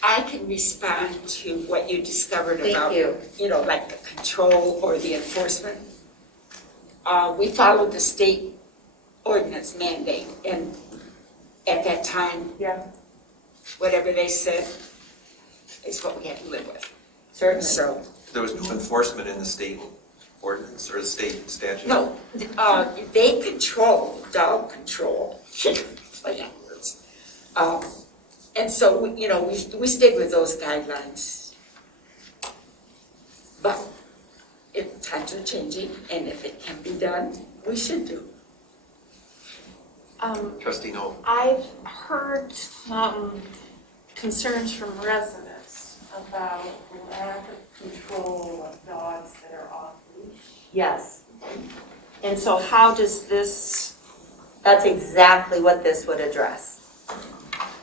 I can respond to what you discovered Thank about, you. Like the control or the enforcement. We followed the state ordinance mandate, and at that time, whatever they said is what we had to live with. Certainly. So, There was no enforcement in the state ordinance or the state statute? no, they control, dog control, play on words. And so, we stayed with those guidelines. But if times are changing, and if it can be done, we should do. Trustee Noel. I've heard some concerns from residents about lack of control of dogs that are off leash. Yes. And so how does this, That's exactly what this would address.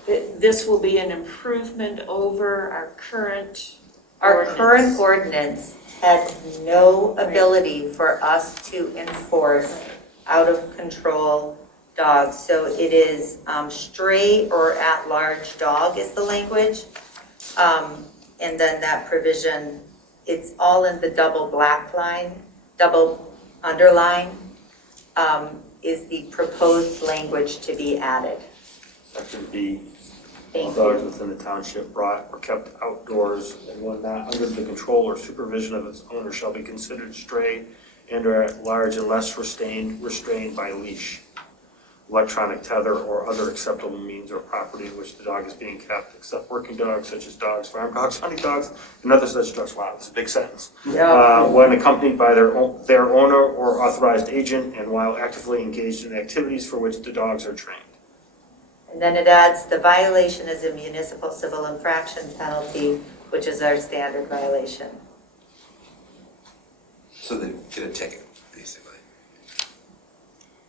this will be an improvement over our current Our ordinance? current ordinance had no ability for us to enforce out-of-control dogs. So it is stray or at-large dog is the language. And then that provision, it's all in the double black line, double underline, is the proposed language to be added. Section B, all Thank dogs you. within the township brought or kept outdoors and when not under the control or supervision of its owner shall be considered stray and or at large unless restrained by leash, electronic tether, or other acceptable means or property in which the dog is being kept, except working dogs such as dogs, farm dogs, hunting dogs, and other such dogs. Wow, that's a big sentence. When accompanied by their owner or authorized agent and while actively engaged in activities for which the dogs are trained. And then it adds the violation is a municipal civil infraction penalty, which is our standard violation. So they get a ticket, basically.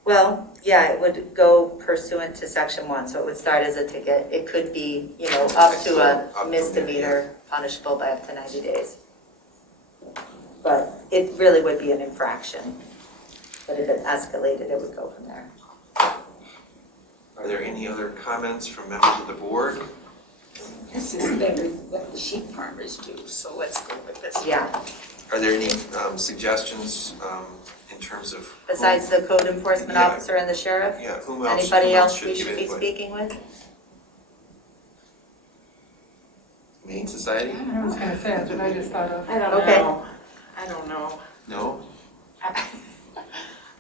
Well, yeah, it would go pursuant to section 1, so it would start as a ticket. It could be, up to a misdemeanor punishable by up to 90 days. But it really would be an infraction. But if it escalated, it would go from there. Are there any other comments from members of the board? This is better than what the sheep farmers do, so let's go with this. Yeah. Are there any suggestions in terms of? Besides the code enforcement officer and the sheriff? Yeah, whom else? Anybody whom else we give should be input? speaking with? Humane Society? I was gonna say, that's what I just thought of. I don't Okay. know. I don't know. No?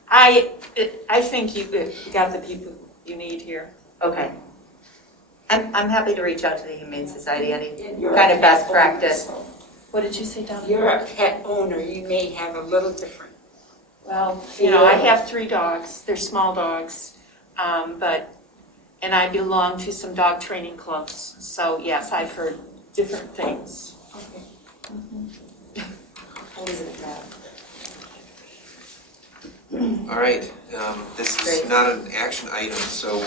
I think you got the people you need here. Okay. I'm happy to reach out to the Humane Society, any You're kind a of best pet owner, practice. so What did you say, Donna? You're a pet owner, you may have a little different. Well, I have 3 dogs. They're small dogs, and I belong to some dog training clubs. So yes, I've heard different things. Okay. I'll leave it at that. All right, this is Great. not an action item, so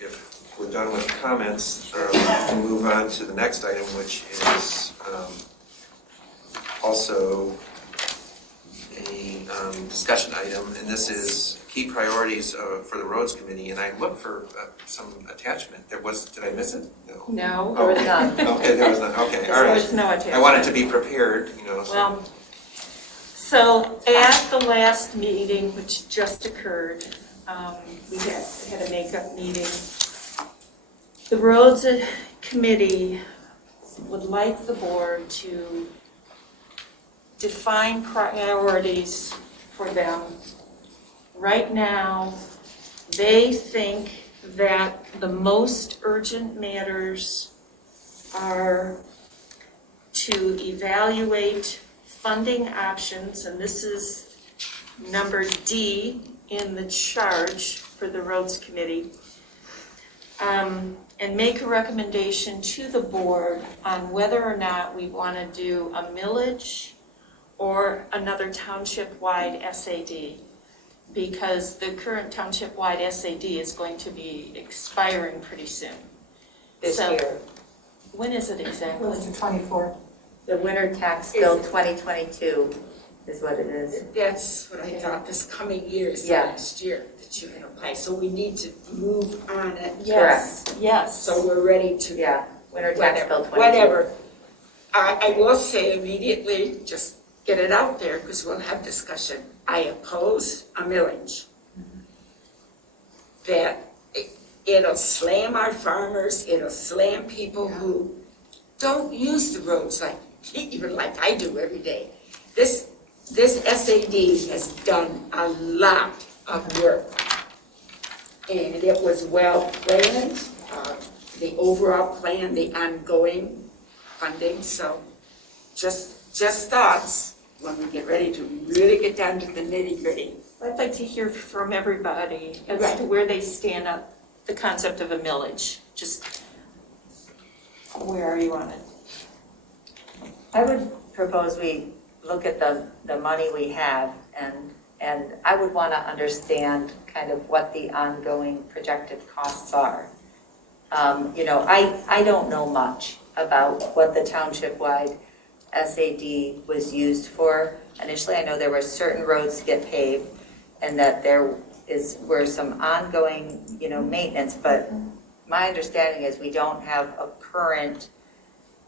if we're done with comments, we can move on to the next item, which is also a discussion item, and this is key priorities for the roads committee. And I looked for some attachment. Did I miss it? No, There was none. Okay, there was none. Okay, all there right. was no attachment. I wanted to be prepared, so. Well, so at the last meeting, which just occurred, we had a makeup meeting. The roads committee would like the board to define priorities for them. Right now, they think that the most urgent matters are to evaluate funding options, and this is number D in the charge for the roads committee, and make a recommendation to the board on whether or not we want to do a millage or another township-wide SAD, because the current township-wide SAD is going to be expiring pretty soon. This year. When is it exactly? Goes to 24. The winter tax bill 2022 is what it is. That's what I thought, this coming year is Yeah. last year that you can apply, so we need to move on it. Yes, yes. So we're ready to. Yeah, winter tax bill 22. Whatever. I will say immediately, just get it out there, because we'll have discussion. I oppose a millage. That it'll slam our farmers, it'll slam people who don't use the roads even like I do every day. This SAD has done a lot of work. And it was well planned, the overall plan, the ongoing funding, so just thoughts when we get ready to really get down to the nitty-gritty. I'd like to hear from everybody as Right. to where they stand on the concept of a millage. Just where are you on it? I would propose we look at the money we have, and I would want to understand kind of what the ongoing projected costs are. I don't know much about what the township-wide SAD was used for. Initially, I know there were certain roads to get paved, and that there were some ongoing, maintenance, but my understanding is we don't have a current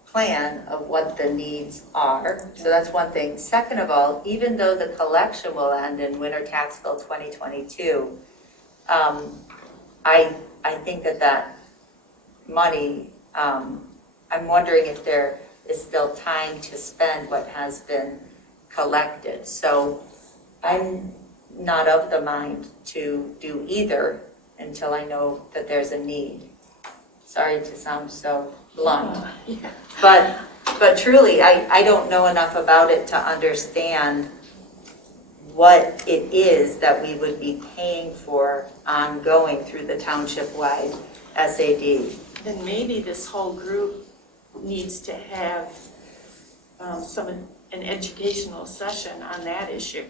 plan of what the needs are. So that's one thing. Second of all, even though the collection will end in winter tax bill 2022, I think that money, I'm wondering if there is still time to spend what has been collected. So I'm not of the mind to do either until I know that there's a need. Sorry to sound so blunt, but truly, I don't know enough about it to understand what it is that we would be paying for ongoing through the township-wide SAD. Then maybe this whole group needs to have an educational session on that issue.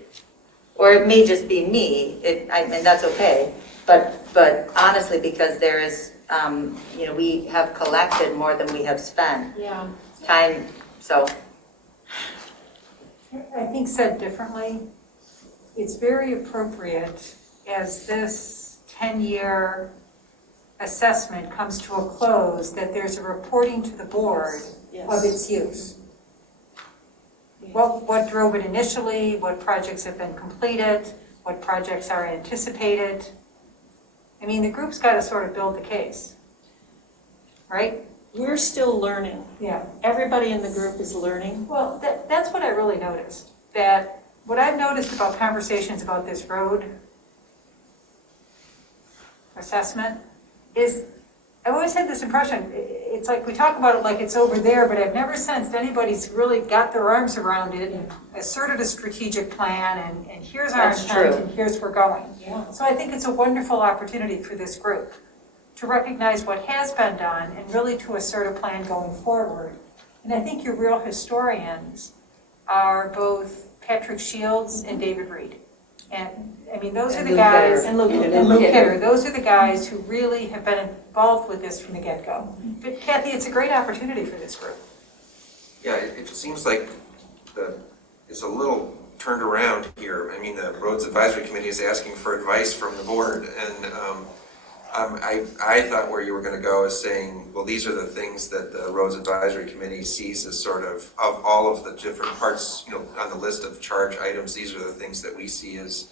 Or it may just be me, and that's okay, but honestly, because there is, we have collected more than we have spent. Yeah. Time, so. I think said differently, it's very appropriate as this 10-year assessment comes to a close that there's a reporting to the board of its use. What drove it initially, what projects have been completed, what projects are anticipated. I mean, the group's got to sort of build the case, right? We're still learning. Yeah. Everybody in the group is learning. Well, that's what I really noticed, that what I've noticed about conversations about this road assessment is, I've always had this impression, it's like we talk about it like it's over there, but I've never sensed anybody's really got their arms around it and asserted a strategic plan and here's our That's intent true. and here's where we're going. Yeah. So I think it's a wonderful opportunity for this group to recognize what has been done and really to assert a plan going forward. And I think your real historians are both Patrick Shields and David Reed. And, I mean, those are And the Luke guys, Hitter. and Luke Hitter, those are the guys who really have been involved with this from the get-go. But Kathy, it's a great opportunity for this group. Yeah, it seems like it's a little turned around here. I mean, the Roads Advisory Committee is asking for advice from the board, and I thought where you were going to go is saying, well, these are the things that the Roads Advisory Committee sees as sort of all of the different parts, you know, on the list of charge items, these are the things that we see as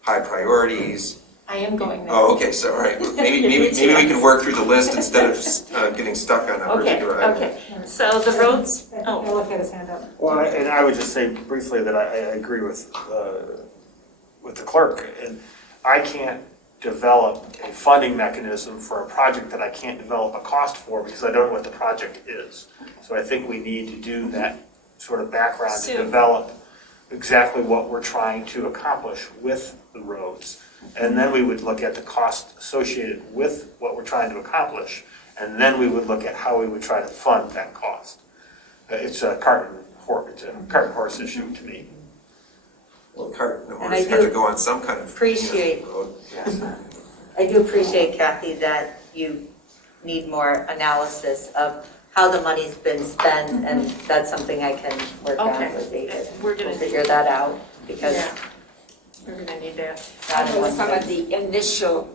high priorities. I am going there. Oh, okay, so, all right, maybe we can work through the list instead of getting stuck on a particular item. Okay, so the roads, I'll look at his hand up. Well, and I would just say briefly that I agree with the clerk. And I can't develop a funding mechanism for a project that I can't develop a cost for because I don't know what the project is. So I think we need to do that sort of background to develop exactly what we're trying to accomplish with the roads. And then we would look at the cost associated with what we're trying to accomplish. And then we would look at how we would try to fund that cost. It's a cart and horse issue to me. Well, the cart and the And I horse have do to go on some kind of appreciate- road. I do appreciate, Kathy, that you need more analysis of how the money's been spent, and that's something I can work on Okay. with David. We're gonna We'll figure that out, because Yeah. We're gonna need that. not in one Some of place. the initial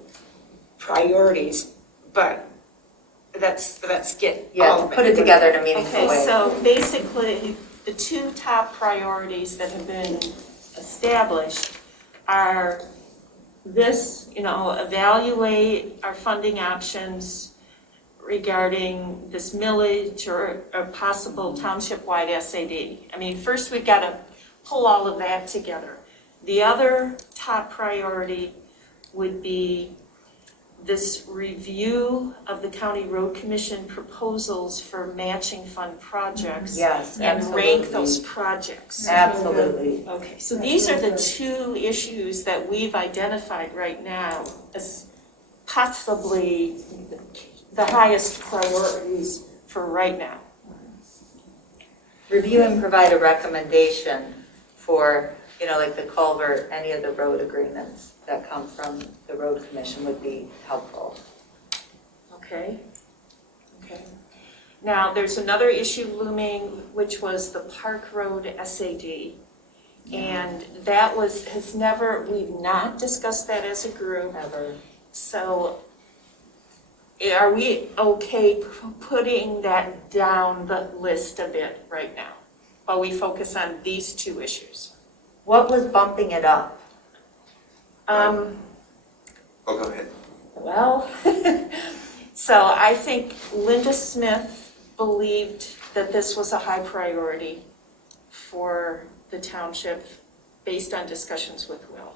priorities, but let's get Yeah, all of put it together in a meaningful Okay, way. so basically, the two top priorities that have been established are this, evaluate our funding options regarding this millage or a possible township-wide SAD. I mean, first we've got to pull all of that together. The other top priority would be this review of the County Road Commission proposals for matching fund projects. Yes, And absolutely. rank those projects. Absolutely. Okay, so these are the two issues that we've identified right now as possibly the highest priorities for right now. Review and provide a recommendation for, like the culvert, any of the road agreements that come from the road commission would be helpful. Okay. Now, there's another issue looming, which was the Park Road SAD. And that we've not discussed that as a group. Ever. So are we okay putting that down the list a bit right now while we focus on these two issues? What was bumping it up? Oh, go ahead. Well, so I think Linda Smith believed that this was a high priority for the township based on discussions with Will.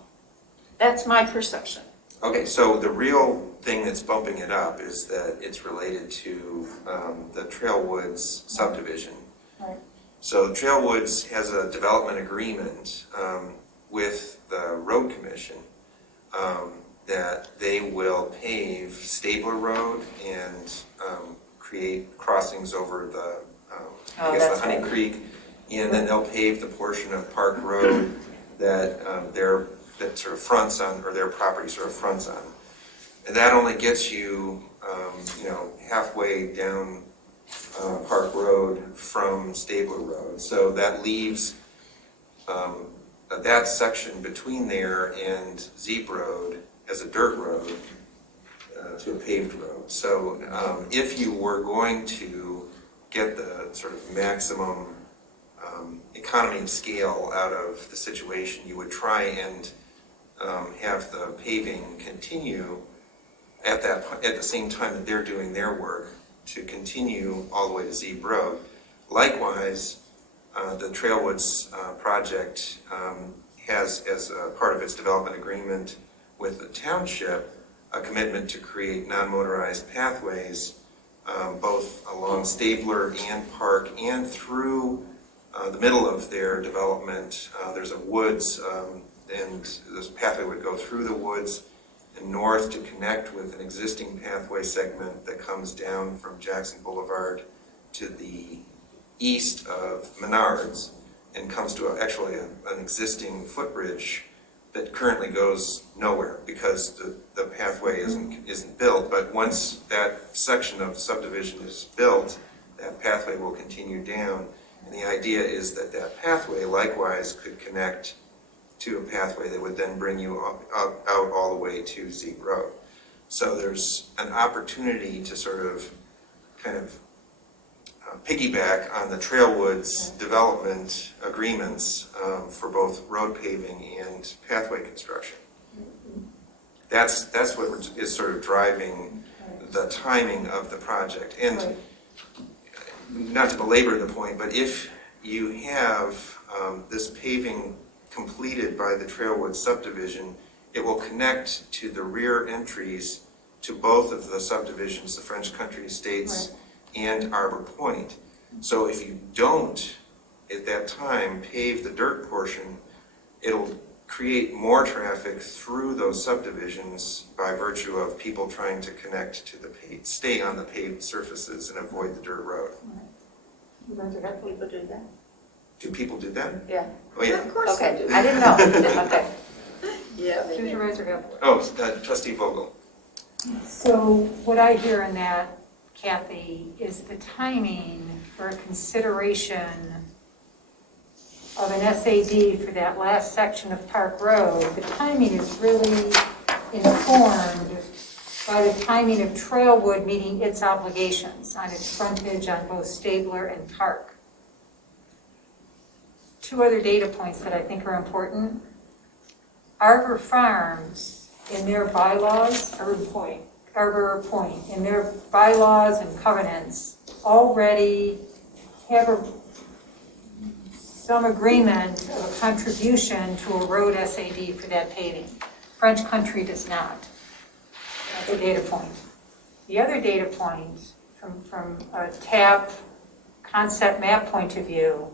That's my perception. Okay, so the real thing that's bumping it up is that it's related to the Trailwoods subdivision. Right. So Trailwoods has a development agreement with the road commission that they will pave Stabler Road and create crossings over the, the Honey right. Creek, and then they'll pave the portion of Park Road that that sort of fronts on, or their property sort of fronts on. And that only gets you, halfway down Park Road from Stabler Road. So that leaves that section between there and Zeep Road as a dirt road to a paved road. So if you were going to get the sort of maximum economy of scale out of the situation, you would try and have the paving continue at the same time that they're doing their work to continue all the way to Zeep Road. Likewise, the Trailwoods project has, as a part of its development agreement with the township, a commitment to create non-motorized pathways both along Stabler and Park and through the middle of their development. There's a woods, and this pathway would go through the woods and north to connect with an existing pathway segment that comes down from Jackson Boulevard to the east of Menards and comes to an existing footbridge that currently goes nowhere because the pathway isn't built. But once that section of subdivision is built, that pathway will continue down. And the idea is that that pathway likewise could connect to a pathway that would then bring you out all the way to Zeeb Road. So there's an opportunity to sort of kind of piggyback on the Trailwoods development agreements for both road paving and pathway construction. That's what is sort of driving the timing of the project. And not to belabor the point, but if you have this paving completed by the Trailwoods subdivision, it will connect to the rear entries to both of the subdivisions, the French Country Estates and Arbor Point. So if you don't, at that time, pave the dirt portion, it'll create more traffic through those subdivisions by virtue of people trying to connect to the stay on the paved surfaces and avoid the dirt road. People do that? Do people do that? Yeah. Oh, yeah. Of course Okay, they do. I didn't know. Okay. Yeah, they do. Supervisor Gephardt. Oh, Trustee Vogel. So what I hear in that, Kathy, is the timing for a consideration of an SAD for that last section of Park Road. The timing is really informed by the timing of Trailwood meeting its obligations on its frontage on both Stabler and Park. Two other data points that I think are important. Arbor Farms, in their bylaws, Arbor Point, in their bylaws and covenants, already have some agreement of a contribution to a road SAD for that paving. French Country does not. That's a data point. The other data point, from a TAP concept map point of view,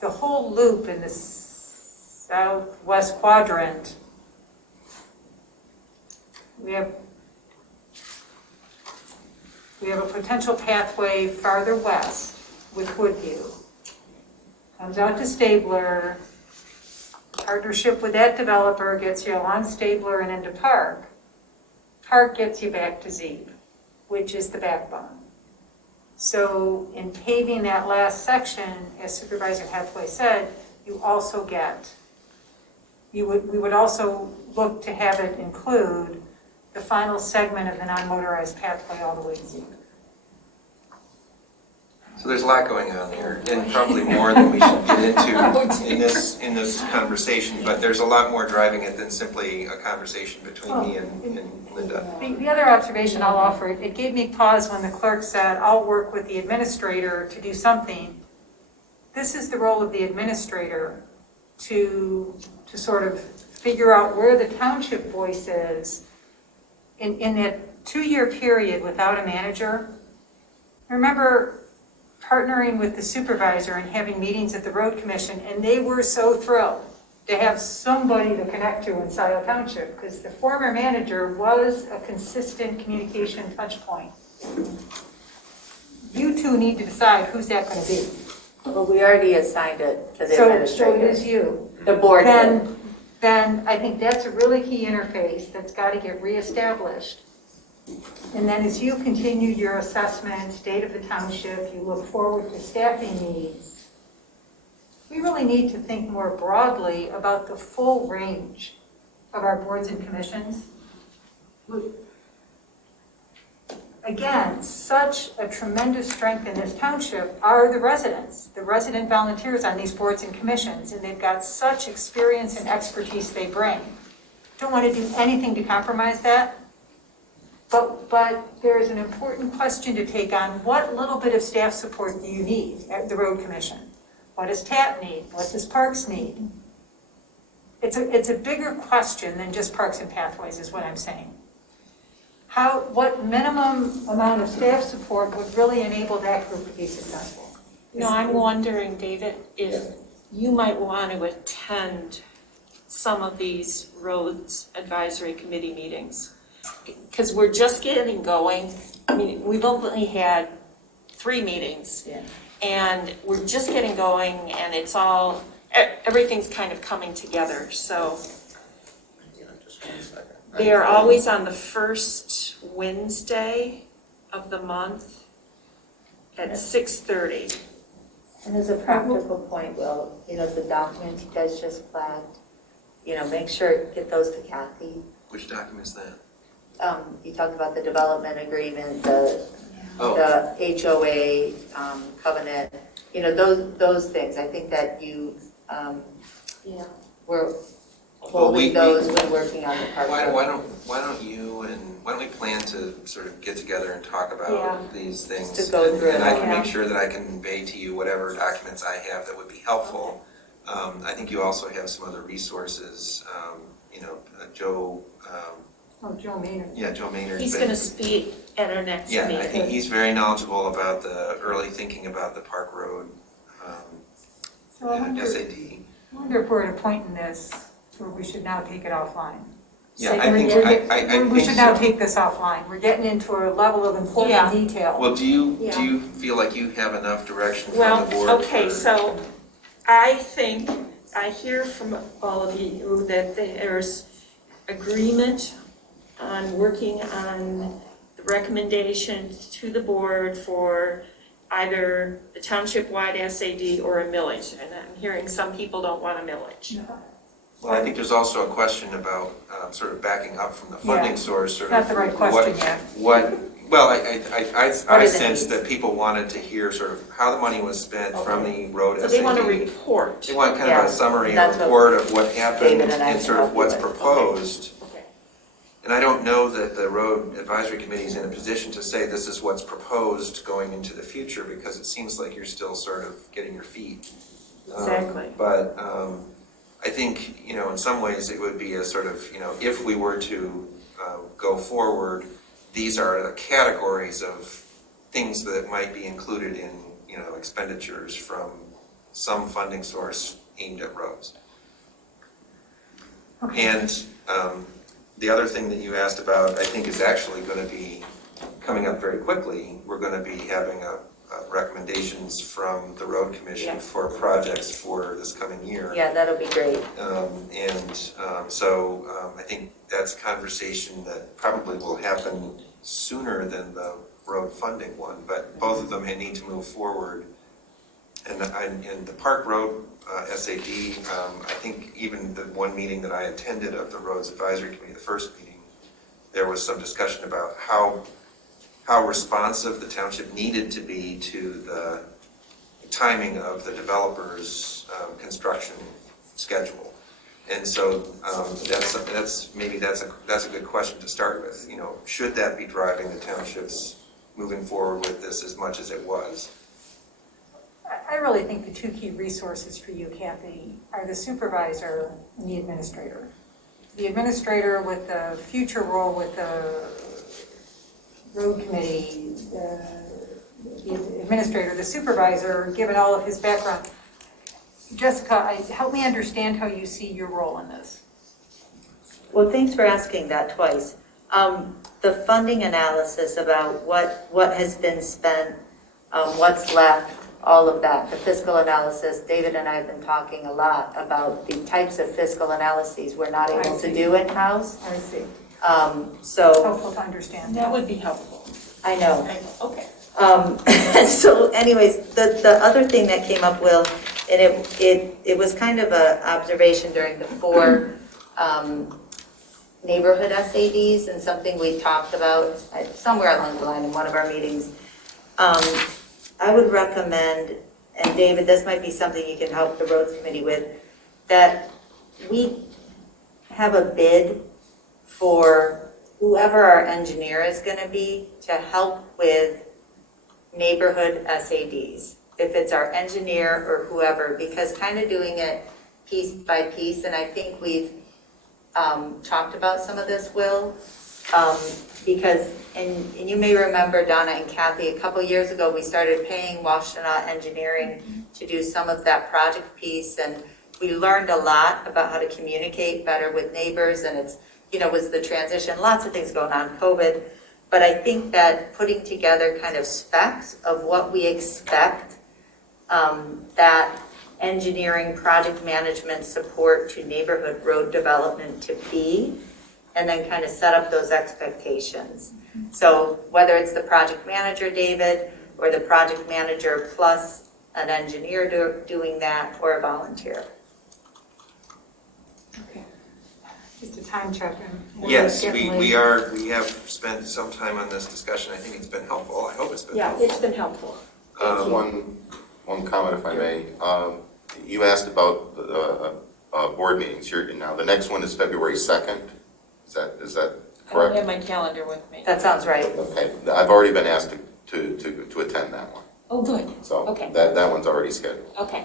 the whole loop in the southwest quadrant, we have a potential pathway farther west with Woodview. Comes out to Stabler, partnership with that developer gets you along Stabler and into Park. Park gets you back to Zeeb, which is the backbone. So in paving that last section, as Supervisor Hathaway said, you also get, we would also look to have it include the final segment of the non-motorized pathway all the way to Zeeb. So there's a lot going on here, and probably more than we should get into in this conversation, but there's a lot more driving it than simply a conversation between me and Linda. The other observation I'll offer, it gave me pause when the clerk said, I'll work with the administrator to do something. This is the role of the administrator to sort of figure out where the township voice is in that 2-year period without a manager. I remember partnering with the supervisor and having meetings at the road commission, and they were so thrilled to have somebody to connect to in Scio Township, because the former manager was a consistent communication touch point. You two need to decide who's that going to be. Well, we already assigned it to the So administrator. it is you. The board did. Then I think that's a really key interface that's got to get reestablished. And then as you continue your assessment, state of the township, you look forward to staffing needs, we really need to think more broadly about the full range of our boards and commissions. Again, such a tremendous strength in this township are the residents, the resident volunteers on these boards and commissions, and they've got such experience and expertise they bring. Don't want to do anything to compromise that. But there's an important question to take on. What little bit of staff support do you need at the road commission? What does TAP need? What does Parks need? It's a bigger question than just Parks and Pathways is what I'm saying. What minimum amount of staff support would really enable that group to be successful? No, I'm wondering, David, if you might want to attend some of these roads advisory committee meetings. Because we're just getting going. I mean, we've only had 3 meetings. Yeah. And we're just getting going, and it's all, everything's kind of coming together, so. They are always on the first Wednesday of the month at 6:30. And as a practical point, Will, the documents you guys just flagged, make sure, get those to Kathy. Which document is that? You talked about the development agreement, the Oh. the HOA covenant, those things. I think that you were holding those when working on the park. Why don't we plan to sort of get together and talk about these things? To go through and I it, can make sure that I can convey to you whatever documents I have that would be helpful. I think you also have some other resources, Joe. Joe Maynard. Yeah, Joe Maynard. He's going to speak at our next meeting. Yeah, I think he's very knowledgeable about the early thinking about the Park Road So I wonder if we're at a point in this where we should now take it offline. Yeah, I think We should now take this offline. We're getting into a level of important detail. Well, do you feel like you have enough direction Well, from the board? okay, so I think, I hear from all of you that there's agreement on working on the recommendation to the board for either the township-wide SAD or a millage. And I'm hearing some people don't want a millage. Well, I think there's also a question about sort of backing up from the funding source. Sort Not of the right question yet. Well, I sense that people wanted to hear sort of how the money was spent from the road SAD. So they want a report. They want kind of a summary, a report of what happened and sort of what's proposed. And I don't know that the road advisory committee is in a position to say this is what's proposed going into the future, because it seems like you're still sort of getting your feet. Exactly. But I think, in some ways it would be a sort of, if we were to go forward, these are the categories of things that might be included in, expenditures from some funding source aimed at roads. Okay. And the other thing that you asked about, I think, is actually going to be coming up very quickly. We're going to be having recommendations from the road commission for projects for this coming year. Yeah, that'll be great. So I think that's a conversation that probably will happen sooner than the road funding one, but both of them need to move forward. And the Park Road SAD, I think even the one meeting that I attended of the Roads Advisory Committee, the first meeting, there was some discussion about how responsive the township needed to be to the timing of the construction schedule. And so that's a good question to start with. Should that be driving the townships moving forward with this as much as it was? I really think the 2 key resources for you, Kathy, are the supervisor and the administrator. The administrator with the future role with the road committee, the administrator, the supervisor, given all of his background. Jessica, help me understand how you see your role in this. Well, thanks for asking that twice. The funding analysis about what has been spent, what's left, all of that, the fiscal analysis. David and I have been talking a lot about the types of fiscal analyses we're not able to do in-house. I see. So helpful to understand. That would be helpful. I know. Okay. So anyways, the other thing that came up, Will, and it was kind of an observation during the 4 neighborhood SADs, and something we talked about somewhere along the line in one of our meetings. I would recommend, and David, this might be something you can help the roads committee with, that we have a bid for whoever our engineer is gonna be to help with neighborhood SADs. If it's our engineer or whoever, because kind of doing it piece by piece, and I think we've talked about some of this, Will, because, and you may remember, Donna and Kathy, a couple years ago, we started paying Washtenaw Engineering to do some of that project piece, and we learned a lot about how to communicate better with neighbors, and it's, was the transition, lots of things going on, COVID, but I think that putting together kind of specs of what we expect that engineering project management support to neighborhood road development to be, and then kind of set up those expectations. So whether it's the project manager, David, or the project manager plus an engineer doing that, or a volunteer. Okay. Just a time check. Yes, we have spent some time on this discussion. I think it's been helpful. I hope it's been helpful. Yeah, it's been helpful. One comment, if I may. You asked about board meetings. Now, the next one is February 2nd. Is that I correct? don't have my calendar with me. That sounds right. Okay, I've already been asked to attend that one. Oh, good. So Okay. that one's already scheduled. Okay.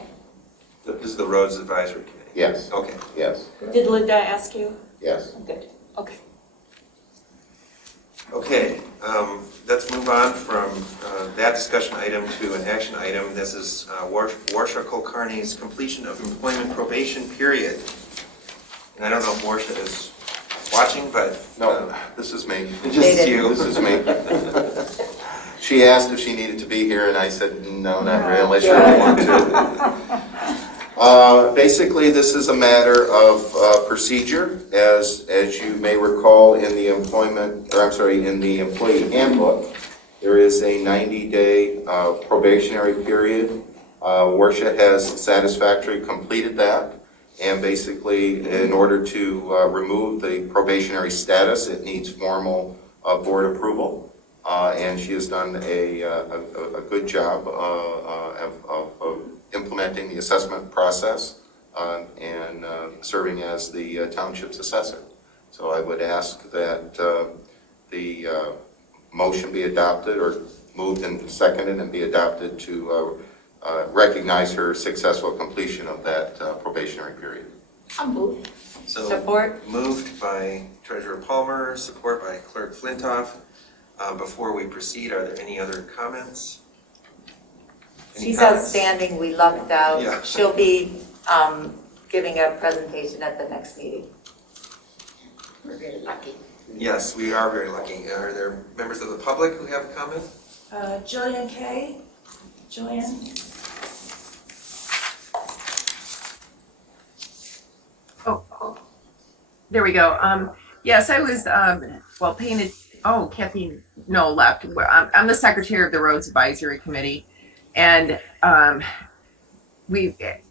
This is the Roads Advisory Committee. Yes. Okay. Yes. Did Linda ask you? Yes. Good. Okay. Okay, let's move on from that discussion item to an action item. This is Warsha Kulkarni's completion of employment probation period. And I don't know if Warsha is watching, but... No, this is me. Just you. This is me. She asked if she needed to be here, and I said, no, not really, unless you don't want to. Basically, this is a matter of procedure, as you may recall in the in the employee handbook, there is a 90-day probationary period. Warsha has satisfactorily completed that, and basically, in order to remove the probationary status, it needs formal board approval. And she has done a good job of implementing the assessment process and serving as the township's assessor. So I would ask that the motion be adopted, or moved and seconded and be adopted to recognize her successful completion of that probationary period. I'll move. So Support. Moved by Treasurer Palmer, support by Clerk Flintoff. Before we proceed, are there any other comments? She's outstanding, we lucked out. Yeah. She'll be giving a presentation at the next meeting. We're very lucky. Yes, we are very lucky. Are there members of the public who have a comment? Jillian Kay. Jillian? Oh, there we go. Yes, I was, painted, Kathy, no, left. I'm the secretary of the Roads Advisory Committee. And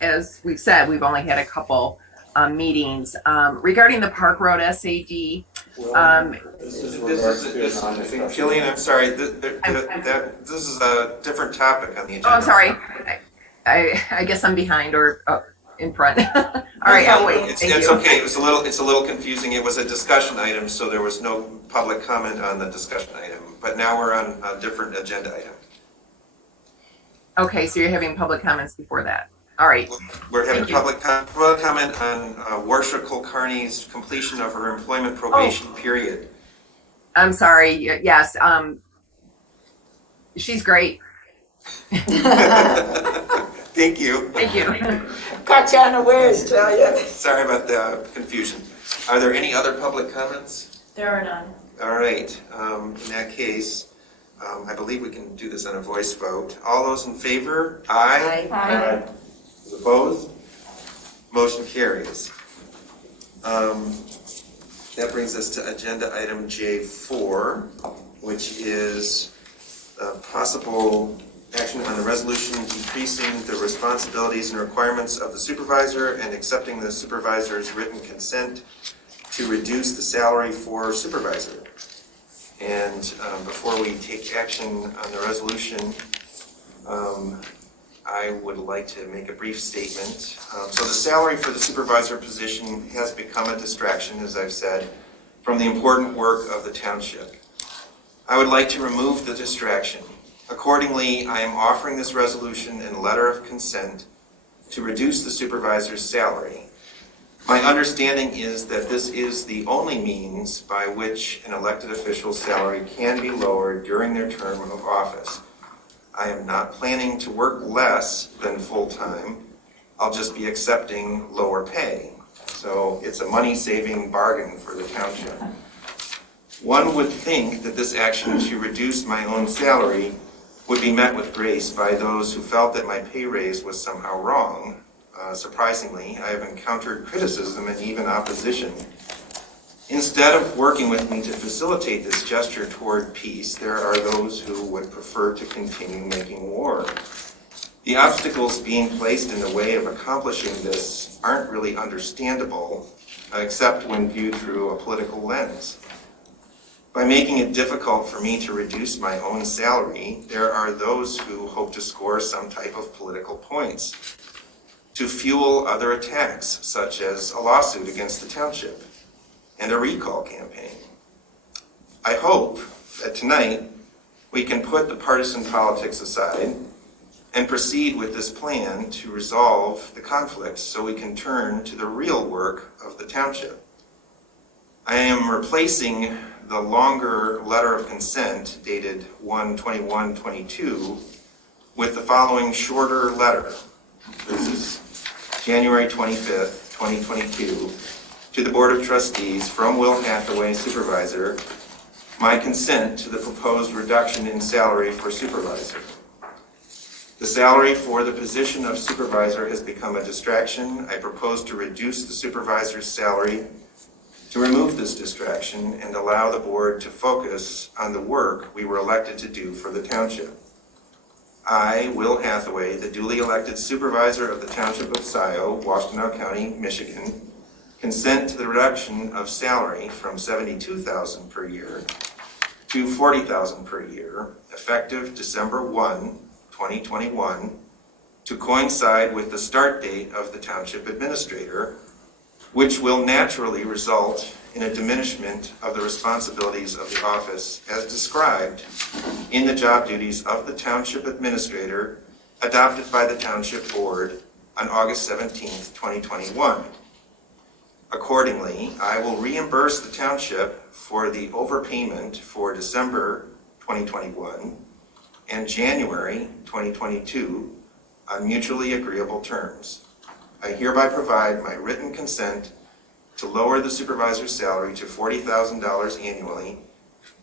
as we've said, we've only had a couple meetings. Regarding the Park Road SAD, Jillian, I'm sorry, this is a different topic on the agenda. Oh, I'm sorry. I guess I'm behind or in front. All right, I'll wait. It's Thank you. okay. It's a little confusing. It was a discussion item, so there was no public comment on the discussion item. But now we're on a different agenda item. Okay, so you're having public comments before that. All right. We're having public comment on Warsha Kulkarni's completion of her employment probation period. I'm sorry. Yes. She's great. Thank you. Thank you. Caught you unawares, tell you. Sorry about the confusion. Are there any other public comments? There are none. All right. In that case, I believe we can do this on a voice vote. All those in favor? Aye. Aye. Those opposed? Motion carries. That brings us to agenda item J4, which is possible action on the resolution decreasing the responsibilities and requirements of the supervisor and accepting the supervisor's written consent to reduce the salary for supervisor. And before we take action on the resolution, I would like to make a brief statement. So the salary for the supervisor position has become a distraction, as I've said, from the important work of the township. I would like to remove the distraction. Accordingly, I am offering this resolution and letter of consent to reduce the supervisor's salary. My understanding is that this is the only means by which an elected official's salary can be lowered during their term of office. I am not planning to work less than full-time. I'll just be accepting lower pay. So it's a money-saving bargain for the township. One would think that this action to reduce my own salary would be met with grace by those who felt that my pay raise was somehow wrong. Surprisingly, I have encountered criticism and even opposition. Instead of working with me to facilitate this gesture toward peace, there are those who would prefer to continue making war. The obstacles being placed in the way of accomplishing this aren't really understandable, except when viewed through a political lens. By making it difficult for me to reduce my own salary, there are those who hope to score some type of political points, to fuel other attacks, such as a lawsuit against the township and a recall campaign. I hope that tonight we can put the partisan politics aside and proceed with this plan to resolve the conflict so we can turn to the real work of the township. I am replacing the longer letter of consent dated 1/21/22 with the following shorter letter. This is January 25th, 2022, to the Board of Trustees from Will Hathaway, Supervisor, my consent to the proposed reduction in salary for Supervisor. The salary for the position of Supervisor has become a distraction. I propose to reduce the Supervisor's salary to remove this distraction and allow the Board to focus on the work we were elected to do for the township. I, Will Hathaway, the duly elected Supervisor of the Township of Scio, Washtenaw County, Michigan, consent to the reduction of salary from $72,000 per year to $40,000 per year, effective December 1, 2021, to coincide with the start date of the Township Administrator, which will naturally result in a diminishment of the responsibilities of the office as described in the job duties of the Township Administrator adopted by the Township Board on August 17, 2021. Accordingly, I will reimburse the Township for the overpayment for December 2021 and January 2022 on mutually agreeable terms. I hereby provide my written consent to lower the supervisor's salary to $40,000 annually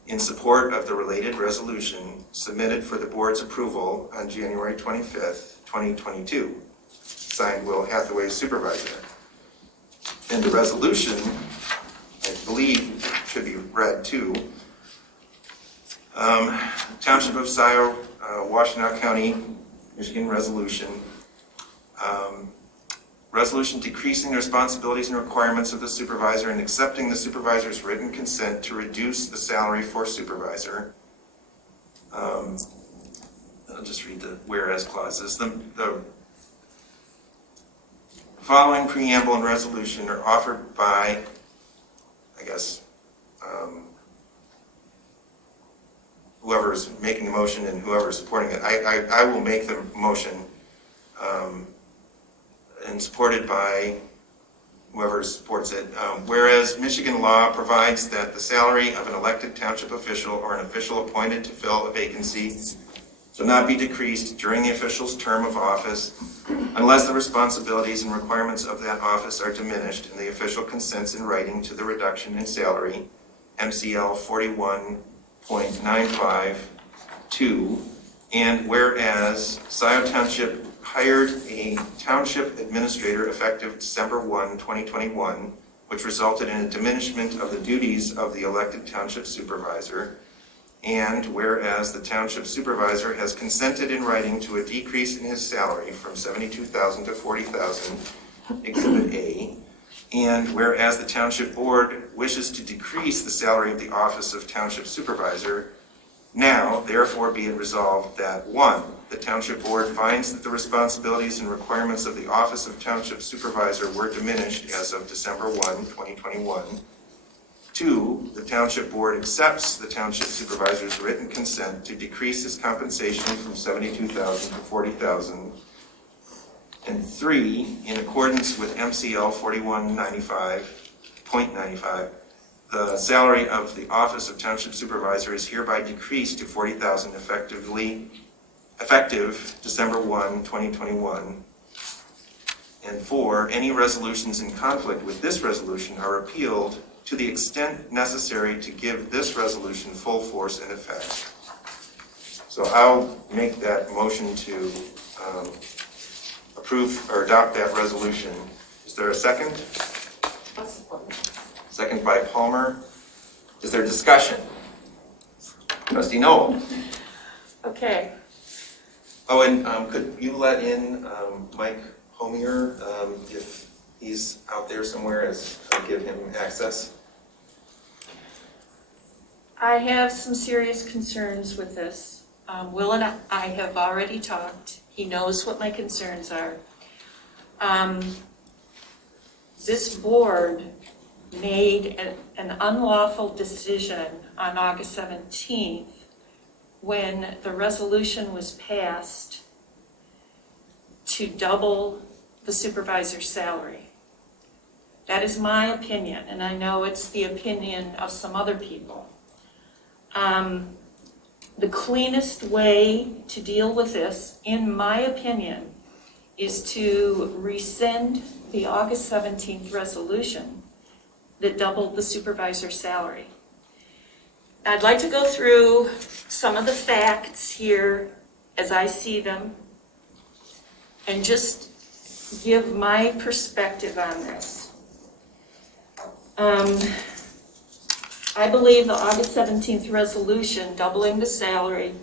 in support of the related resolution submitted for the board's approval on January 25th, 2022. Signed, Will Hathaway, Supervisor. And the resolution, I believe, should be read too. Township of Scio, Washtenaw County, Michigan resolution. Resolution decreasing the responsibilities and requirements of the supervisor and accepting the supervisor's written consent to reduce the salary for supervisor. I'll just read the whereas clauses. The following preamble and resolution are offered by, I guess, whoever is making the motion and whoever is supporting it. I will make the motion and supported by whoever supports it. Whereas Michigan law provides that the salary of an elected township official or an official appointed to fill a vacancy shall not be decreased during the official's term of office unless the responsibilities and requirements of that office are diminished and the official consents in writing to the reduction in salary, MCL 41.952, and whereas Scio Township hired a township administrator effective December 1, 2021, which resulted in a diminishment of the duties of the elected township supervisor, and whereas the township supervisor has consented in writing to a decrease in his salary from $72,000 to $40,000, Exhibit A, and whereas the township board wishes to decrease the salary of the office of township supervisor, now, therefore, be it resolved that 1, the Township Board finds that the responsibilities and requirements of the Office of Township Supervisor were diminished as of December 1, 2021. 2, the township board accepts the township supervisor's written consent to decrease his compensation from $72,000 to $40,000. And 3, in accordance with MCL 4195.95, the salary of the office of township supervisor is hereby decreased to $40,000 effective December 1, 2021. And 4, any resolutions in conflict with this resolution are appealed to the extent necessary to give this resolution full force and effect. So I'll make that motion to approve or adopt that resolution. Is there a second? Second by Palmer. Is there discussion? Trustee Noel. Okay. Oh, and could you let in Mike Homier if he's out there somewhere, as give him access? I have some serious concerns with this. Will and I have already talked. He knows what my concerns are. This board made an unlawful decision on August 17th when the resolution was passed to double the supervisor's salary. That is my opinion, and I know it's the opinion of some other people. The cleanest way to deal with this, in my opinion, is to rescind the August 17th resolution that doubled the supervisor's salary. I'd like to go through some of the facts here as I see them and just give my perspective on this. I believe the August 17th resolution doubling the salary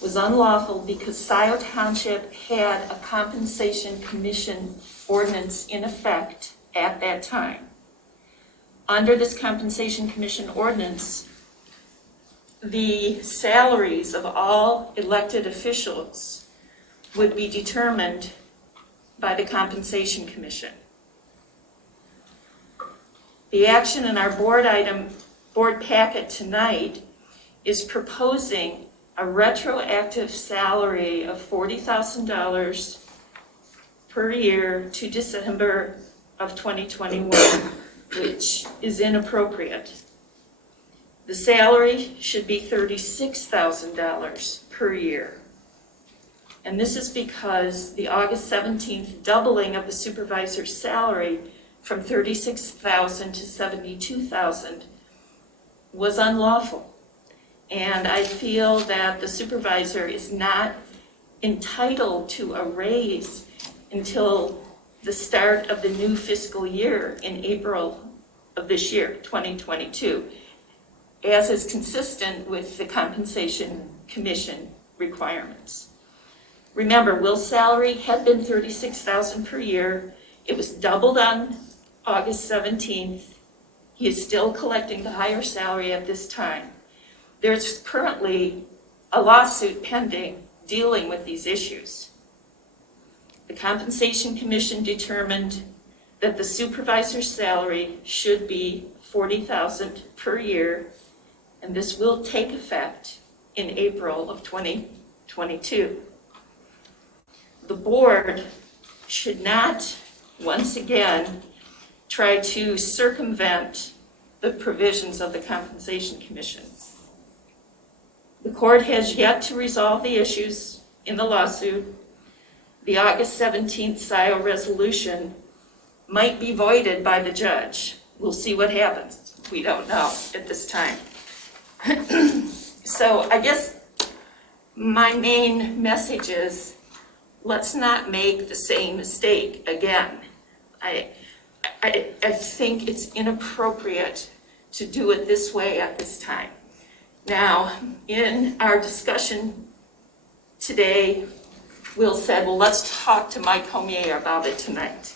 was unlawful because Scio Township had a compensation commission ordinance in effect at that time. Under this compensation commission ordinance, the salaries of all elected officials would be determined by the compensation commission. The action in our board packet tonight is proposing a retroactive salary of $40,000 per year to December of 2021, which is inappropriate. The salary should be $36,000 per year. And this is because the August 17th doubling of the supervisor's salary from $36,000 to $72,000 was unlawful. And I feel that the supervisor is not entitled to a raise until the start of the new fiscal year in April of this year, 2022, as is consistent with the compensation commission requirements. Remember, Will's salary had been $36,000 per year. It was doubled on August 17th. He is still collecting the higher salary at this time. There's currently a lawsuit pending dealing with these issues. The Compensation Commission determined that the supervisor's salary should be $40,000 per year, and this will take effect in April of 2022. The board should not, once again, try to circumvent the provisions of the Compensation Commission. The court has yet to resolve the issues in the lawsuit. The August 17th Scio resolution might be voided by the judge. We'll see what happens. We don't know at this time. So I guess my main message is, let's not make the same mistake again. I think it's inappropriate to do it this way at this time. Now, in our discussion today, Will said, well, let's talk to Mike Homier about it tonight.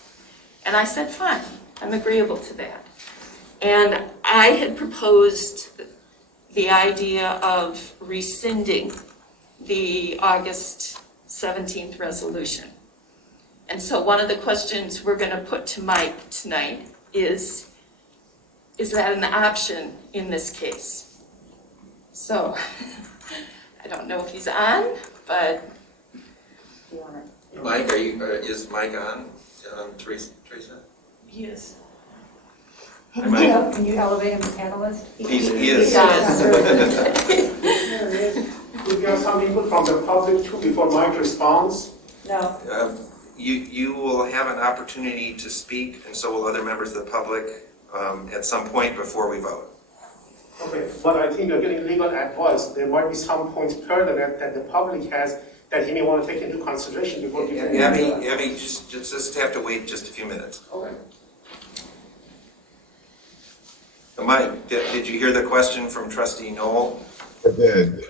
And I said, fine, I'm agreeable to that. And I had proposed the idea of rescinding the August 17th resolution. And so one of the questions we're going to put to Mike tonight is is that an option in this case? So, I don't know if he's on, but. Mike, is Mike on? Teresa? He is. Can you elevate him to panelist? He is. We got some input from the public too before Mike responds. No. You will have an opportunity to speak, and so will other members of the public at some point before we vote. Okay, but I think you're getting legal advice. There might be some points pertinent that the public has that he may want to take into consideration before giving. Abby, just have to wait just a few minutes. Okay. Mike, did you hear the question from Trustee Knoll? I did.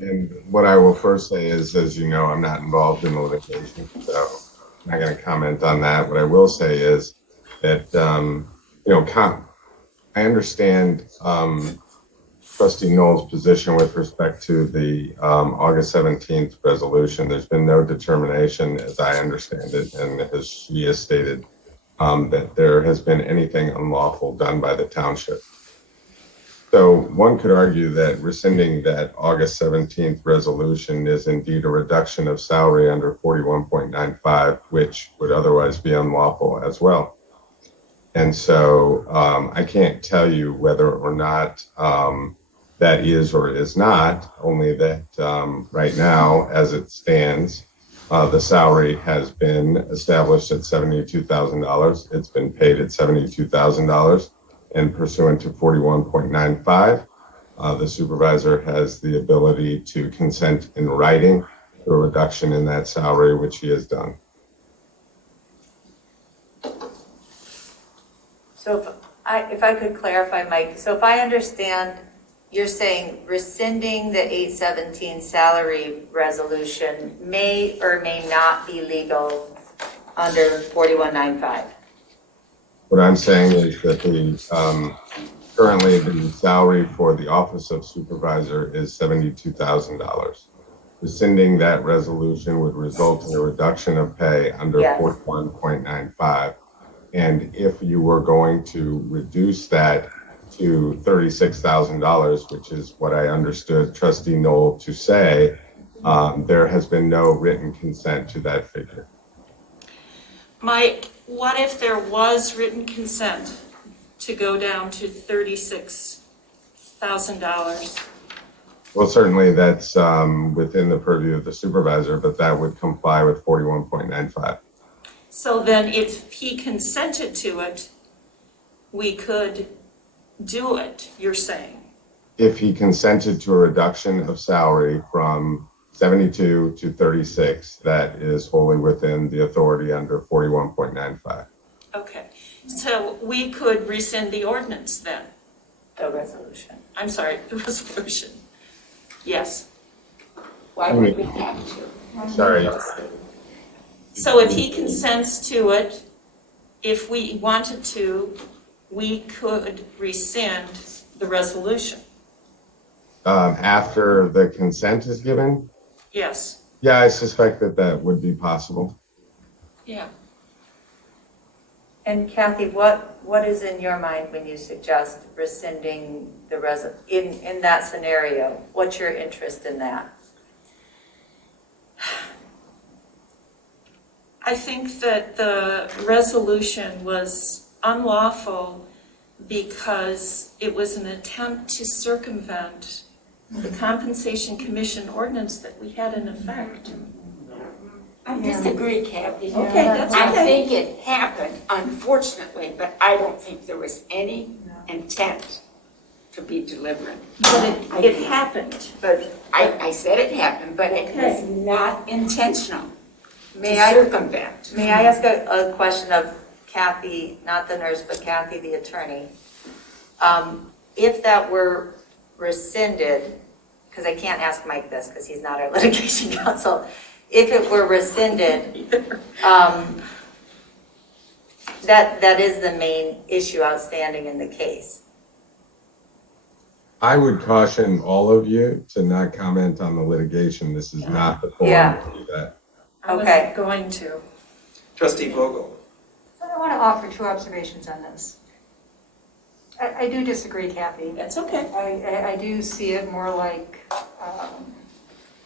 And what I will first say is, as you know, I'm not involved in the litigation, so I'm not going to comment on that. What I will say is that, I understand Trustee Knoll's position with respect to the August 17th resolution. There's been no determination, as I understand it, and as she has stated, that there has been anything unlawful done by the township. So one could argue that rescinding that August 17th resolution is indeed a reduction of salary under 41.95, which would otherwise be unlawful as well. And so I can't tell you whether or not that is or is not, only that right now, as it stands, the salary has been established at $72,000. It's been paid at $72,000. And pursuant to 41.95, the supervisor has the ability to consent in writing to a reduction in that salary, which he has done. So if I could clarify, Mike, so if I understand, you're saying rescinding the 817 salary resolution may or may not be legal under 4195? What I'm saying is that currently the salary for the office of supervisor is $72,000. Rescinding that resolution would result in a reduction of pay under 41.95. And if you were going to reduce that to $36,000, which is what I understood Trustee Knoll to say, there has been no written consent to that figure. Mike, what if there was written consent to go down to $36,000? Well, certainly that's within the purview of the supervisor, but that would comply with 41.95. So then if he consented to it, we could do it, you're saying? If he consented to a reduction of salary from 72 to 36, that is wholly within the authority under 41.95. Okay, so we could rescind the ordinance then? The resolution. I'm sorry, the resolution. Yes. Why would we have to? Sorry. So if he consents to it, if we wanted to, we could rescind the resolution. After the consent is given? Yes. Yeah, I suspect that that would be possible. Yeah. And Kathy, what is in your mind when you suggest rescinding the in that scenario? What's your interest in that? I think that the resolution was unlawful because it was an attempt to circumvent the Compensation Commission ordinance that we had in effect. I disagree, Kathy. Okay, that's okay. I think it happened, unfortunately, but I don't think there was any intent to be deliberate. But it happened. But I said it happened, but it was not intentional May to I circumvent. May I ask a question of Kathy, not the nurse, but Kathy, the attorney? If that were rescinded, because I can't ask Mike this because he's not our litigation counsel. If it were rescinded, that is the main issue outstanding in the case. I would caution all of you to not comment on the litigation. This is not the forum to do that. I wasn't going to. Trustee Vogel. So I want to offer two observations on this. I do disagree, Kathy. That's okay. I do see it more like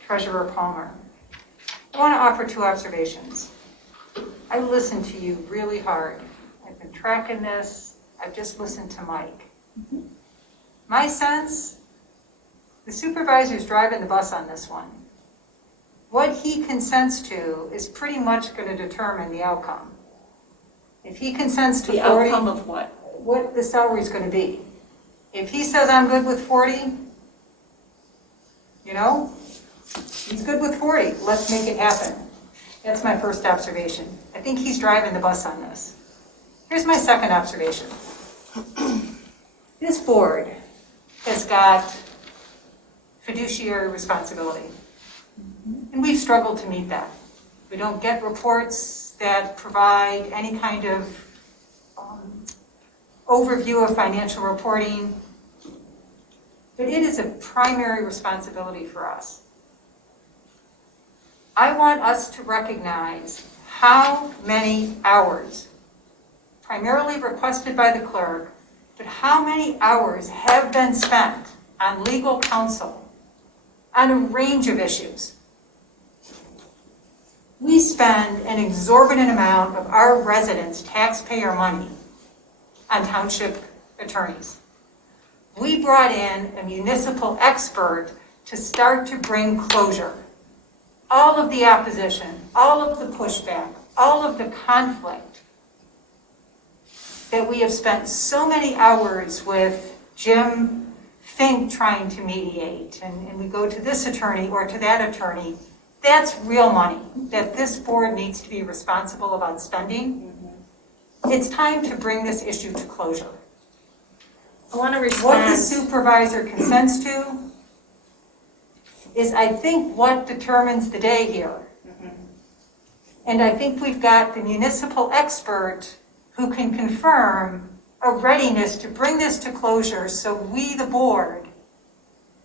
Treasurer Palmer. I want to offer two observations. I listened to you really hard. I've been tracking this. I've just listened to Mike. My sense, the supervisor's driving the bus on this one. What he consents to is pretty much going to determine the outcome. If he consents to 40... The outcome of what? What the salary's going to be. If he says, I'm good with 40, you know, he's good with 40. Let's make it happen. That's my first observation. I think he's driving the bus on this. Here's my second observation. This board has got fiduciary responsibility, and we've struggled to meet that. We don't get reports that provide any kind of overview of financial reporting, but it is a primary responsibility for us. I want us to recognize how many hours, primarily requested by the clerk, but how many hours have been spent on legal counsel on a range of issues. We spend an exorbitant amount of our residents' taxpayer money on township attorneys. We brought in a municipal expert to start to bring closure. All of the opposition, all of the pushback, all of the conflict that we have spent so many hours with Jim Fink trying to mediate, and we go to this attorney or to that attorney, that's real money that this board needs to be responsible about spending. It's time to bring this issue to closure. I want to respond. What the supervisor consents to is, I think, what determines the day here. And I think we've got the municipal expert who can confirm a readiness to bring this to closure, so we, the board,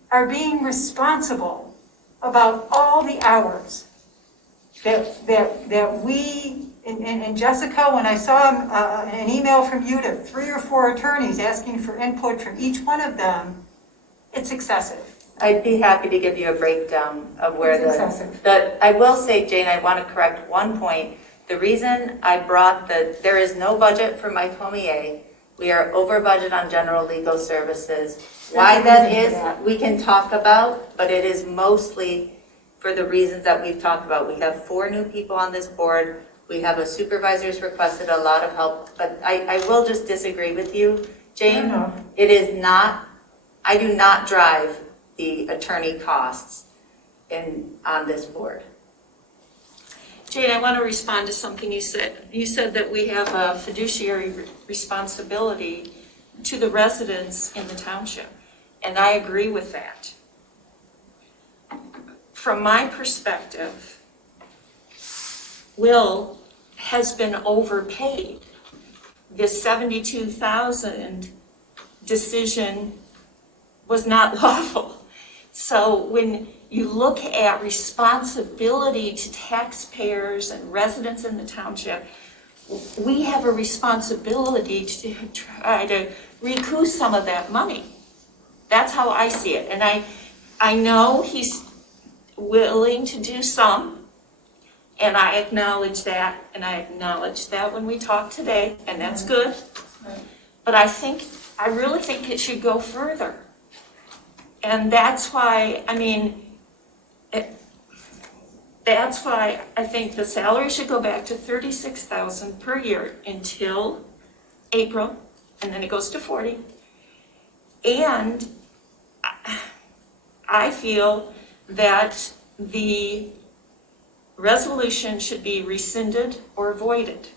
are being responsible about all the hours that we, and Jessica, when I saw an email from you to 3 or 4 attorneys asking for input from each one of them, it's excessive. I'd be happy to give you a breakdown of where It's excessive. I will say, Jane, I want to correct one point. The reason I brought there is no budget for Mike Homier. We are over budget on general legal services. Why that is, we can talk about, but it is mostly for the reasons that we've talked about. We have 4 new people on this board. We have a supervisor who's requested a lot of help, but I will just disagree with you, Jane. It is not, I do not drive the attorney costs on this board. Jane, I want to respond to something you said. You said that we have a fiduciary responsibility to the residents in the township, and I agree with that. From my perspective, Will has been overpaid. This $72,000 decision was not lawful. So when you look at responsibility to taxpayers and residents in the township, we have a responsibility to try to recoup some of that money. That's how I see it. And I know he's willing to do some, and I acknowledge that, and I acknowledged that when we talked today, and that's good. But I really think it should go further. And that's why, that's why I think the salary should go back to $36,000 per year until April, and then it goes to 40. And I feel that the resolution should be rescinded or voided.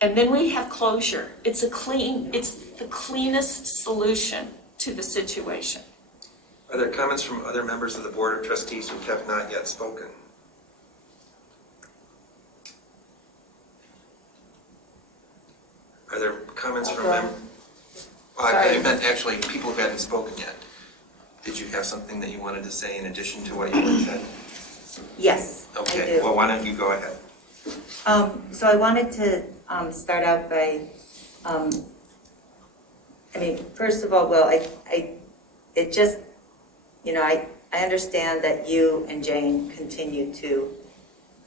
And then we have closure. It's the cleanest solution to the situation. Are there comments from other members of the Board of Trustees who have not yet spoken? Are there comments from members? I meant actually people who hadn't spoken yet. Did you have something that you wanted to say in addition to what you had said? Yes, I Okay, do. well, why don't you go ahead? So I wanted to start out by I mean, first of all, Will, it just, you know, I understand that you and Jane continue to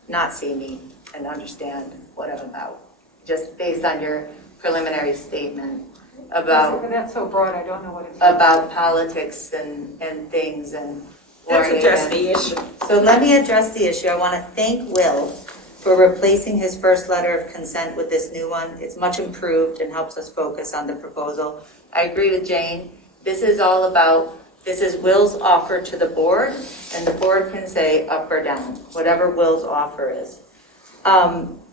not see me and understand what I'm about, just based on your preliminary statement about, That's so broad, I don't know what it means. about politics and things and Let's worrying address and- the issue. So let me address the issue. I want to thank Will for replacing his first letter of consent with this new one. It's much improved and helps us focus on the proposal. I agree with Jane. This is all about, this is Will's offer to the board, and the board can say up or down, whatever Will's offer is.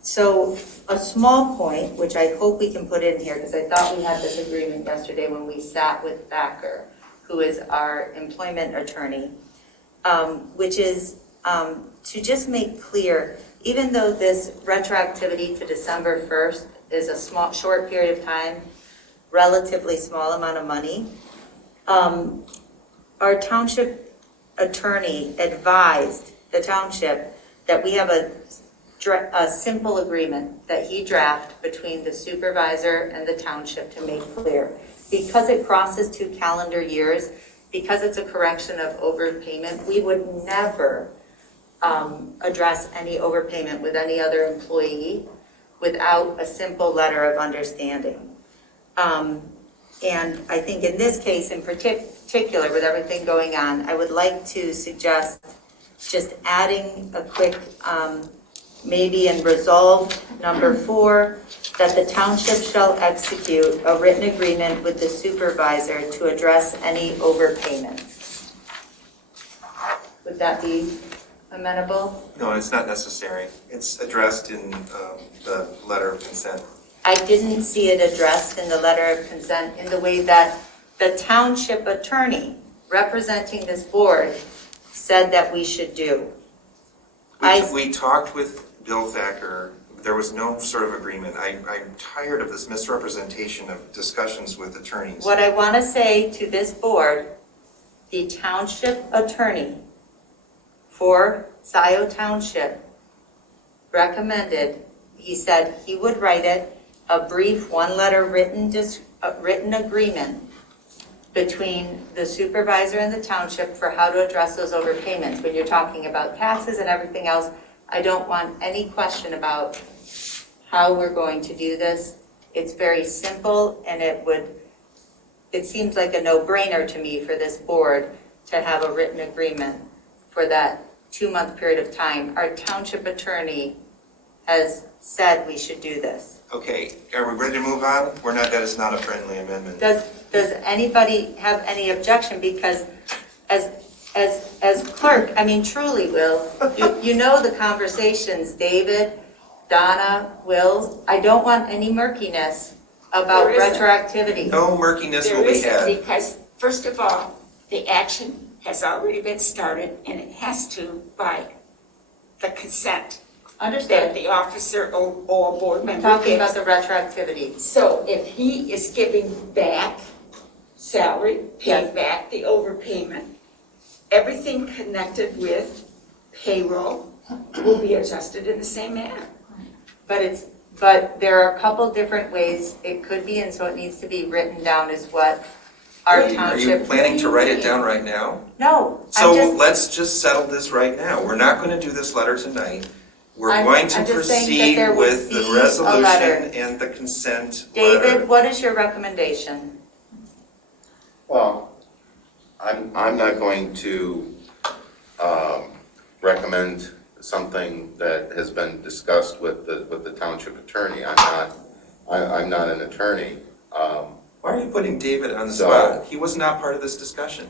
So a small point, which I hope we can put in here, because I thought we had this agreement yesterday when we sat with Thacker, who is our employment attorney, which is to just make clear, even though this retroactivity to December 1st is a short period of time, relatively small amount of money, our township attorney advised the township that we have a simple agreement that he draft between the supervisor and the township to make clear. Because it crosses 2 calendar years, because it's a correction of overpayment, we would never address any overpayment with any other employee without a simple letter of understanding. And I think in this case in particular, with everything going on, I would like to suggest just adding a quick, maybe in resolve number 4, that the township shall execute a written agreement with the supervisor to address any overpayment. Would that be amenable? No, it's not necessary. It's addressed in the letter of consent. I didn't see it addressed in the letter of consent in the way that the township attorney representing this board said that we should do. We talked with Bill Thacker. There was no sort of agreement. I'm tired of this misrepresentation of discussions with attorneys. What I want to say to this board, the township attorney for Scio Township recommended, he said he would write it, a brief one-letter written agreement between the supervisor and the township for how to address those overpayments. When you're talking about taxes and everything else, I don't want any question about how we're going to do this. It's very simple, and it seems like a no-brainer to me for this board to have a written agreement for that 2-month period of time. Our township attorney has said we should do this. Okay, are we ready to move on? That is not a friendly amendment. Does anybody have any objection? Because as clerk, I mean, truly, Will, you know the conversations, David, Donna, Will, I don't want any murkiness about retroactivity. No murkiness will There be isn't, had. because, first of all, the action has already been started, and it has to by the consent that Understand? the officer or board I'm member talking about gives. the retroactivity. So if he is giving back salary, paying Yes. back the overpayment, everything connected with payroll will be adjusted in the same manner. But there are a couple different ways it could be, and so it needs to be written down as what our Are you township. planning to write it down right now? No, So I'm let's just settle this right now. We're not going to do this letter tonight. We're I'm- going to I'm just saying that proceed there would with be the a resolution letter. and the consent letter. David, what is your recommendation? Well, I'm not going to recommend something that has been discussed with the township attorney. I'm not an attorney. Why are you putting David on the So- spot? He was not part of this discussion.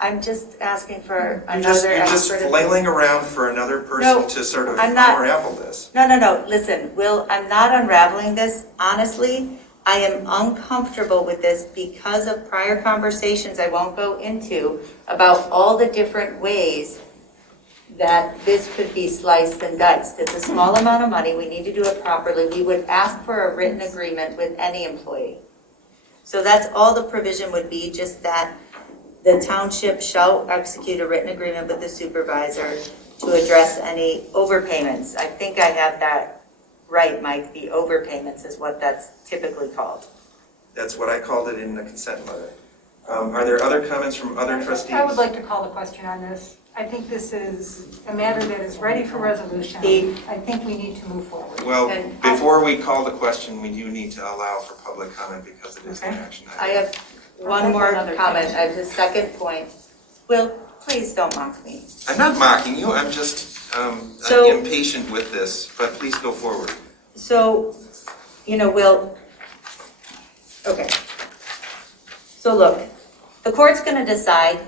I'm just asking for You're just another expert. flailing around for another person No, to sort of I'm not. unravel this. No, listen, Will, I'm not unraveling this. Honestly, I am uncomfortable with this because of prior conversations I won't go into about all the different ways that this could be sliced and diced. It's a small amount of money, we need to do it properly. We would ask for a written agreement with any employee. So that's all the provision would be, just that the township shall execute a written agreement with the supervisor to address any overpayments. I think I have that right, Mike. The overpayments is what that's typically called. That's what I called it in the consent letter. Are there other comments from other trustees? I would like to call the question on this. I think this is a matter that is ready for resolution. I think we need to move forward. Well, before we call the question, we do need to allow for public comment because it is an action item. I have one more comment. I have the second point. Will, please don't mock me. I'm not mocking you, I'm just So- impatient with this, but please go forward. So, Will, okay. So look, the court's gonna decide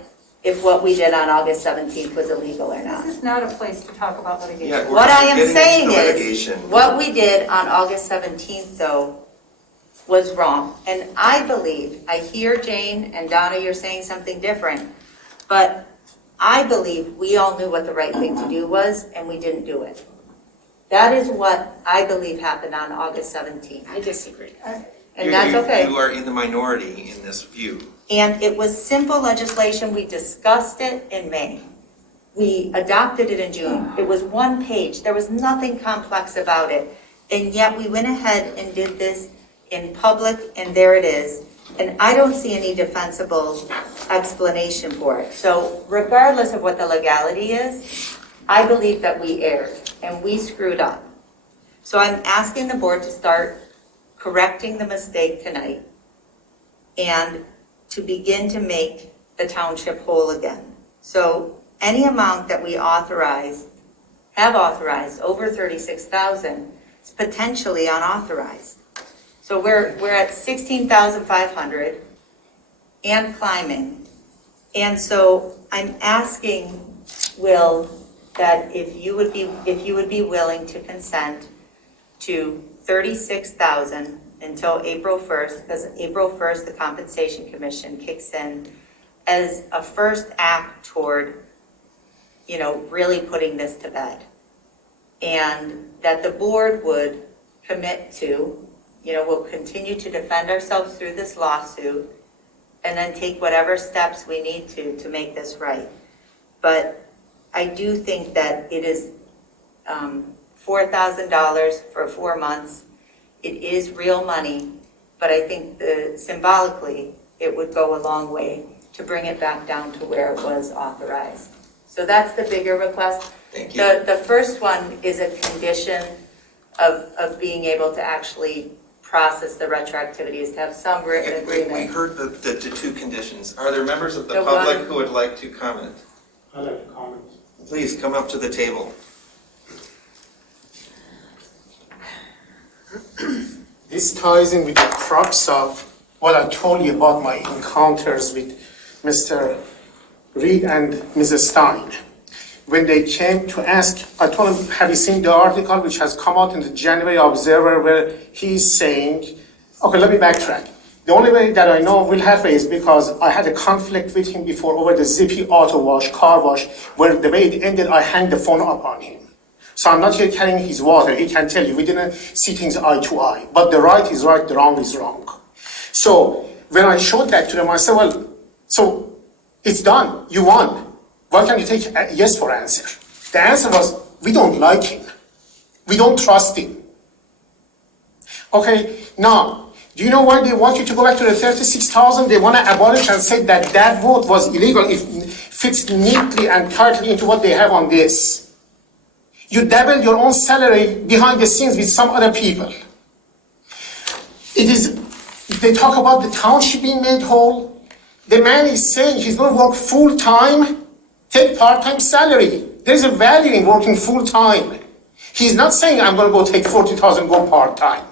if what we did on August 17th was illegal or not. This is not a place to talk about litigation. Yeah, we're What I am getting saying into the is, litigation. what we did on August 17th, though, was wrong. And I believe, I hear Jane and Donna, you're saying something different, but I believe we all knew what the right thing to do was, and we didn't do it. That is what I believe happened on August 17th. I disagree. And that's okay. You are in the minority in this view. And it was simple legislation. We discussed it in May. We adopted it in June. It was one page. There was nothing complex about it. And yet we went ahead and did this in public, and there it is. And I don't see any defensible explanation for it. So regardless of what the legality is, I believe that we erred and we screwed up. So I'm asking the board to start correcting the mistake tonight and to begin to make the township whole again. So any amount that we have authorized, over 36,000, is potentially unauthorized. So we're at 16,500 and climbing. And so I'm asking, Will, that if you would be willing to consent to 36,000 until April 1st, because April 1st, the Compensation Commission kicks in as a first act toward, really putting this to bed. And that the board would commit to, we'll continue to defend ourselves through this lawsuit and then take whatever steps we need to make this right. But I do think that it is $4,000 for 4 months. It is real money, but I think symbolically, it would go a long way to bring it back down to where it was authorized. So that's the bigger request. Thank you. The first one is a condition of being able to actually process the retroactivity, is to have some written agreement. We heard the two conditions. Are there members of the The public one- who would like to comment? I'd like to comment. Please come up to the table. This ties in with the crux of what I told you about my encounters with Mr. Reed and Mrs. Stein. When they came to ask, I told them, have you seen the article which has come out in the January Observer where he's saying, okay, let me backtrack. The only way that I know will have is because I had a conflict with him before over the Zippy auto wash, car wash, where the way it ended, I hanged the phone up on him. So I'm not here carrying his water. He can tell you, we didn't see things eye to eye. But the right is right, the wrong is wrong. So when I showed that to them, I said, well, so it's done, you won. Why can't you take a yes for answer? The answer was, we don't like him. We don't trust him. Okay, now, do you know why they want you to go back to the 36,000? They want to abolish and say that that vote was illegal. It fits neatly and tightly into what they have on this. You double your own salary behind the scenes with some other people. They talk about the township being made whole. The man is saying he's going to work full-time, take part-time salary. There's a value in working full-time. He's not saying, I'm going to go take 40,000, go part-time.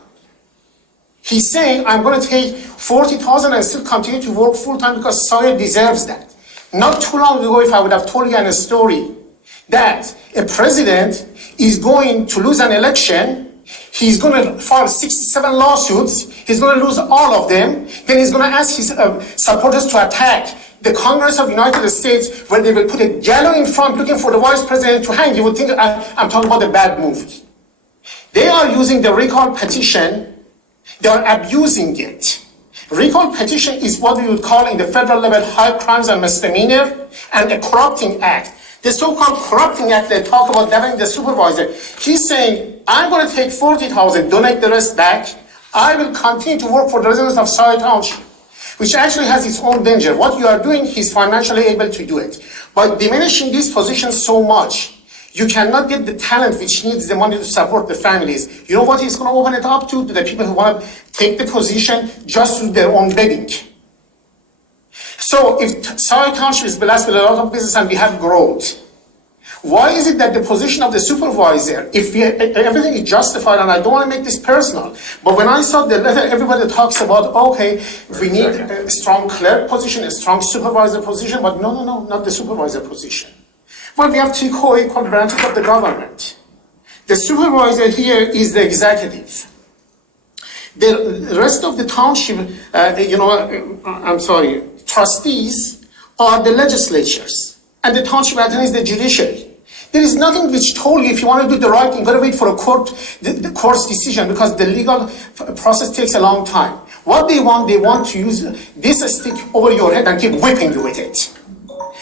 He's saying, I'm going to take 40,000 and still continue to work full-time because Scio deserves that. Not too long ago, if I would have told you a story that a president is going to lose an election, he's going to file 67 lawsuits, he's going to lose all of them, then he's going to ask his supporters to attack the Congress of the United States, where they will put a gallows in front looking for the vice president to hang. You would think I'm talking about a bad movie. They are using the recall petition, they are abusing it. Recall petition is what we would call in the federal level high crimes and misdemeanor, and a corrupting act. The so-called corrupting act, they talk about having the supervisor. He's saying, I'm going to take 40,000, donate the rest back. I will continue to work for the residents of Scio Township, which actually has its own danger. What you are doing, he's financially able to do it. By diminishing this position so much, you cannot get the talent which needs the money to support the families. You know what he's going to open it up to the people who want to take the position just to their own bidding. So if Scio Township is blessed with a lot of business and we have growth, why is it that the position of the supervisor, if everything is justified, and I don't want to make this personal, but when I saw the letter, everybody talks about, okay, we need a strong clerk position, a strong supervisor position, but no, not the supervisor position. Well, we have two co-equal branches of the government. The supervisor here is the executive. The rest of the township, trustees are the legislatures, and the township attorney is the judiciary. There is nothing which told you if you want to do the right thing, you got to wait for a the court's decision, because the legal process takes a long time. What they want to use this stick over your head and keep whipping you with it.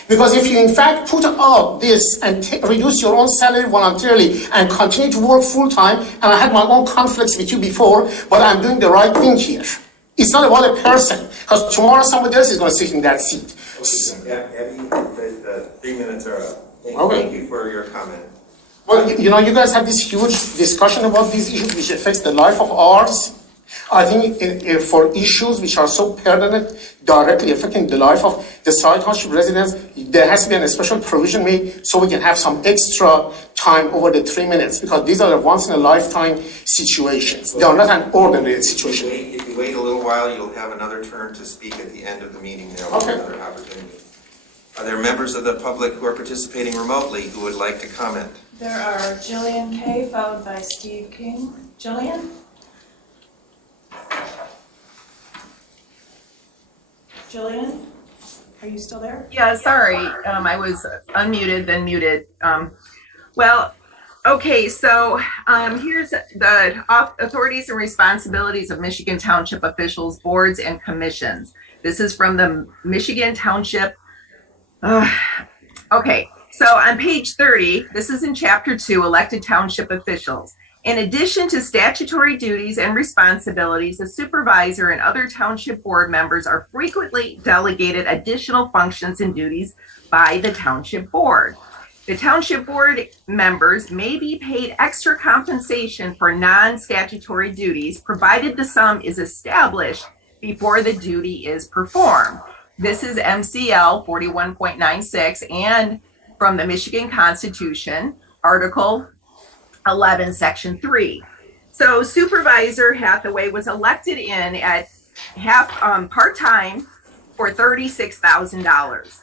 Because if you in fact put up this and reduce your own salary voluntarily and continue to work full time, and I had my own conflicts with you before, but I'm doing the right thing here. It's not about a person, because tomorrow somebody else is going to sit in that seat. Abby, the 3 minutes are up. Okay. Thank you for your comment. Well, you guys have this huge discussion about these issues which affects the life of ours. I think for issues which are so pertinent, directly affecting the life of the Scio Township residents, there has to be a special provision made so we can have some extra time over the 3 minutes, because these are once-in-a-lifetime situations. They are not an ordinary situation. If you wait a little while, you'll have another turn to speak at the end of the meeting. There will be another opportunity. Are there members of the public who are participating remotely who would like to comment? There are Jillian Kay, followed by Steve King. Jillian? Jillian, are you still there? Yeah, sorry, I was unmuted, then muted. Okay, so here's the authorities and responsibilities of Michigan Township officials, boards, and commissions. This is from the Michigan Township. Okay, so on page 30, this is in chapter 2, elected township officials. In addition to statutory duties and responsibilities, the supervisor and other township board members are frequently delegated additional functions and duties by the township board. The township board members may be paid extra compensation for non-statutory duties, provided the sum is established before the duty is performed. This is MCL 41.96 and from the Michigan Constitution, Article 11, Section 3. So Supervisor Hathaway was elected in at part-time for $36,000.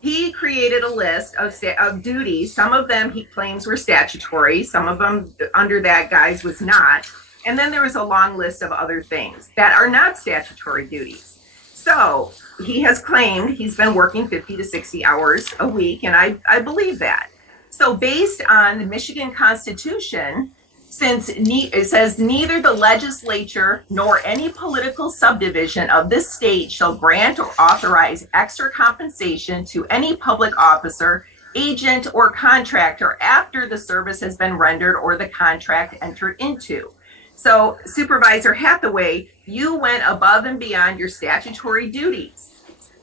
He created a list of duties. Some of them he claims were statutory. Some of them under that guise was not. And then there was a long list of other things that are not statutory duties. So he has claimed he's been working 50 to 60 hours a week, and I believe that. So based on the Michigan Constitution, since it says neither the legislature nor any political subdivision of this state shall grant or authorize extra compensation to any public officer, agent, or contractor after the service has been rendered or the contract entered into. So Supervisor Hathaway, you went above and beyond your statutory duties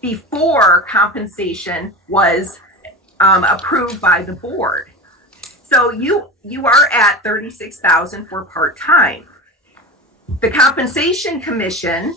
before compensation was approved by the board. So you are at $36,000 for part-time. The Compensation Commission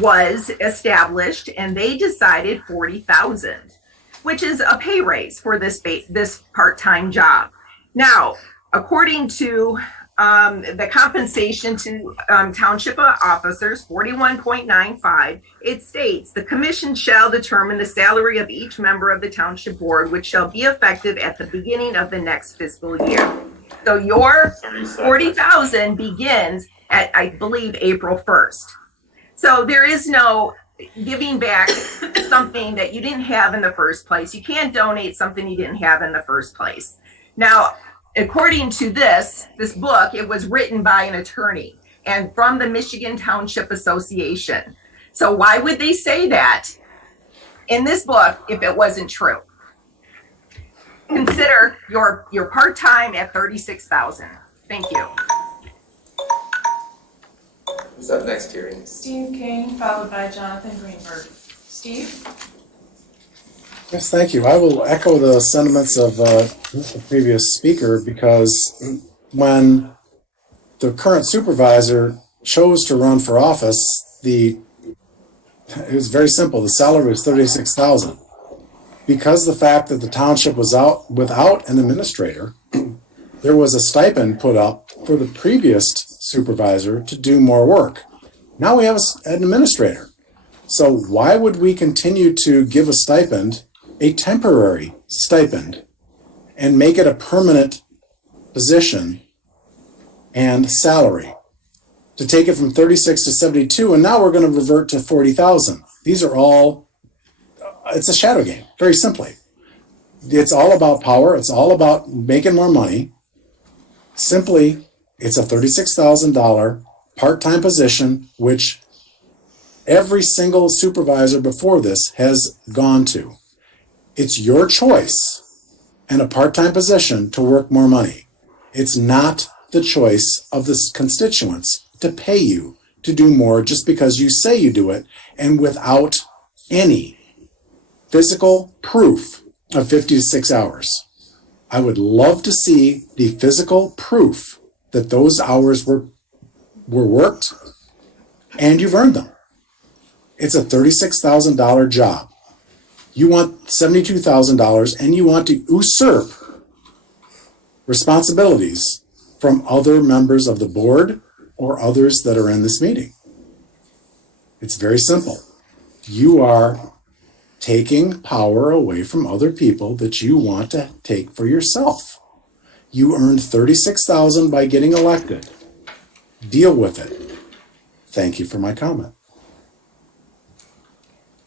was established and they decided $40,000, which is a pay raise for this part-time job. Now, according to the compensation to township officers, 41.95, it states the commission shall determine the salary of each member of the township board, which shall be effective at the beginning of the next fiscal year. So your 40,000 begins at, I believe, April 1st. So there is no giving back something that you didn't have in the first place. You can't donate something you didn't have in the first place. Now, according to this book, it was written by an attorney and from the Michigan Township Association. So why would they say that in this book if it wasn't true? Consider your part-time at $36,000. Thank you. Who's up next, Terry? Steve King, followed by Jonathan Greenberg. Steve? Yes, thank you. I will echo the sentiments of the previous speaker, because when the current supervisor chose to run for office, it was very simple. The salary was $36,000. Because the fact that the township was out without an administrator, there was a stipend put up for the previous supervisor to do more work. Now we have an administrator. So why would we continue to give a stipend, a temporary stipend, and make it a permanent position and salary? To take it from 36 to 72, and now we're going to revert to 40,000. These are all, it's a shadow game, very simply. It's all about power. It's all about making more money. Simply, it's a $36,000 part-time position, which every single supervisor before this has gone to. It's your choice and a part-time position to work more money. It's not the choice of the constituents to pay you to do more just because you say you do it, and without any physical proof of 56 hours. I would love to see the physical proof that those hours were worked and you've earned them. It's a $36,000 job. You want $72,000 and you want to usurp responsibilities from other members of the board or others that are in this meeting. It's very simple. You are taking power away from other people that you want to take for yourself. You earned $36,000 by getting elected. Deal with it. Thank you for my comment.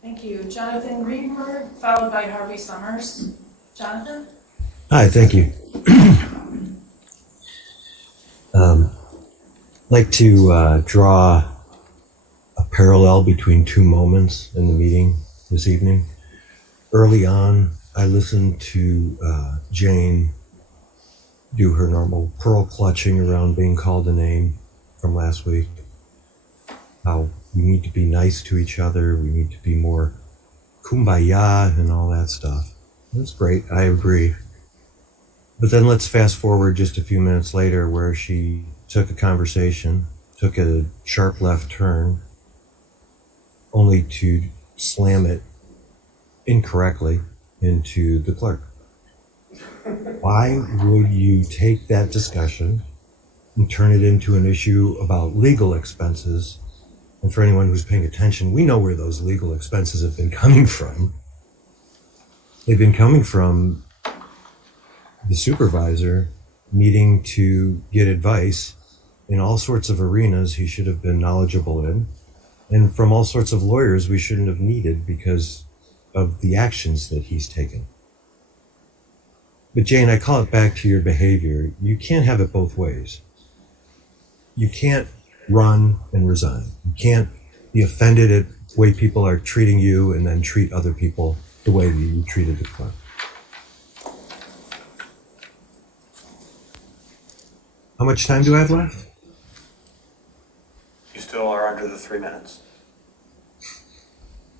Thank you. Jonathan Greenberg, followed by Harvey Summers. Jonathan? Hi, thank you. Like to draw a parallel between two moments in the meeting this evening. Early on, I listened to Jane do her normal pearl clutching around being called a name from last week. How we need to be nice to each other, we need to be more kumbaya and all that stuff. That's great, I agree. But then let's fast forward just a few minutes later where she took a conversation, took a sharp left turn, only to slam it incorrectly into the clerk. Why would you take that discussion and turn it into an issue about legal expenses? And for anyone who's paying attention, we know where those legal expenses have been coming from. They've been coming from the supervisor needing to get advice in all sorts of arenas he should have been knowledgeable in, and from all sorts of lawyers we shouldn't have needed because of the actions that he's taken. But Jane, I call it back to your behavior. You can't have it both ways. You can't run and resign. You can't be offended at the way people are treating you and then treat other people the way that you treated the clerk. How much time do I have left? You still are under the 3 minutes.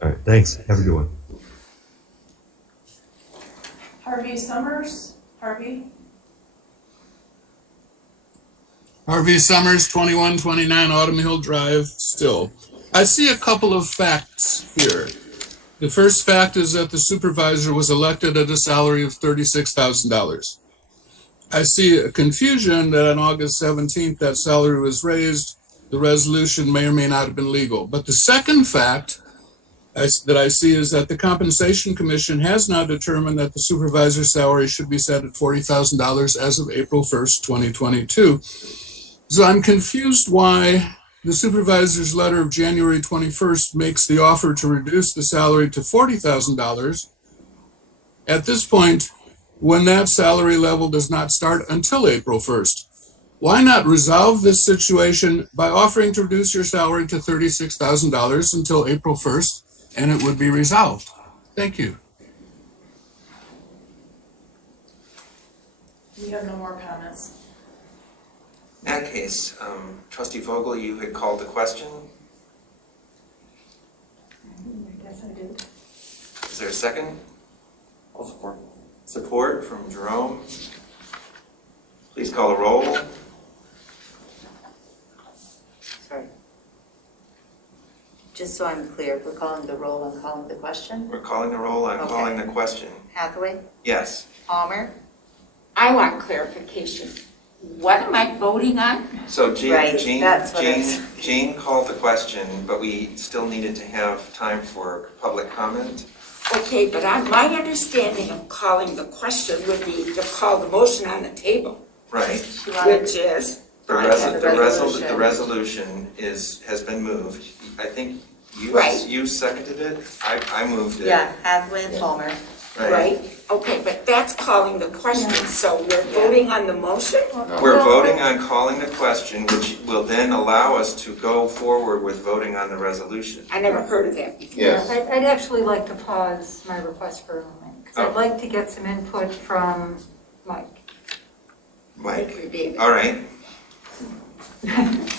All right, thanks. Have a good one. Harvey Summers. Harvey? Harvey Summers, 2129 Autumn Hill Drive, still. I see a couple of facts here. The first fact is that the supervisor was elected at a salary of $36,000. I see a confusion that on August 17th that salary was raised. The resolution may or may not have been legal. But the second fact that I see is that the Compensation Commission has now determined that the supervisor's salary should be set at $40,000 as of April 1st, 2022. So I'm confused why the supervisor's letter of January 21st makes the offer to reduce the salary to $40,000 at this point when that salary level does not start until April 1st. Why not resolve this situation by offering to reduce your salary to $36,000 until April 1st, and it would be resolved? Thank you. We have no more comments. In that case, Trustee Vogel, you had called the question. I guess I did. Is there a second? I'll support. Support from Jerome. Please call the roll. Sorry. Just so I'm clear, we're calling the roll and calling the question? We're calling the roll, I'm Okay. calling the question. Hathaway? Yes. Palmer? I want clarification. What am I voting on? So Jane, Right, Jane, that's what Jane, it's- Jane called the question, but we still needed to have time for public comment. Okay, but my understanding of calling the question would be to call the motion on the table, Right. which is, The resolution has been moved. I think Right. you seconded it. I moved it. Yeah, Hathaway and Palmer. right? Okay, but that's calling the question, so we're voting on the motion? We're voting on calling the question, which will then allow us to go forward with voting on the resolution. I never heard of that before. Yes. I'd actually like to pause my request for a moment, because I'd like to get some input from Mike. Mike, all right.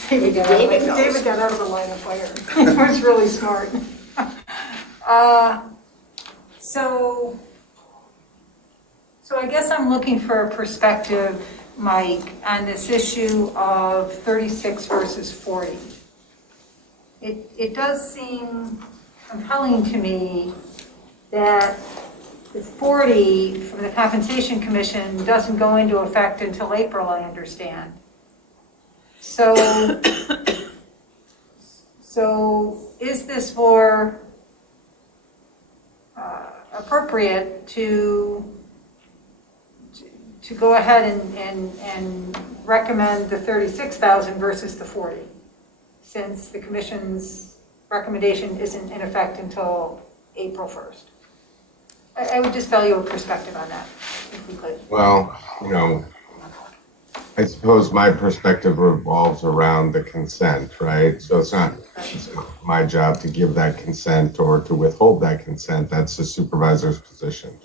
David got out of the line of fire. He was really smart. So I guess I'm looking for a perspective, Mike, on this issue of 36 versus 40. It does seem compelling to me that the 40 from the Compensation Commission doesn't go into effect until April, I understand. So is this more appropriate to go ahead and recommend the 36,000 versus the 40, since the commission's recommendation isn't in effect until April 1st? I would just value a perspective on that, if we could. Well, I suppose my perspective revolves around the consent, right? So it's not my job to give that consent or to withhold that consent. That's the supervisor's position.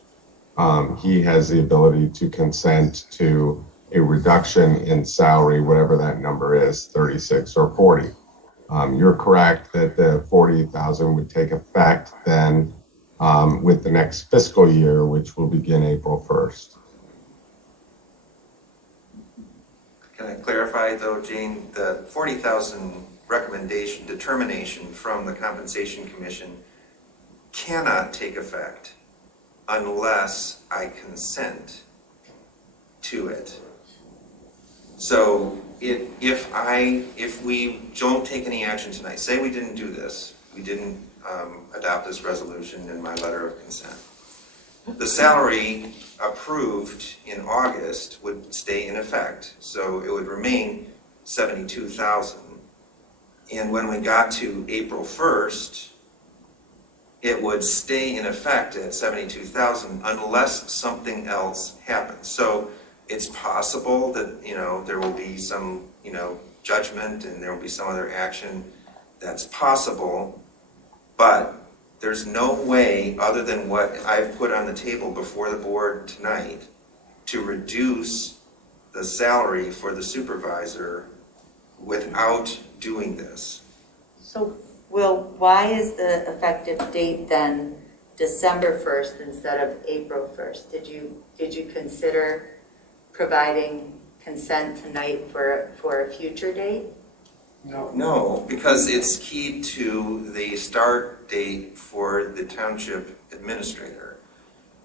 He has the ability to consent to a reduction in salary, whatever that number is, 36 or 40. You're correct that the 40,000 would take effect then with the next fiscal year, which will begin April 1st. Can I clarify though, Jane, the 40,000 determination from the Compensation Commission cannot take effect unless I consent to it. So if we don't take any action tonight, say we didn't do this, we didn't adopt this resolution in my letter of consent, the salary approved in August would stay in effect, so it would remain 72,000. And when we got to April 1st, it would stay in effect at 72,000 unless something else happens. So it's possible that, there will be some, judgment and there will be some other action that's possible, but there's no way other than what I've put on the table before the board tonight to reduce the salary for the supervisor without doing this. So, Will, why is the effective date then December 1st instead of April 1st? Did you consider providing consent tonight for a future date? No, because it's key to the start date for the township administrator.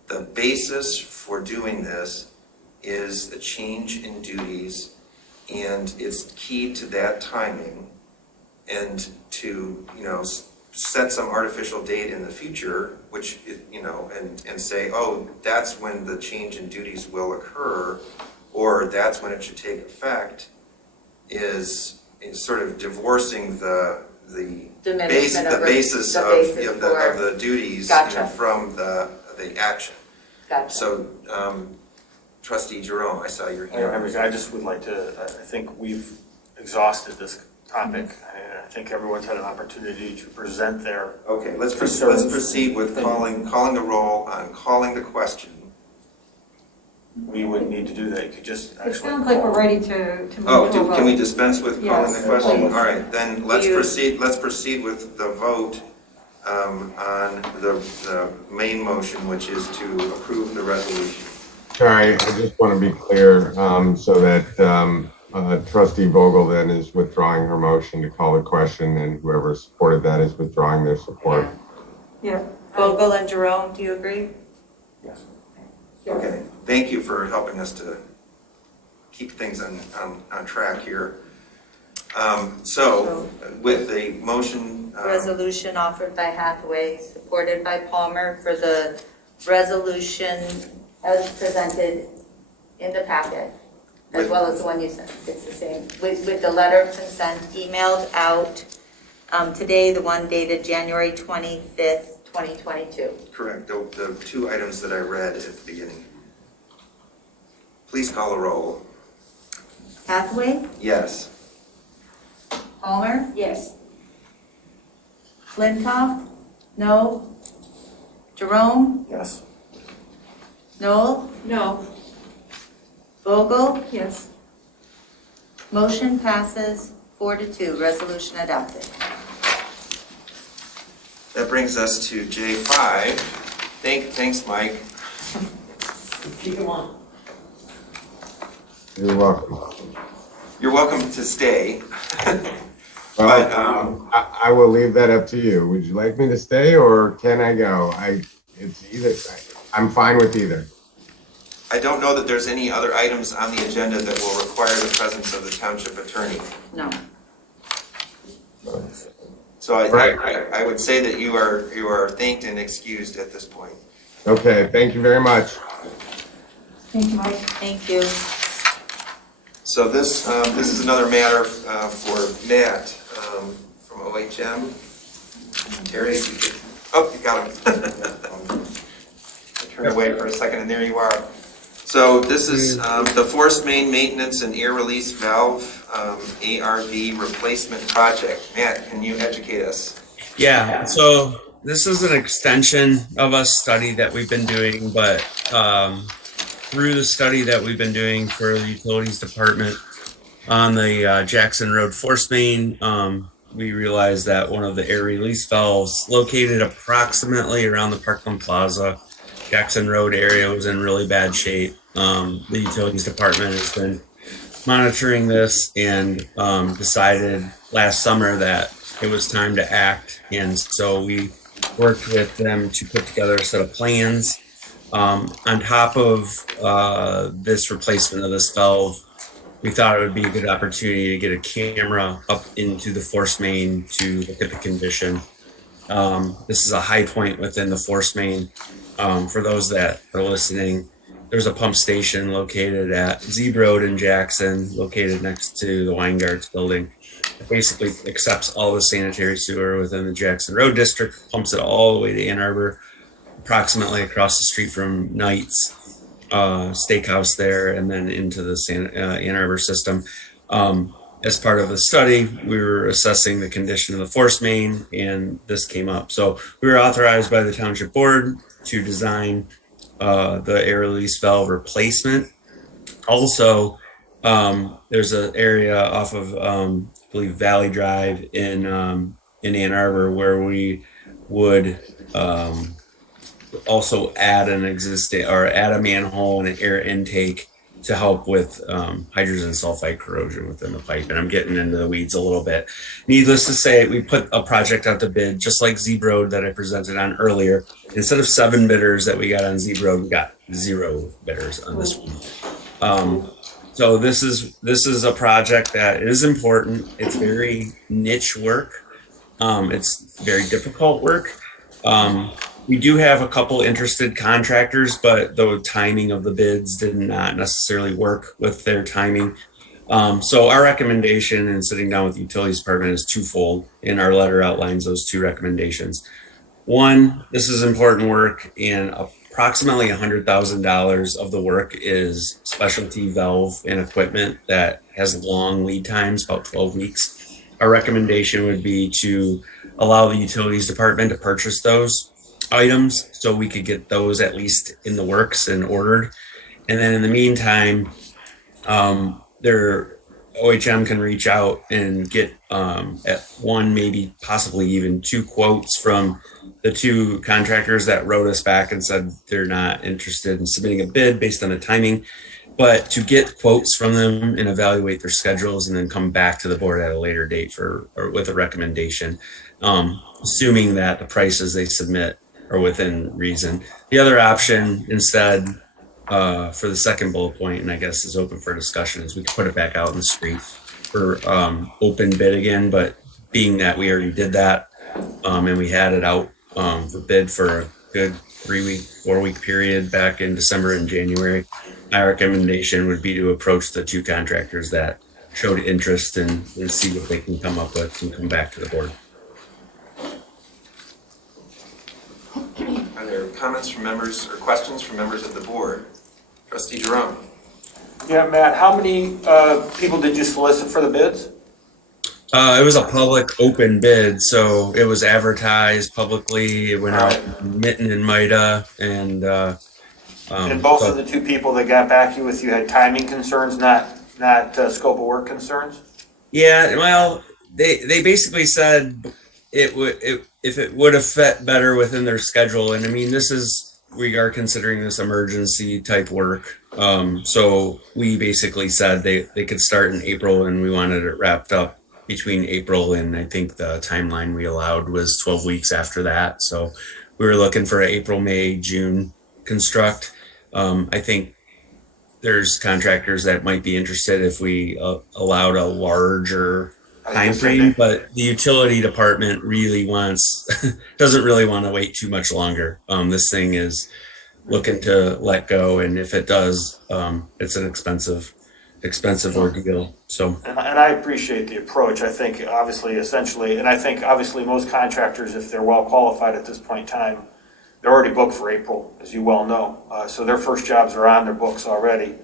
The basis for doing this is a change in duties, and it's key to that timing. And to, set some artificial date in the future, which, and say, oh, that's when the change in duties will occur, or that's when it should take effect, is sort of divorcing the basis of the duties from the action. Gotcha. So, Trustee Jerome, I saw your hand. I just would like to, I think we've exhausted this topic. I think everyone's had an opportunity to present their Okay, let's proceed with calling the roll on calling the question. we wouldn't need to do that. You could just It actually. sounds like we're ready to move to a Oh, vote. can we dispense with calling the Yes, question? please. All right, then let's You- proceed with the vote on the main motion, which is to approve the resolution. Sorry, I just want to be clear, so that trustee Vogel then is withdrawing her motion to call the question, and whoever supported that is withdrawing their support. Yeah. Vogel and Jerome, do you agree? Yes. Okay, thank you for helping us to keep things on track here. So with the motion. Resolution offered by Hathaway, supported by Palmer for the resolution as presented in the packet, as well as the one you sent. It's the same. With the letter of consent emailed out today, the one dated January 25th, 2022. Correct, the two items that I read at the beginning. Please call the roll. Hathaway, Yes. Palmer, Yes. Flintoff, no. Jerome, Yes. Noel, No. Vogel, Yes. motion passes 4-2, resolution adopted. That brings us to J5. Thanks, Mike. Keep them on. You're welcome. You're welcome to stay. Well, I will leave that up to you. Would you like me to stay or can I go? It's either. I'm fine with either. I don't know that there's any other items on the agenda that will require the presence of the township attorney. No. So I would say that you are thanked and excused at this point. Okay, thank you very much. Thank you, Mike. Thank you. So this is another matter for Matt from OHM. Terry, if you could, oh, you got him. Turn away for a second, and there you are. So this is the force main maintenance and air release valve ARV replacement project. Matt, can you educate us? Yeah, so this is an extension of a study that we've been doing, but through the study that we've been doing for the utilities department on the Jackson Road force main, we realized that one of the air release valves located approximately around the Parkland Plaza Jackson Road area was in really bad shape. The utilities department has been monitoring this and decided last summer that it was time to act. And so we worked with them to put together a set of plans. On top of this replacement of this valve, we thought it would be a good opportunity to get a camera up into the force main to look at the condition. This is a high point within the force main. For those that are listening, there's a pump station located at Zeb Road in Jackson, located next to the Weingarts building. It basically accepts all the sanitary sewer within the Jackson Road district, pumps it all the way to Ann Arbor, approximately across the street from Knight's Steakhouse there, and then into the Ann Arbor system. As part of the study, we were assessing the condition of the force main, and this came up. So we were authorized by the township board to design the air release valve replacement. Also, there's an area off of, I believe, Valley Drive in Ann Arbor where we would also add an existing or add a manhole and an air intake to help with hydrogen sulfide corrosion within the pipe. And I'm getting into the weeds a little bit. Needless to say, we put a project out to bid, just like Zeb Road that I presented on earlier. Instead of 7 bidders that we got on Zeb Road, we got 0 bidders on this one. So this is a project that is important. It's very niche work. It's very difficult work. We do have a couple interested contractors, but the timing of the bids did not necessarily work with their timing. So our recommendation in sitting down with the utilities department is twofold, and our letter outlines those 2 recommendations. One, this is important work, and approximately $100,000 of the work is specialty valve and equipment that has long lead times, about 12 weeks. Our recommendation would be to allow the utilities department to purchase those items so we could get those at least in the works and ordered. And then in the meantime, their OHM can reach out and get at one, maybe possibly even two quotes from the two contractors that wrote us back and said they're not interested in submitting a bid based on the timing, but to get quotes from them and evaluate their schedules and then come back to the board at a later date or with a recommendation, assuming that the prices they submit are within reason. The other option instead, for the second bullet point, and I guess is open for discussion, is we could put it back out in the street for open bid again, but being that we already did that and we had it out for bid for a good 4-week period back in December and January, my recommendation would be to approach the two contractors that showed interest and see what they can come up with and come back to the board. Are there comments from members or questions from members of the board? Trustee Jerome. Yeah, Matt, how many people did you solicit for the bids? It was a public open bid, so it was advertised publicly. It went out in Mitten and Maida, and Both of the two people that got back with you had timing concerns, not scope of work concerns? Yeah, well, they basically said it would if it would have fit better within their schedule, and I mean we are considering this emergency type work. So we basically said they could start in April, and we wanted it wrapped up between April and I think the timeline we allowed was 12 weeks after that. So we were looking for April, May, June construct. I think there's contractors that might be interested if we allowed a larger time frame, but the utility department really doesn't really want to wait too much longer. This thing is looking to let go, and if it does, it's an expensive ordeal. So, and I appreciate the approach. I think obviously most contractors, if they're well qualified at this point in time, they're already booked for April, as you well know. So their first jobs are on their books already.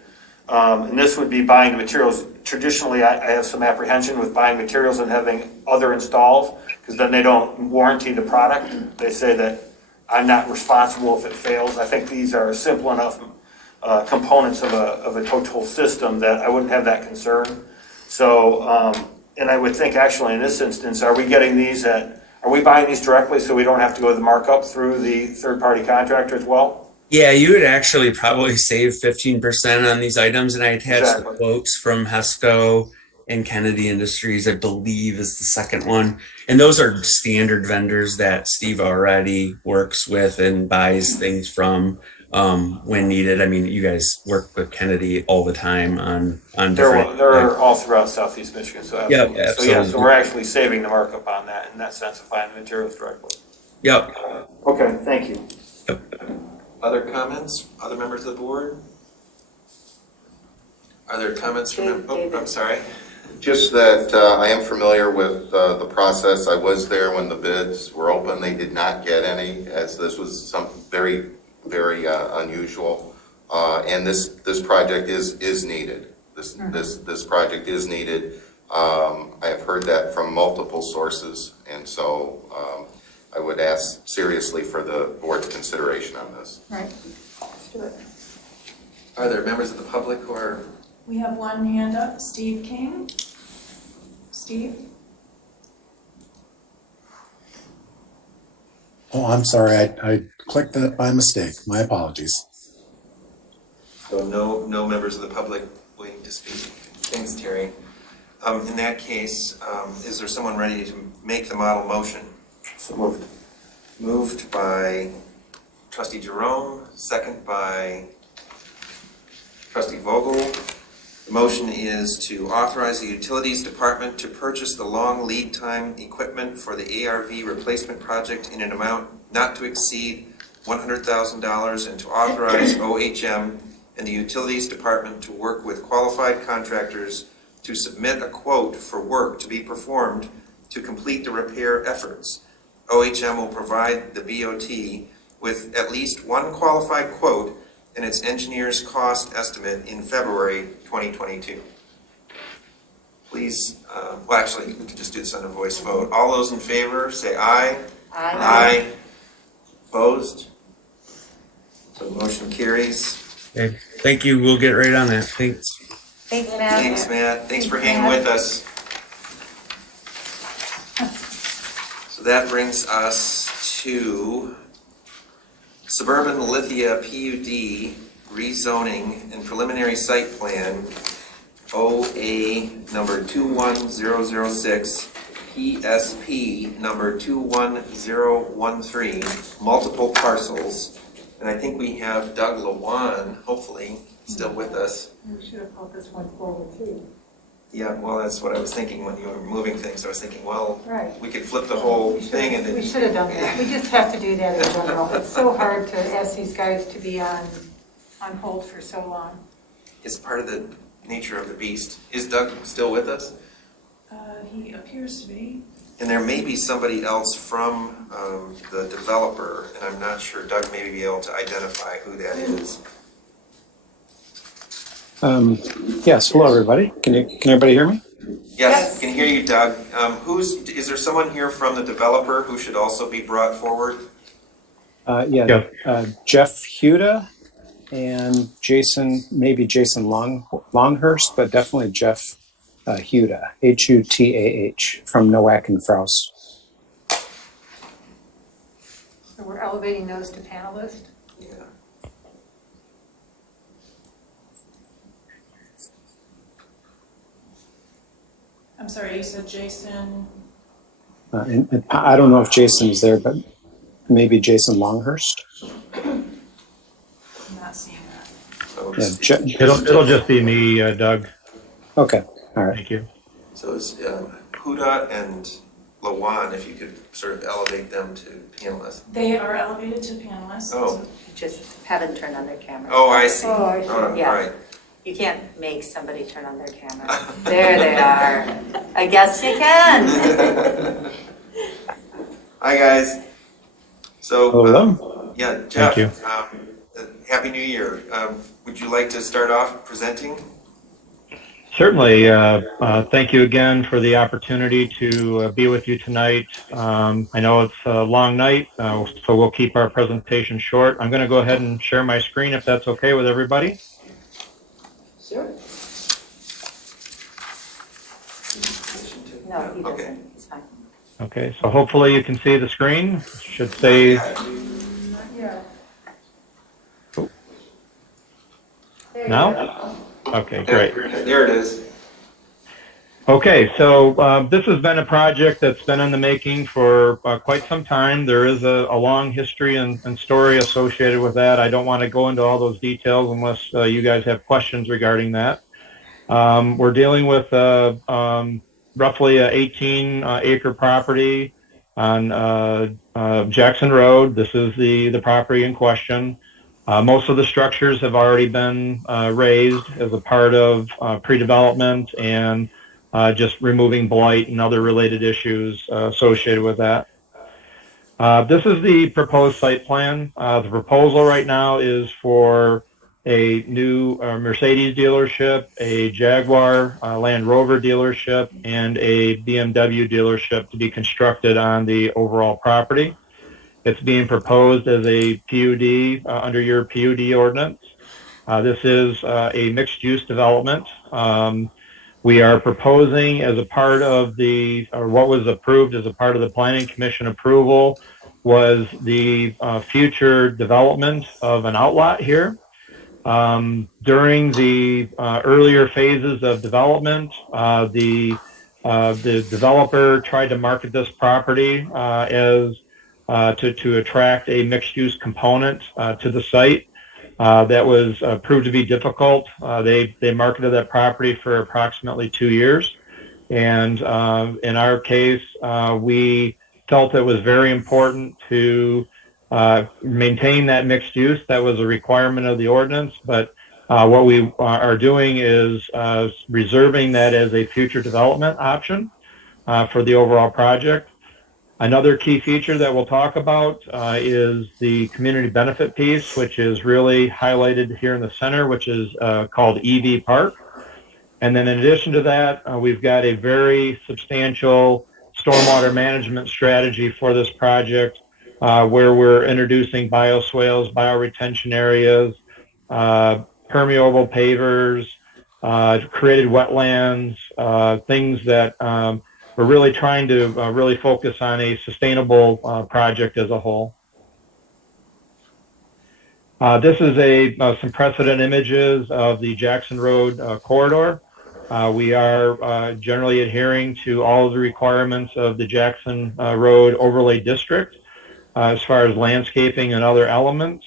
And this would be buying materials. Traditionally, I have some apprehension with buying materials and having other installs, because then they don't warranty the product. They say that I'm not responsible if it fails. I think these are simple enough components of a total system that I wouldn't have that concern. So, and I would think actually in this instance, are we buying these directly so we don't have to go the markup through the third-party contractor as well? yeah, you would actually probably save 15% on these items, and I attached the quotes from Scio and Kennedy Industries, I believe is the second one. And those are standard vendors that Steve already works with and buys things from when needed. I mean, you guys work with Kennedy all the time on different. They're all throughout Southeast Michigan, so absolutely. Yep, absolutely. So we're actually saving the markup on that in that sense of buying the materials directly. Yep. Okay, thank you. Other comments? Other members of the board? Are there comments from? Oh, I'm sorry. Just that I am familiar with the process. I was there when the bids were open. They did not get any, as this was some very, very unusual. And this project is needed. This project is needed. I have heard that from multiple sources, and so I would ask seriously for the board's consideration on this. Right. Let's do it. Are there members of the public who are? We have one hand up, Steve King. Steve? Oh, I'm sorry. I clicked that by mistake. My apologies. So no members of the public waiting to speak. Thanks, Terry. In that case, is there someone ready to make the model motion? So moved. Moved by Trustee Jerome, second by Trustee Vogel. The motion is to authorize the Utilities Department to purchase the long lead time equipment for the ARV replacement project in an amount not to exceed $100,000 and to authorize OHM and the Utilities Department to work with qualified contractors to submit a quote for work to be performed to complete the repair efforts. OHM will provide the BOT with at least one qualified quote and its engineer's cost estimate in February 2022. Please, well actually, we can just do this on a voice vote. All those in favor say aye. Aye. Aye. Opposed? So the motion carries. Okay. Thank you. We'll get right on that. Thanks. Thanks, Matt. Thanks, Matt. Thanks for hanging with us. So that brings us to Suburban Lithia PUD rezoning and preliminary site plan OA number 21006, PSP number 21013, multiple parcels. And I think we have Doug Lawan, hopefully, still with us. We should have brought this one forward too. Yeah, well, that's what I was thinking when you were moving things. I was thinking, well, Right. we could flip the whole thing and then. We should have done that. We just have to do that in general. It's so hard to ask these guys to be on hold for so long. It's part of the nature of the beast. Is Doug still with us? He appears to be. And there may be somebody else from the developer, and I'm not sure. Doug may be able to identify who that is. Yes, hello everybody. Can everybody hear me? Yes, can hear you, Doug. Is there someone here from the developer who should also be brought forward? Jeff Huda and Jason, maybe Jason Longhurst, but definitely Jeff Huda, Hutah, from Nowak and Frous. So we're elevating those to panelists. Yeah. I'm sorry, you said Jason. And I don't know if Jason's there, but maybe Jason Longhurst. I'm not seeing that. It'll just be me, Doug. Okay, all right. Thank you. So it's Huda and Lawan, if you could sort of elevate them to panelists. They are elevated to panelists. Oh. Just haven't turned on their camera. Oh, I see. Oh, I see. Yeah. All right. You can't make somebody turn on their camera. There they are. I guess you can. Hi, guys. So, Hello. Yeah, Jeff. Thank you. Happy New Year. Would you like to start off presenting? Certainly. Thank you again for the opportunity to be with you tonight. I know it's a long night, so we'll keep our presentation short. I'm going to go ahead and share my screen if that's okay with everybody. Sure. No, he doesn't. It's fine. Okay, so hopefully you can see the screen. Should say. Yeah. Now? Okay, great. There it is. Okay, so this has been a project that's been in the making for quite some time. There is a long history and story associated with that. I don't want to go into all those details unless you guys have questions regarding that. We're dealing with roughly an 18-acre property on Jackson Road. This is the property in question. Most of the structures have already been raised as a part of pre-development and just removing blight and other related issues associated with that. This is the proposed site plan. The proposal right now is for a new Mercedes dealership, a Jaguar Land Rover dealership, and a BMW dealership to be constructed on the overall property. It's being proposed as a PUD under your PUD ordinance. This is a mixed-use development. We are proposing as a part of what was approved as a part of the Planning Commission approval was the future development of an outlot here. During the earlier phases of development, the developer tried to market this property as to attract a mixed-use component to the site. That was proved to be difficult. They marketed that property for approximately 2 years. And in our case, we felt it was very important to maintain that mixed use. That was a requirement of the ordinance. But what we are doing is reserving that as a future development option for the overall project. Another key feature that we'll talk about is the community benefit piece, which is really highlighted here in the center, which is called EV Park. And then in addition to that, we've got a very substantial stormwater management strategy for this project, where we're introducing bioswales, bioretention areas, permeable pavers, created wetlands, things that we're really trying to really focus on a sustainable project as a whole. This is some precedent images of the Jackson Road corridor. We are generally adhering to all of the requirements of the Jackson Road Overlay District as far as landscaping and other elements.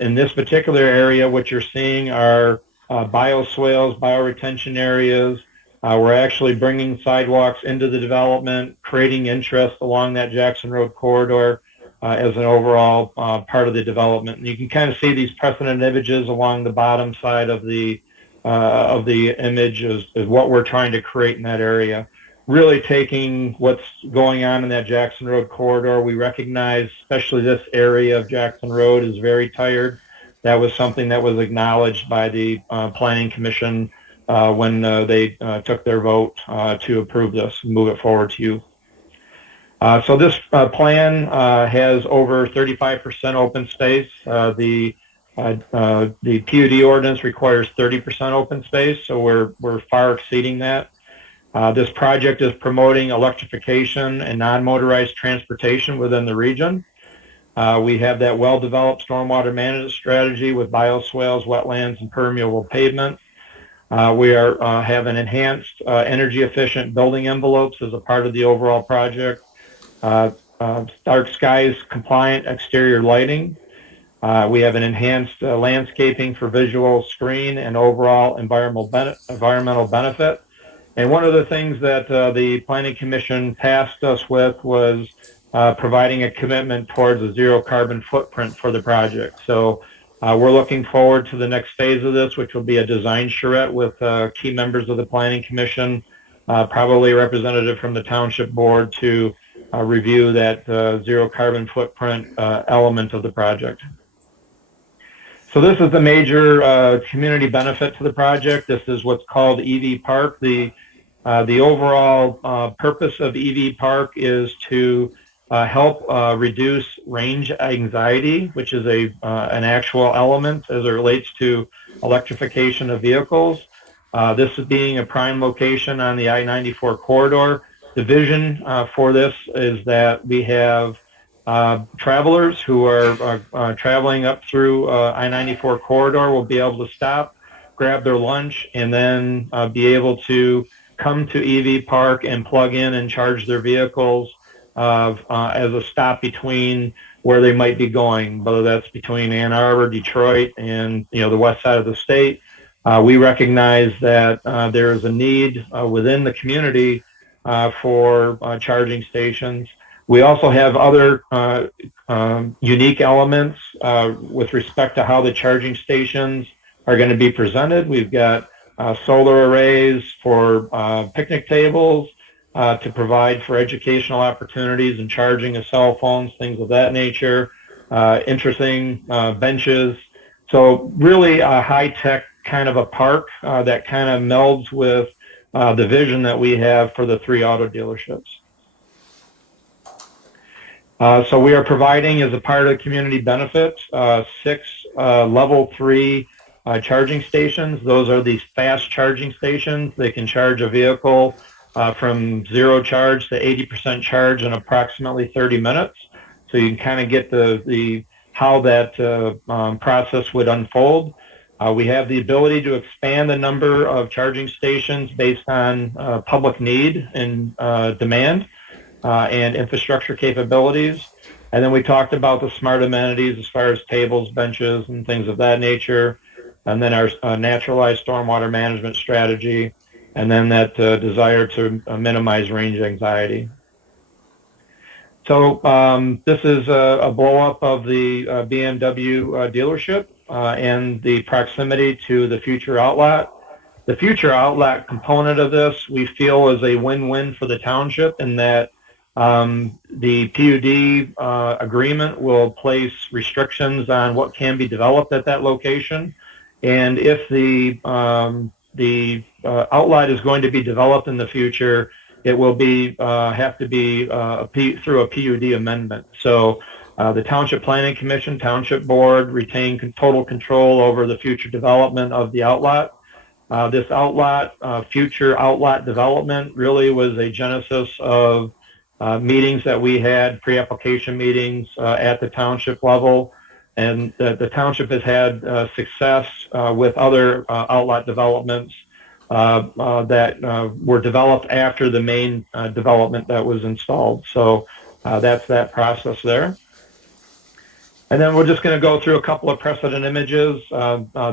In this particular area, what you're seeing are bioswales, bioretention areas. We're actually bringing sidewalks into the development, creating interest along that Jackson Road corridor as an overall part of the development. And you can kind of see these precedent images along the bottom side of the image is what we're trying to create in that area. Really taking what's going on in that Jackson Road corridor. We recognize, especially this area of Jackson Road is very tired. That was something that was acknowledged by the Planning Commission when they took their vote to approve this and move it forward to you. So this plan has over 35% open space. The PUD ordinance requires 30% open space, so we're far exceeding that. This project is promoting electrification and non-motorized transportation within the region. We have that well-developed stormwater management strategy with bioswales, wetlands, and permeable pavement. We have an enhanced energy-efficient building envelopes as a part of the overall project. Dark skies compliant exterior lighting. We have an enhanced landscaping for visual screen and overall environmental benefit. And one of the things that the Planning Commission tasked us with was providing a commitment towards a zero carbon footprint for the project. So we're looking forward to the next phase of this, which will be a design charrette with key members of the Planning Commission, probably a representative from the Township Board to review that zero carbon footprint element of the project. So this is the major community benefit to the project. This is what's called EV Park. The overall purpose of EV Park is to help reduce range anxiety, which is an actual element as it relates to electrification of vehicles. This is being a prime location on the I-94 corridor. The vision for this is that we have travelers who are traveling up through I-94 corridor will be able to stop, grab their lunch, and then be able to come to EV Park and plug in and charge their vehicles as a stop between where they might be going, whether that's between Ann Arbor, Detroit, and the west side of the state. We recognize that there is a need within the community for charging stations. We also have other unique elements with respect to how the charging stations are going to be presented. We've got solar arrays for picnic tables to provide for educational opportunities and charging of cell phones, things of that nature, interesting benches. So really a high-tech kind of a park that kind of melds with the vision that we have for the 3 auto dealerships. So we are providing, as a part of the community benefits, 6 level 3 charging stations. Those are these fast charging stations. They can charge a vehicle from 0 charge to 80% charge in approximately 30 minutes. So you can kind of get the how that process would unfold. We have the ability to expand the number of charging stations based on public need and demand and infrastructure capabilities. And then we talked about the smart amenities as far as tables, benches, and things of that nature. And then our naturalized stormwater management strategy, and then that desire to minimize range anxiety. So this is a blow-up of the BMW dealership and the proximity to the future outlet. The future outlet component of this we feel is a win-win for the township in that the PUD agreement will place restrictions on what can be developed at that location. And if the outlet is going to be developed in the future, it will be have to be through a PUD amendment. So The Township Planning Commission, Township Board retain total control over the future development of the outlot. This outlot, future outlot development really was a genesis of meetings that we had, pre-application meetings at the township level. And the township has had success with other outlot developments that were developed after the main development that was installed. So that's that process there. And then we're just going to go through a couple of precedent images.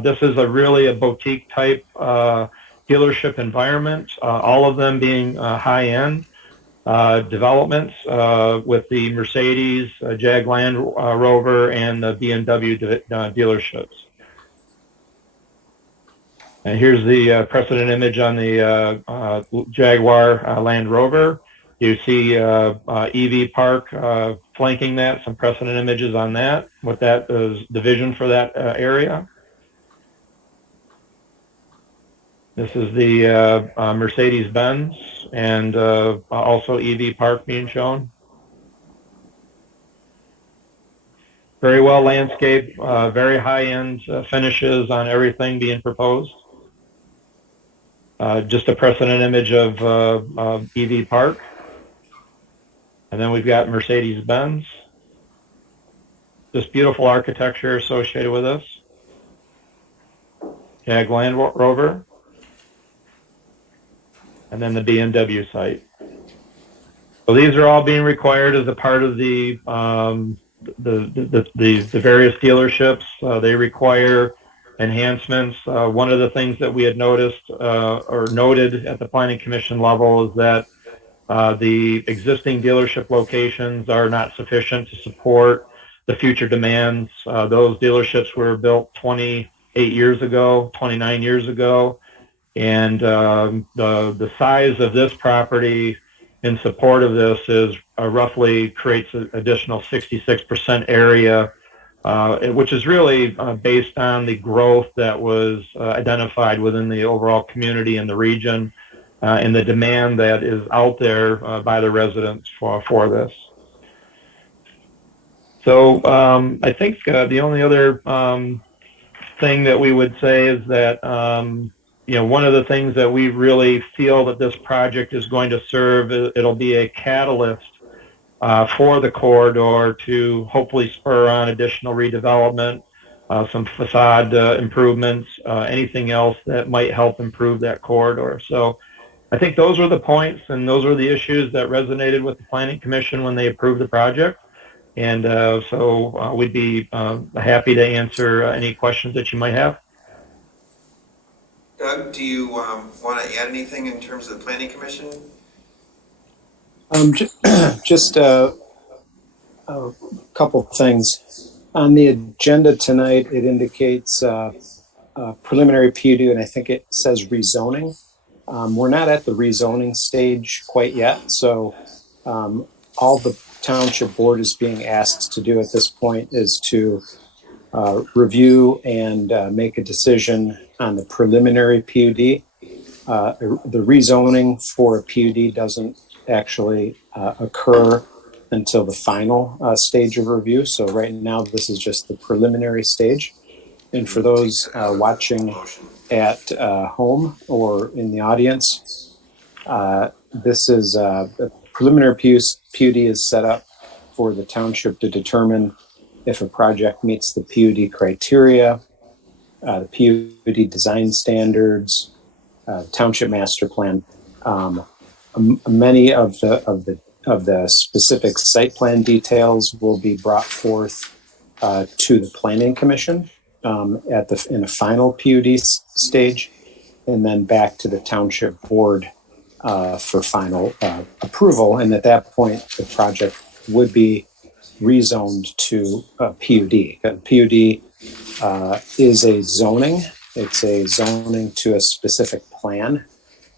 This is really a boutique type dealership environment, all of them being high-end developments with the Mercedes, Jag Land Rover, and the BMW dealerships. And here's the precedent image on the Jaguar Land Rover. You see EV Park flanking that, some precedent images on that, what that is, the vision for that area. This is the Mercedes-Benz and also EV Park being shown. Very well landscaped, very high-end finishes on everything being proposed. Just a precedent image of EV Park. And then we've got Mercedes-Benz. Just beautiful architecture associated with this. Jag Land Rover. And then the BMW site. So these are all being required as a part of the various dealerships. They require enhancements. One of the things that we had noticed or noted at the Planning Commission level is that the existing dealership locations are not sufficient to support the future demands. Those dealerships were built 28 years ago, 29 years ago, and the size of this property in support of this is roughly creates an additional 66% area, which is really based on the growth that was identified within the overall community and the region. And the demand that is out there by the residents for this. So I think the only other thing that we would say is that one of the things that we really feel that this project is going to serve, it'll be a catalyst for the corridor to hopefully spur on additional redevelopment, some facade improvements, anything else that might help improve that corridor. So I think those are the points and those are the issues that resonated with the Planning Commission when they approved the project. And so we'd be happy to answer any questions that you might have. Doug, do you want to add anything in terms of the Planning Commission? Just a couple things. On the agenda tonight, it indicates preliminary PUD, and I think it says rezoning. We're not at the rezoning stage quite yet, so all the township board is being asked to do at this point is to review and make a decision on the preliminary PUD. The rezoning for a PUD doesn't actually occur until the final stage of review. So right now, this is just the preliminary stage. And for those watching at home or in the audience, this is a preliminary PUD is set up for the township to determine if a project meets the PUD criteria, the PUD design standards, township master plan. Many of the specific site plan details will be brought forth to the Planning Commission in a final PUD stage, and then back to the township board for final approval. And at that point, the project would be rezoned to PUD. PUD is a zoning. It's a zoning to a specific plan.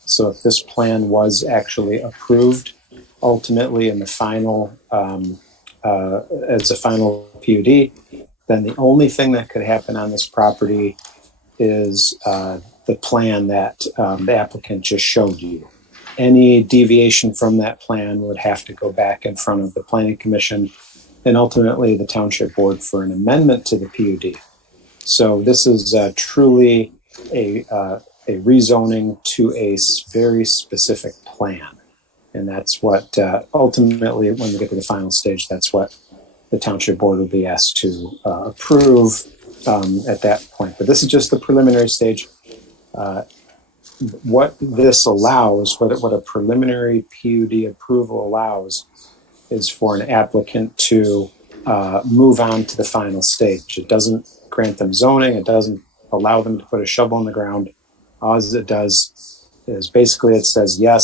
So if this plan was actually approved ultimately in the final, as a final PUD, then the only thing that could happen on this property is the plan that the applicant just showed you. Any deviation from that plan would have to go back in front of the Planning Commission, and ultimately the township board for an amendment to the PUD. So this is truly a rezoning to a very specific plan. And that's what ultimately, when we get to the final stage, that's what the township board will be asked to approve at that point. But this is just the preliminary stage. What this allows, what a preliminary PUD approval allows, is for an applicant to move on to the final stage. It doesn't grant them zoning. It doesn't allow them to put a shovel in the ground. All it does is basically it says, yes,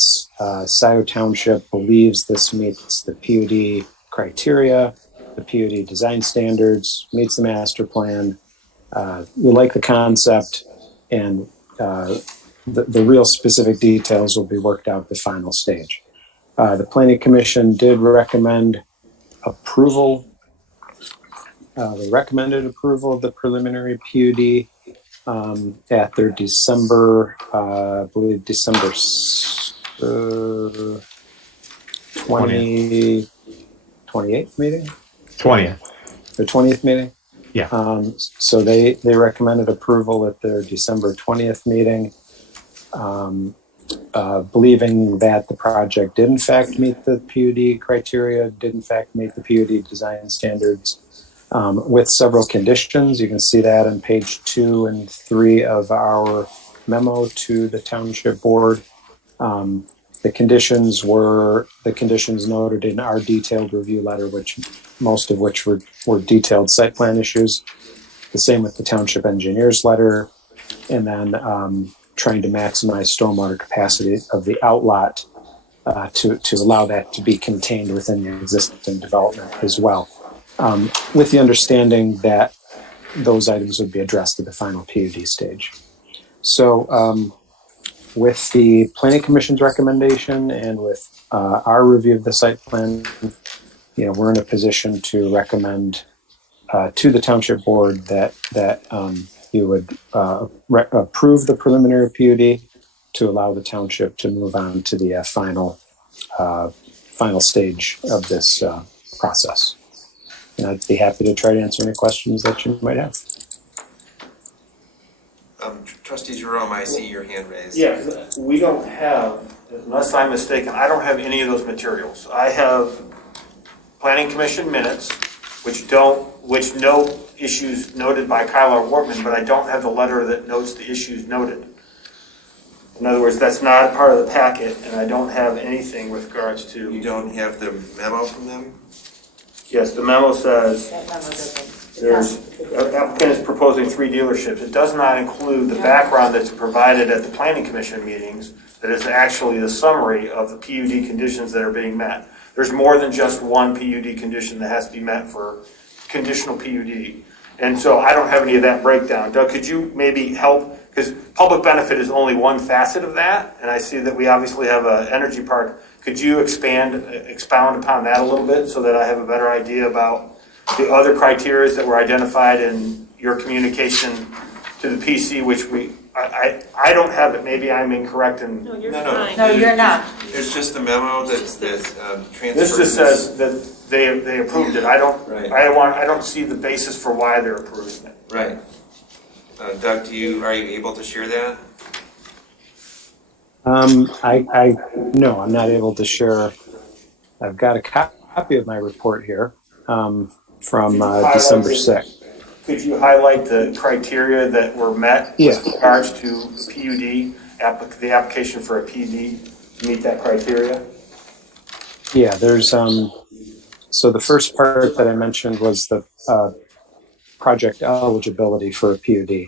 Scio Township believes this meets the PUD criteria, the PUD design standards, meets the master plan. We like the concept, and the real specific details will be worked out at the final stage. The Planning Commission did recommend approval. They recommended approval of the preliminary PUD at their December, I believe December 28th meeting? 20th. The 20th meeting? Yeah. So they recommended approval at their December 20th meeting, believing that the project did in fact meet the PUD criteria, did in fact meet the PUD design standards, with several conditions. You can see that on page 2 and 3 of our memo to the township board. The conditions were the conditions noted in our detailed review letter, which most of which were detailed site plan issues. The same with the township engineer's letter, and then trying to maximize stormwater capacity of the outlot to allow that to be contained within the existing development as well, with the understanding that those items would be addressed at the final PUD stage. So with the Planning Commission's recommendation and with our review of the site plan, we're in a position to recommend to the township board that you would approve the preliminary PUD to allow the township to move on to the final stage of this process. And I'd be happy to try to answer any questions that you might have. Trustee Jerome, I see your hand raised. Yeah, we don't have, unless I'm mistaken, I don't have any of those materials. I have Planning Commission minutes, which note issues noted by Kyler Wortman, but I don't have the letter that notes the issues noted. In other words, that's not part of the packet, and I don't have anything with regards to. You don't have the memo from them? Yes, the memo says That memo doesn't. the applicant is proposing 3 dealerships. It does not include the background that's provided at the Planning Commission meetings that is actually the summary of the PUD conditions that are being met. There's more than just one PUD condition that has to be met for conditional PUD. And so I don't have any of that breakdown. Doug, could you maybe help? Because public benefit is only one facet of that, and I see that we obviously have an energy park. Could you expound upon that a little bit so that I have a better idea about the other criteria that were identified in your communication to the PC, which I don't have it. Maybe I'm incorrect. No, you're fine. No, you're not. The's just a memo that transfers. This just says that they approved it. I don't see the basis for why they're approving it. Right. Doug, are you able to share that? No, I'm not able to share. I've got a copy of my report here from December 6th. Could you highlight the criteria that were met with regards to PUD, the application for a PUD to meet that criteria? Yeah, there's so the first part that I mentioned was the project eligibility for a PUD,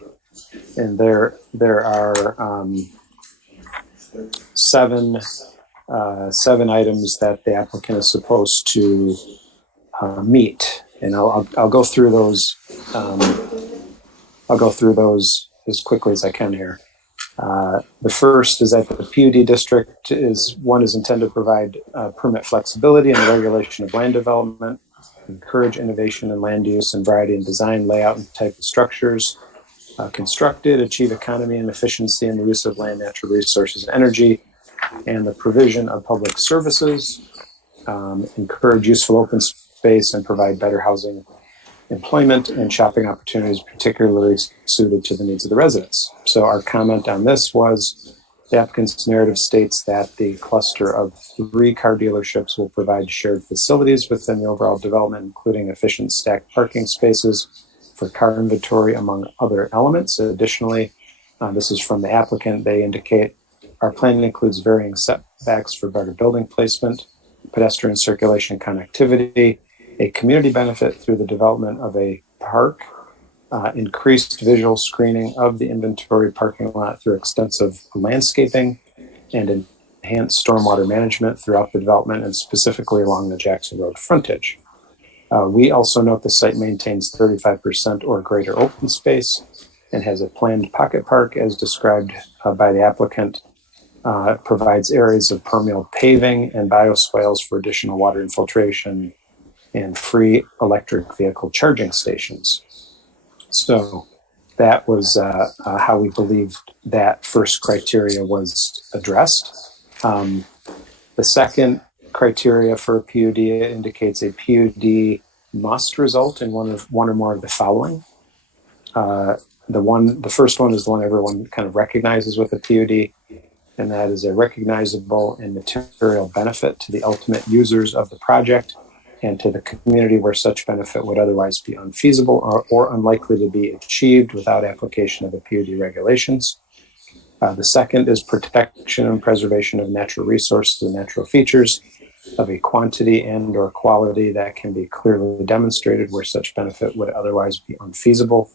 and there are 7 items that the applicant is supposed to meet, and I'll go through those. I'll go through those as quickly as I can here. The first is that the PUD district is intended to provide permit flexibility in the regulation of land development, encourage innovation in land use and variety in design, layout, and type of structures constructed, achieve economy and efficiency in the use of land, natural resources, and energy, and the provision of public services, encourage useful open space space and provide better housing, employment, and shopping opportunities particularly suited to the needs of the residents. So our comment on this was the applicant's narrative states that the cluster of 3 car dealerships will provide shared facilities within the overall development, including efficient stacked parking spaces for car inventory, among other elements. Additionally, this is from the applicant. They indicate our plan includes varying setbacks for better building placement, pedestrian circulation connectivity, a community benefit through the development of a park, increased visual screening of the inventory parking lot through extensive landscaping, and enhanced stormwater management throughout the development and specifically along the Jackson Road frontage. We also note the site maintains 35% or greater open space and has a planned pocket park as described by the applicant. Provides areas of permeable paving and bioswales for additional water infiltration and free electric vehicle charging stations. So that was how we believed that first criteria was addressed. The second criteria for a PUD indicates a PUD must result in one or more of the following. The first one is the one everyone kind of recognizes with a PUD, and that is a recognizable and material benefit to the ultimate users of the project and to the community where such benefit would otherwise be unfeasible or unlikely to be achieved without application of the PUD regulations. The second is protection and preservation of natural resources and natural features of a quantity and or quality that can be clearly demonstrated where such benefit would otherwise be unfeasible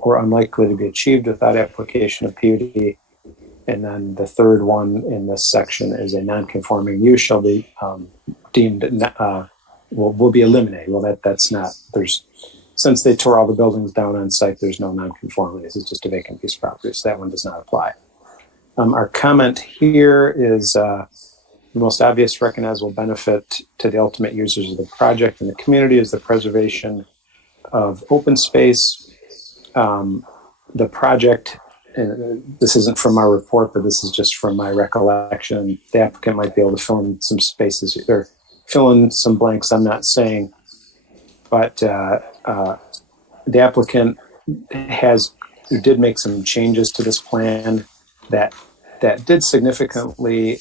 or unlikely to be achieved without application of PUD. And then the third one in this section is a non-conforming use shall be deemed, will be eliminated. Well, that's not, since they tore all the buildings down on site, there's no non-conformities. It's just a vacant piece of property, so that one does not apply. Our comment here is the most obvious recognizable benefit to the ultimate users of the project and the community is the preservation of open space. The project, and this isn't from our report, but this is just from my recollection. The applicant might be able to fill in some spaces or fill in some blanks. I'm not saying, but the applicant did make some changes to this plan that did significantly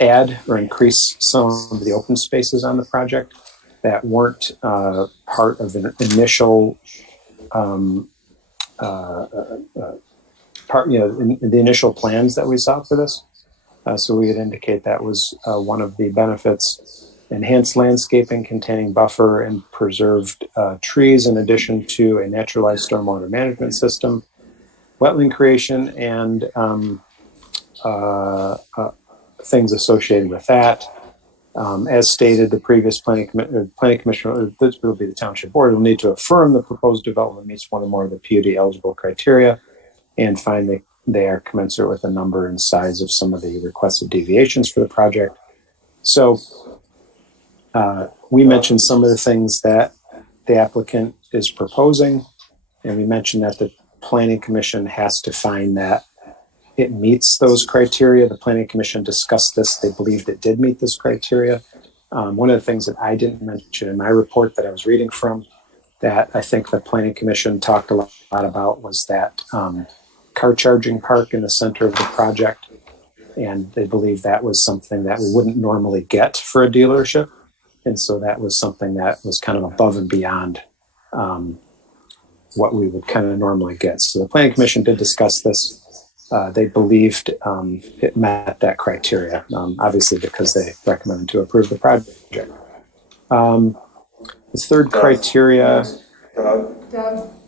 add or increase some of the open spaces on the project that weren't part of an initial in the initial plans that we saw for this. So we would indicate that was one of the benefits: enhanced landscaping containing buffer and preserved trees, in addition to a naturalized stormwater management system, wetland creation, and things associated with that. As stated, the previous planning commission, or this will be the township board, will need to affirm the proposed development meets one or more of the PUD eligible criteria and find that they are commensurate with the number and size of some of the requested deviations for the project. So we mentioned some of the things that the applicant is proposing, and we mentioned that the planning commission has to find that it meets those criteria. The planning commission discussed this. They believed it did meet this criteria. One of the things that I didn't mention in my report that I was reading from that I think the planning commission talked a lot about was that car charging park in the center of the project. And they believe that was something that we wouldn't normally get for a dealership. And so that was something that was kind of above and beyond what we would kind of normally get. So the planning commission did discuss this. They believed it met that criteria, obviously because they recommended to approve the project. The third criteria.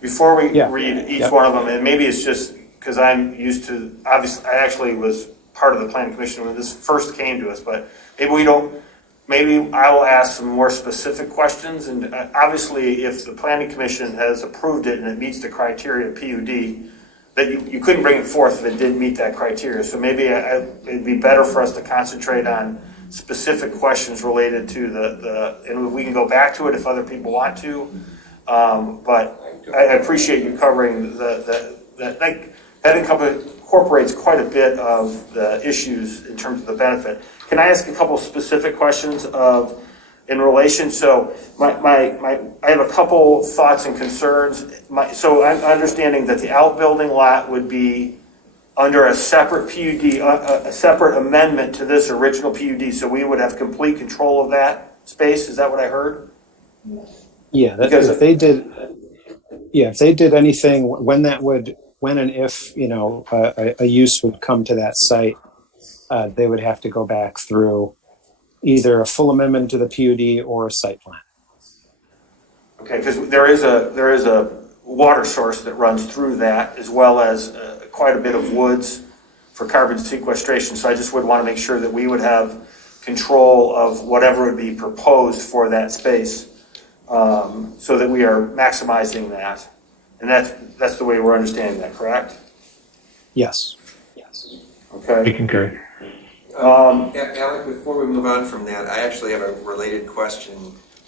Before we read each one of them, and maybe it's just because I'm used to, obviously, I actually was part of the planning commission when this first came to us, but maybe I will ask some more specific questions. And obviously, if the planning commission has approved it and it meets the criteria of PUD, that you couldn't bring it forth if it didn't meet that criteria. So maybe it'd be better for us to concentrate on specific questions related to and we can go back to it if other people want to. But I appreciate you covering that incorporates quite a bit of the issues in terms of the benefit. Can I ask a couple specific questions of in relation, so I have a couple thoughts and concerns. So I'm understanding that the outbuilding lot would be under a separate PUD, a separate amendment to this original PUD, so we would have complete control of that space, is that what I heard? Yeah, Because if they did anything, when and if, a use would come to that site, they would have to go back through either a full amendment to the PUD or a site plan. Okay, because there is a water source that runs through that, as well as quite a bit of woods for carbon sequestration. So I just would want to make sure that we would have control of whatever would be proposed for that space, so that we are maximizing that. And that's the way we're understanding that, correct? Yes. Okay. We concur. Alec, before we move on from that, I actually have a related question.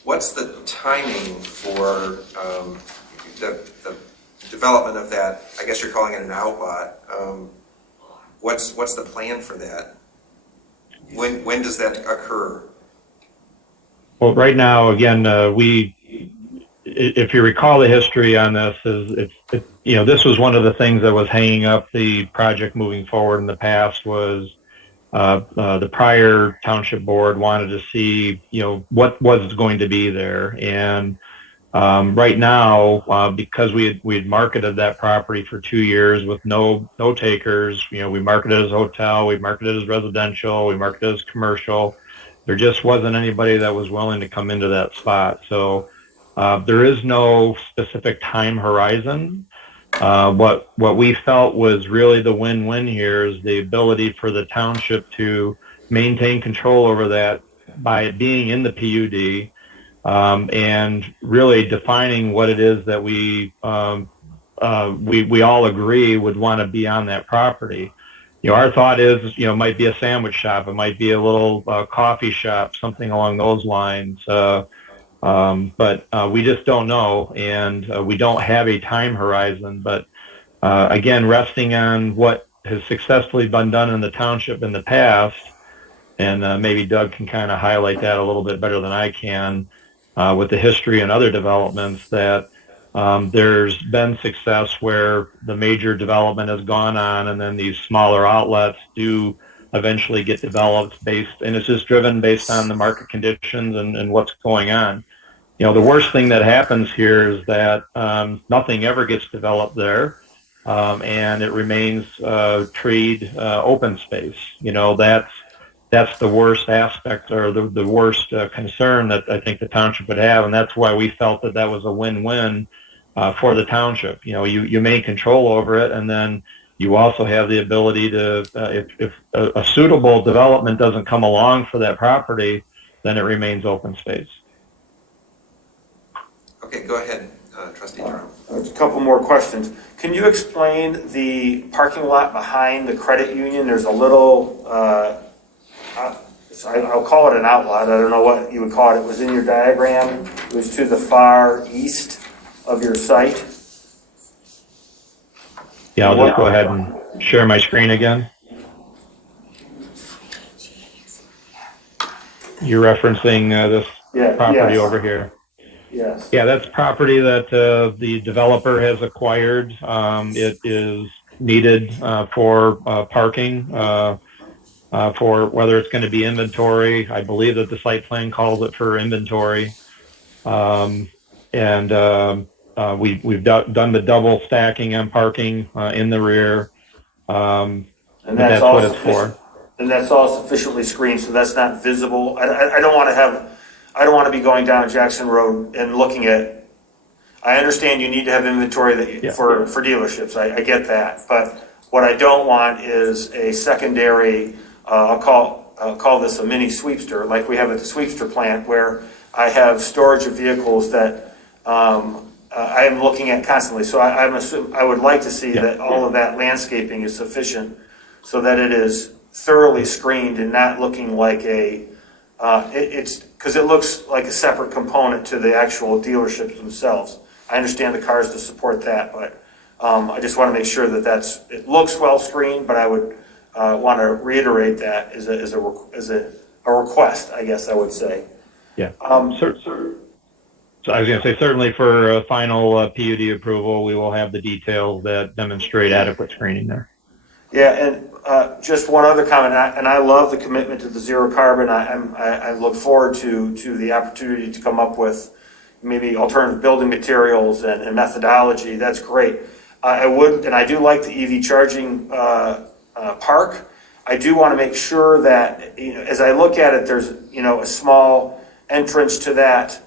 What's the timing for the development of that? I guess you're calling it an outlot. What's the plan for that? When does that occur? Well, right now, again, if you recall the history on this, this was one of the things that was hanging up the project moving forward in the past was the prior township board wanted to see, what was going to be there. And right now, because we had marketed that property for 2 years with no takers, we marketed it as a hotel, we marketed it as residential, we marketed it as commercial. There just wasn't anybody that was willing to come into that spot. So there is no specific time horizon. What we felt was really the win-win here is the ability for the township to maintain control over that by it being in the PUD, and really defining what it is that we all agree would want to be on that property. Our thought is, it might be a sandwich shop, it might be a little coffee shop, something along those lines. But we just don't know, and we don't have a time horizon. But again, resting on what has successfully been done in the township in the past, and maybe Doug can kind of highlight that a little bit better than I can with the history and other developments, that there's been success where the major development has gone on, and then these smaller outlets do eventually get developed and it's just driven based on the market conditions and what's going on. The worst thing that happens here is that nothing ever gets developed there, and it remains treed open space. That's the worst aspect, or the worst concern that I think the township would have, and that's why we felt that was a win-win for the township. You maintain control over it, and then you also have the ability to, if a suitable development doesn't come along for that property, then it remains open space. Okay, go ahead, Trustee Jerome. A couple more questions. Can you explain the parking lot behind the credit union? There's a little, I'll call it an outlot. I don't know what you would call it. It was in your diagram. It was to the far east of your site. Yeah, I'll just go ahead and share my screen again. You're referencing this property over here. Yes. Yeah, that's property that the developer has acquired. It is needed for parking, for whether it's going to be inventory. I believe that the site plan calls it for inventory. We've done the double stacking and parking in the rear. And that's what it's for. And that's all sufficiently screened, so that's not visible. I don't want to be going down Jackson Road and looking at. I understand you need to have inventory for dealerships. I get that, but what I don't want is a secondary. I'll call this a mini sweepster, like we have at the sweepster plant, where I have storage of vehicles that I am looking at constantly. So I would like to see that all of that landscaping is sufficient, so that it is thoroughly screened and not looking like it's because it looks like a separate component to the actual dealerships themselves. I understand the cars to support that, but I just want to make sure that it looks well screened. But I would want to reiterate that as a request, I guess I would say. Yeah. So I was going to say, certainly for final PUD approval, we will have the details that demonstrate adequate screening there. Yeah, and just one other comment, and I love the commitment to the zero carbon. I look forward to the opportunity to come up with maybe alternative building materials and methodology. That's great. I do like the EV charging park. I do want to make sure that, as I look at it, there's, a small entrance to that.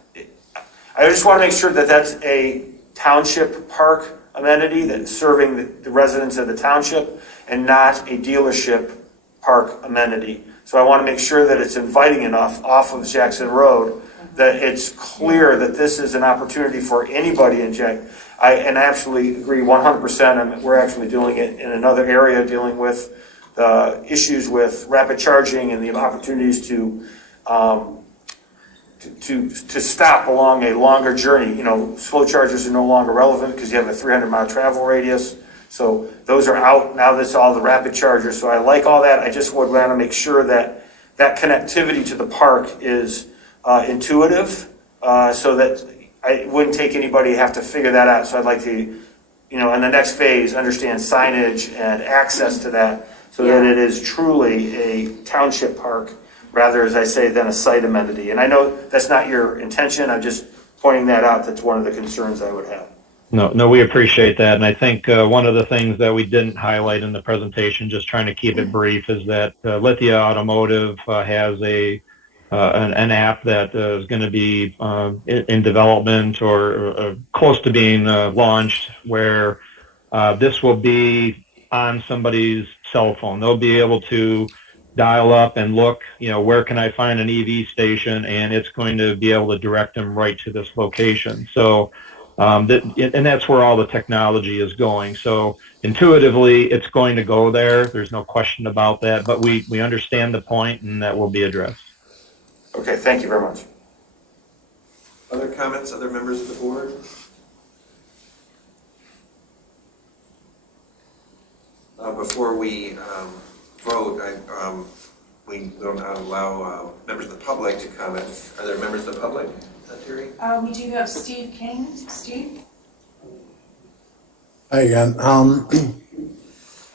I just want to make sure that that's a township park amenity that's serving the residents of the township and not a dealership park amenity. So I want to make sure that it's inviting enough off of Jackson Road that it's clear that this is an opportunity for anybody in Jackson. I absolutely agree 100%. We're actually doing it in another area, dealing with the issues with rapid charging and the opportunities to stop along a longer journey. Slow chargers are no longer relevant because you have a 300-mile travel radius. So those are out. Now that's all the rapid chargers. So I like all that. I just would want to make sure that that connectivity to the park is intuitive so that it wouldn't take anybody to have to figure that out. So I'd like to, in the next phase, understand signage and access to that so that it is truly a township park rather, as I say, than a site amenity. And I know that's not your intention. I'm just pointing that out. That's one of the concerns I would have. No, we appreciate that. And I think one of the things that we didn't highlight in the presentation, just trying to keep it brief, is that Lithia Automotive has an app that is going to be in development or close to being launched, where this will be on somebody's cell phone. They'll be able to dial up and look, where can I find an EV station, and it's going to be able to direct them right to this location. So, and that's where all the technology is going. So intuitively, it's going to go there. There's no question about that, but we understand the point, and that will be addressed. Okay, thank you very much. Other comments, other members of the board? Before we vote, we don't allow members of the public to comment. Are there members of the public, Terry? We do have Steve King. Steve? Hi again.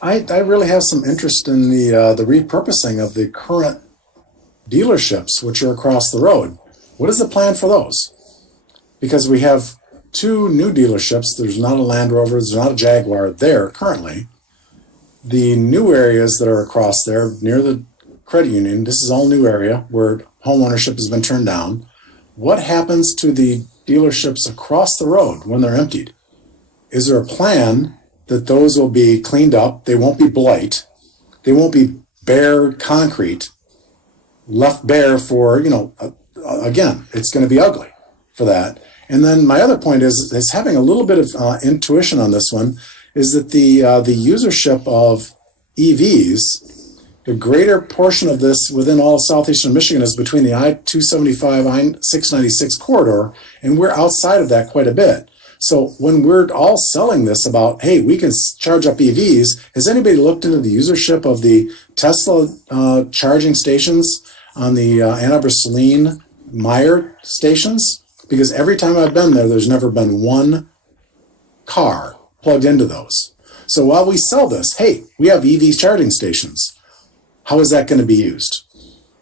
I really have some interest in the repurposing of the current dealerships, which are across the road. What is the plan for those? Because we have 2 new dealerships. There's not a Land Rover, there's not a Jaguar there currently. The new areas that are across there near the credit union, this is all new area where home ownership has been turned down. What happens to the dealerships across the road when they're emptied? Is there a plan that those will be cleaned up? They won't be blight. They won't be bare concrete, left bare for, again, it's going to be ugly for that. And then my other point is having a little bit of intuition on this one, is that the usership of EVs, the greater portion of this within all of southeastern Michigan is between the I-275, I-696 corridor, and we're outside of that quite a bit. So when we're all selling this about, hey, we can charge up EVs, has anybody looked into the usership of the Tesla charging stations on the Ann Arbor Saline Meyer stations? Because every time I've been there, there's never been one car plugged into those. So while we sell this, hey, we have EV charging stations. How is that going to be used?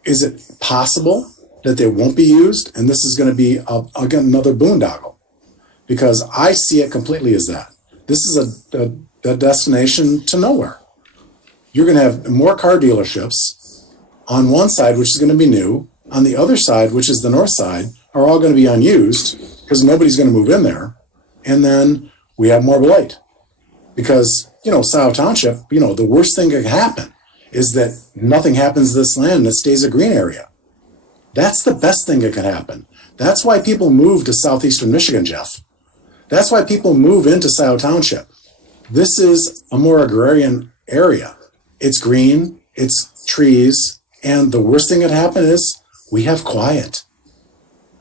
Is it possible that they won't be used? And this is going to be, again, another boondoggle. Because I see it completely as that. This is a destination to nowhere. You're going to have more car dealerships on one side, which is going to be new. On the other side, which is the north side, are all going to be unused because nobody's going to move in there. And then we have more blight. Because, Scio Township, the worst thing that can happen is that nothing happens to this land that stays a green area. That's the best thing that can happen. That's why people move to southeastern Michigan, Jeff. That's why people move into Scio Township. This is a more agrarian area. It's green, it's trees, and the worst thing that happen is we have quiet.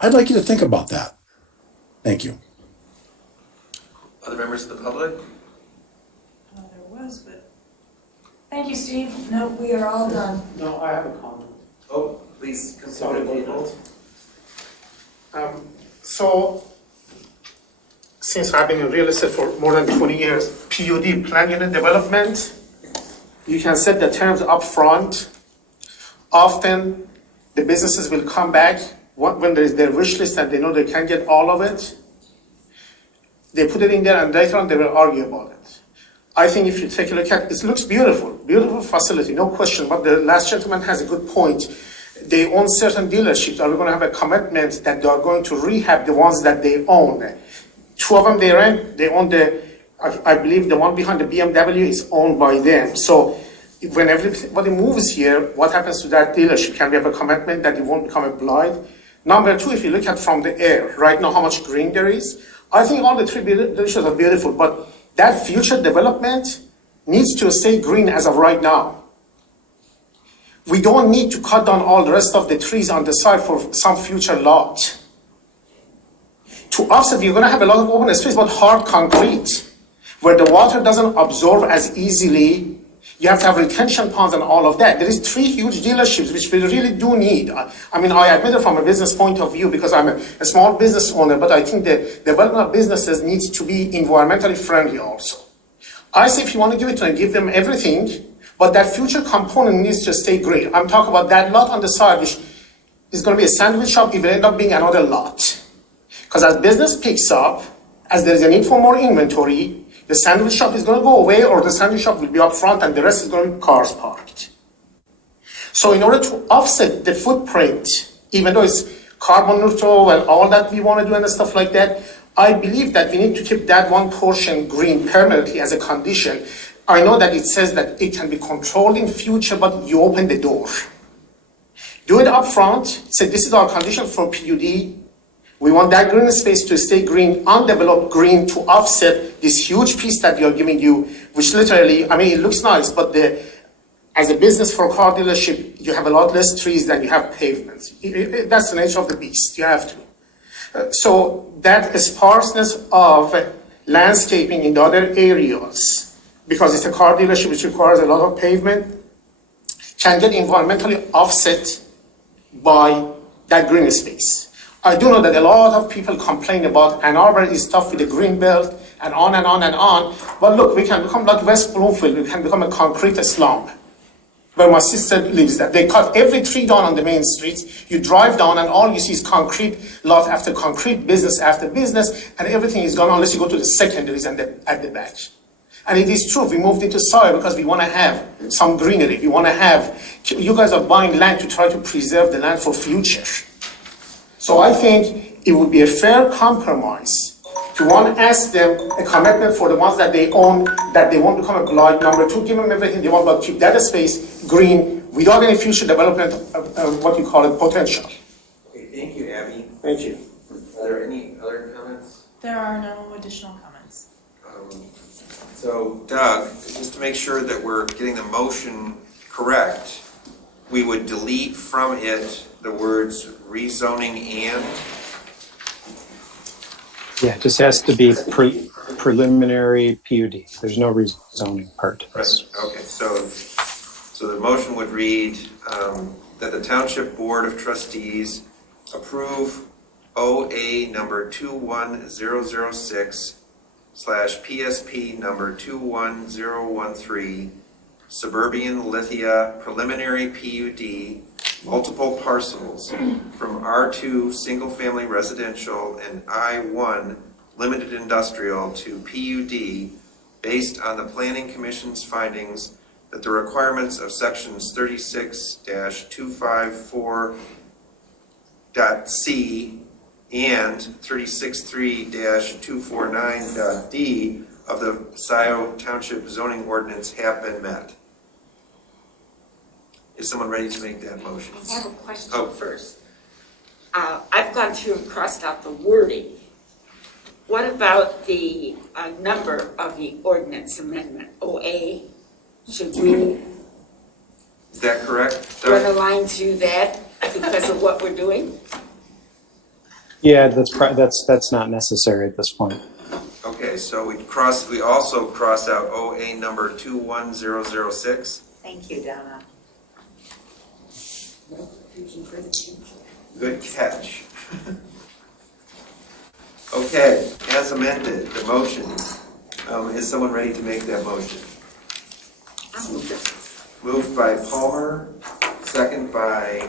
I'd like you to think about that. Thank you. Other members of the public? There was, but... Thank you, Steve. No, we are all done. No, I have a comment. Oh, please come Sorry to the about table. So, since I've been in real estate for more than 20 years, PUD, plan unit development, you can set the terms up front. Often, the businesses will come back when there is their wish list and they know they can't get all of it. They put it in there and later on they will argue about it. I think if you take a look at it, it looks beautiful, beautiful facility, no question, but the last gentleman has a good point. They own certain dealerships. Are we going to have a commitment that they are going to rehab the ones that they own? Two of them they rent, they own I believe the one behind the BMW is owned by them. So when everybody moves here, what happens to that dealership? Can we have a commitment that it won't become a blight? Number two, if you look at from the air, right now how much green there is, I think all the three dealerships are beautiful, but that future development needs to stay green as of right now. We don't need to cut down all the rest of the trees on the side for some future lot. To offset, you're going to have a lot of open space, but hard concrete, where the water doesn't absorb as easily. You have to have retention ponds and all of that. There is three huge dealerships, which we really do need. I mean, I admit it from a business point of view because I'm a small business owner, but I think the development of businesses needs to be environmentally friendly also. I say if you want to give it to them, give them everything, but that future component needs to stay green. I'm talking about that lot on the side, which is going to be a sandwich shop, it will end up being another lot. Because as business picks up, as there is a need for more inventory, the sandwich shop is going to go away or the sandwich shop will be up front and the rest is going to be cars parked. So in order to offset the footprint, even though it's carbon neutral and all that we want to do and stuff like that, I believe that we need to keep that one portion green permanently as a condition. I know that it says that it can be controlled in future, but you open the door. Do it up front, say this is our condition for PUD. We want that green space to stay green, undeveloped green, to offset this huge piece that we are giving you, which literally, I mean, it looks nice, but as a business for a car dealership, you have a lot less trees than you have pavements. That's the nature of the beast, you have to. So that sparseness of landscaping in the other areas, because it's a car dealership which requires a lot of pavement, can get environmentally offset by that green space. I do know that a lot of people complain about Ann Arbor is tough with the green belt and on and on and on. But look, we can become like West Bloomfield. We can become a concrete slum where my sister lives there. They cut every tree down on the main streets. You drive down and all you see is concrete lot after concrete, business after business, and everything is gone unless you go to the secondaries and at the back. And it is true, we moved into Scio because we want to have some greenery. We want to have, you guys are buying land to try to preserve the land for future. So I think it would be a fair compromise to one, ask them a commitment for the ones that they own, that they won't become a blight. Number two, give them everything they want, but keep that space green without any future development, what you call it, potential. Okay, thank you, Abby. Thank you. Are there any other comments? There are no additional comments. So Doug, just to make sure that we're getting the motion correct, we would delete from it the words rezoning and? Yeah, it just has to be preliminary PUD. There's no rezoning part to this. Right. Okay, so the motion would read that the Township Board of Trustees approve OA number 21006/PSP number 21013 Suburban Lithia preliminary PUD multiple parcels from R2 single-family residential and I1 limited industrial to PUD based on the Planning Commission's findings that the requirements of sections 36-254.c and 36.3-249.d of the Scio Township zoning ordinance have been met. Is someone ready to make that motion? I have a question first. I've gone through and crossed out the wording. What about the number of the ordinance amendment, OA? Should we Is that correct? run a line through that because of what we're doing? Yeah, that's not necessary at this point. Okay, so we also cross out OA number 21006. Thank you, Donna. No confusion for the future. Good catch. Okay, as amended, the motion, is someone ready to make that motion? Moved by Palmer, second by,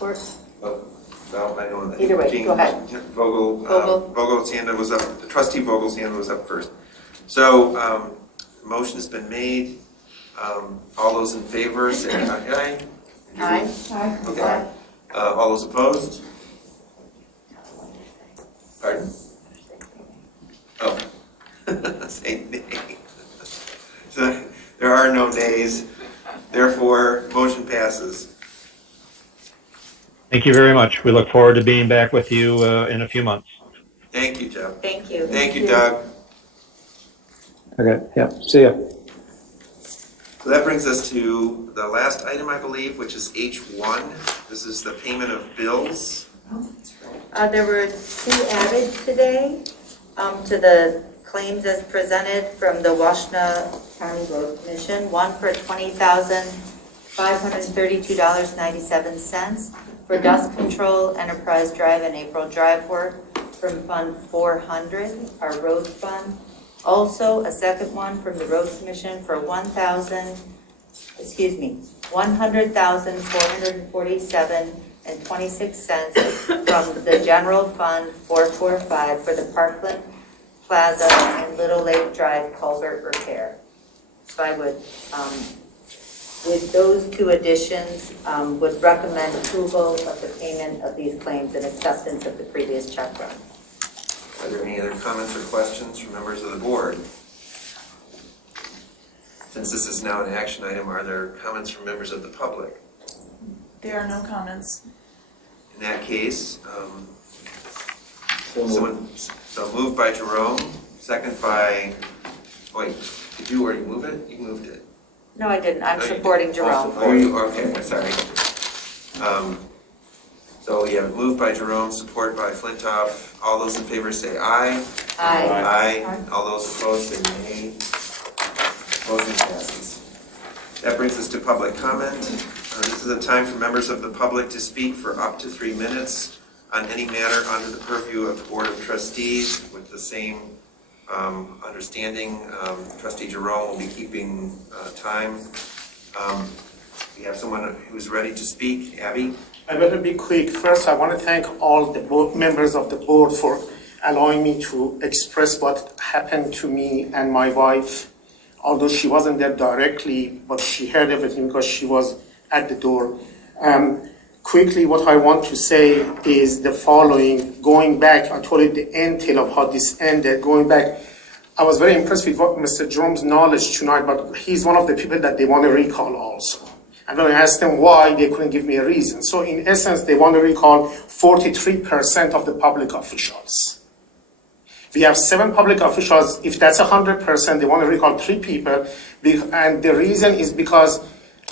Or- well, I don't know. Either way, Jean go ahead. Vogel's hand was up, trustee Vogel's hand was up first. So, the motion has been made. All those in favor, say aye. Aye. Okay. All those opposed? Pardon? Oh. Say nay. So, there are no nays. Therefore, motion passes. Thank you very much. We look forward to being back with you in a few months. Thank you, Jeff. Thank you. Thank you, Doug. Okay, yeah, see ya. So that brings us to the last item, I believe, which is H1. This is the payment of bills. There were two added today to the claims as presented from the Washtenaw County Road Commission. One for $20,532.97 for dust control, Enterprise Drive and April Drive work from Fund 400, our road fund. Also, a second one from the Road Commission for $100,447.26 from the General Fund 445 for the Parkland Plaza and Little Lake Drive culvert repair. So I would, with those two additions, would recommend approval of the payment of these claims and acceptance of the previous check run. Are there any other comments or questions from members of the board? Since this is now an action item, are there comments from members of the public? There are no comments. In that case, so moved by Jerome, second by, wait, did you already move it? You moved it. No, I didn't. I'm supporting Jerome. Oh, you, okay, sorry. So yeah, moved by Jerome, support by Flintoff. All those in favor say aye. Aye. Aye. All those opposed say nay. Motion passes. That brings us to public comment. This is a time for members of the public to speak for up to 3 minutes on any matter under the purview of the Board of Trustees. With the same understanding, Trustee Jerome will be keeping time. We have someone who's ready to speak. Abby? I better be quick. First, I want to thank all the members of the board for allowing me to express what happened to me and my wife. Although she wasn't there directly, but she heard everything because she was at the door. Quickly, what I want to say is the following. Going back, I told you the entail of how this ended. Going back, I was very impressed with what Mr. Jerome's knowledge tonight, but he's one of the people that they want to recall also. And when I asked them why, they couldn't give me a reason. So in essence, they want to recall 43% of the public officials. We have 7 public officials. If that's 100%, they want to recall 3 people. And the reason is because,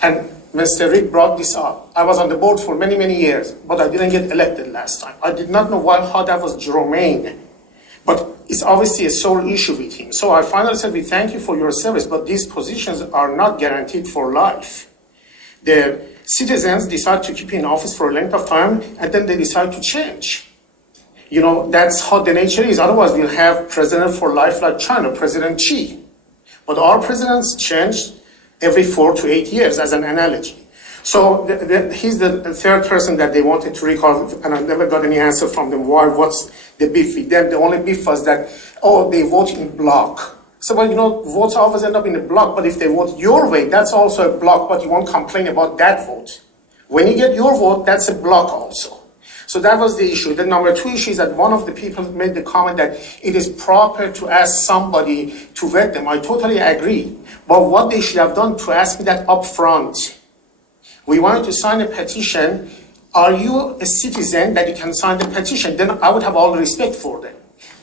and Mr. Rick brought this up, I was on the board for many, many years, but I didn't get elected last time. I did not know how that was germane. But it's obviously a sore issue with him. So I finally said, we thank you for your service, but these positions are not guaranteed for life. The citizens decide to keep you in office for a length of time, and then they decide to change. You know, that's how the nature is. Otherwise, we'll have president for life like China, President Xi. But our presidents change every 4 to 8 years, as an analogy. So he's the third person that they wanted to recall, and I never got any answer from them. Why? What's the beef with them? The only beef was that, they vote in block. So, well, votes always end up in a block, but if they vote your way, that's also a block, but you won't complain about that vote. When you get your vote, that's a block also. So that was the issue. The number 2 issue is that one of the people made the comment that it is proper to ask somebody to vet them. I totally agree. But what they should have done to ask me that up front. We wanted to sign a petition. Are you a citizen that you can sign the petition? Then I would have all respect for them.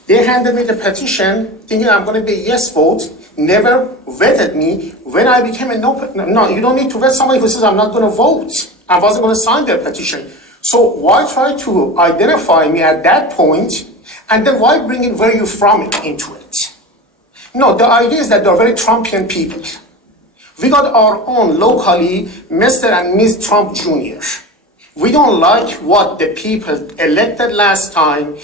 They handed me the petition thinking I'm going to be a yes vote, never vetted me. When I became a no, you don't need to vet somebody who says I'm not going to vote. I wasn't going to sign their petition. So why try to identify me at that point, and then why bring in where you're from into it? No, the idea is that they're very Trumpian people. We got our own locally, Mr. and Ms. Trump Jr. We don't like what the people elected last time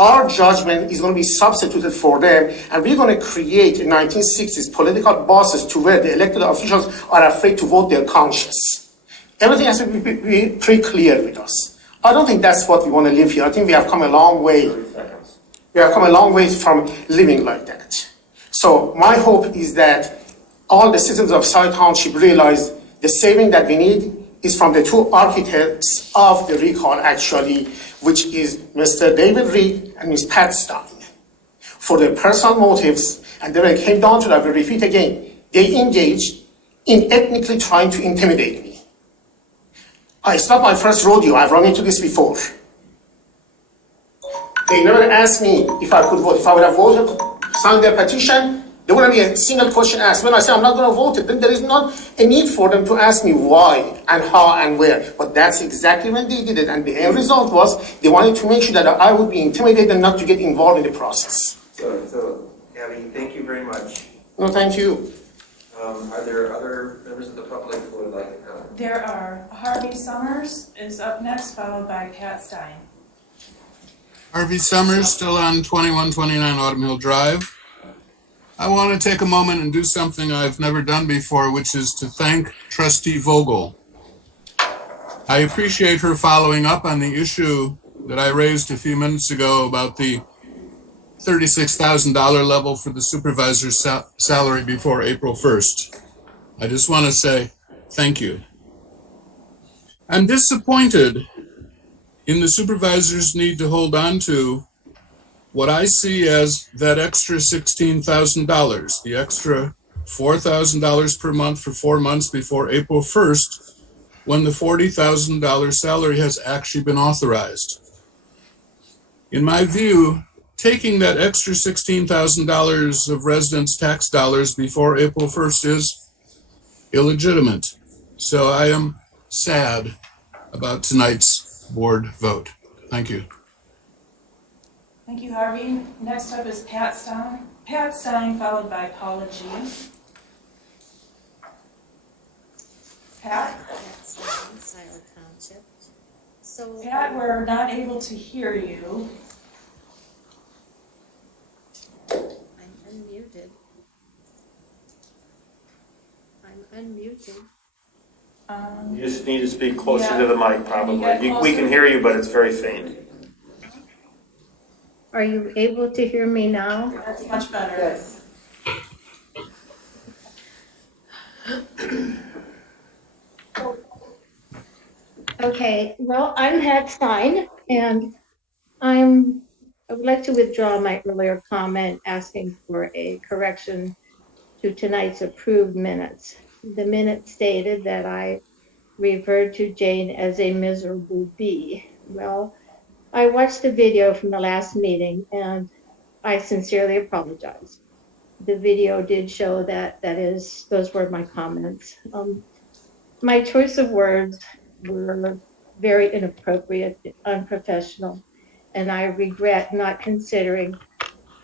our judgment is going to be substituted for them, and we're going to create a 1960s political bosses to where the elected officials are afraid to vote their conscience. Everything has to be pretty clear with us. I don't think that's what we want to live here. I think we have come a long way. We have come a long way from living like that. So my hope is that all the citizens of Scio Township realize the saving that we need is from the two architects of the recall, actually, which is Mr. David Reed and Ms. Pat Stein. For their personal motives, and then when it came down to that, I will repeat again, they engaged in ethnically trying to intimidate me. It's not my first rodeo. I've run into this before. They never asked me if I could vote. If I would have voted, signed their petition, there wouldn't be a single question asked. When I say I'm not going to vote it, then there is not a need for them to ask me why and how and where. But that's exactly when they did it. And the end result was they wanted to make sure that I would be intimidated and not to get involved in the process. So Abby, thank you very much. No, thank you. Are there other members of the public who would like to comment? There are. Harvey Summers is up next, followed by Pat Stein. Harvey Summers, still on 2129 Autumn Hill Drive. I want to take a moment and do something I've never done before, which is to thank Trustee Vogel. I appreciate her following up on the issue that I raised a few minutes ago about the $36,000 level for the supervisor's salary before April 1st. I just want to say thank you. I'm disappointed in the supervisor's need to hold on to what I see as that extra $16,000, the extra $4,000 per month for 4 months before April 1st, when the $40,000 salary has actually been authorized. In my view, taking that extra $16,000 of residents' tax dollars before April 1st is illegitimate. So I am sad about tonight's board vote. Thank you. Thank you, Harvey. Next up is Pat Stein. Pat Stein, followed by Paula G. Pat? Scio Township. So, Pat, we're not able to hear you. I'm unmuted. You just need to speak closer to the mic, probably. We closer? can hear you, but it's very faint. Are you able to hear me now? That's much better. Okay, well, I'm Pat Stein, and I would like to withdraw my earlier comment asking for a correction to tonight's approved minutes. The minutes stated that I referred to Jane as a miserable bee. Well, I watched the video from the last meeting, and I sincerely apologize. The video did show that those were my comments. My choice of words were very inappropriate, unprofessional, and I regret not considering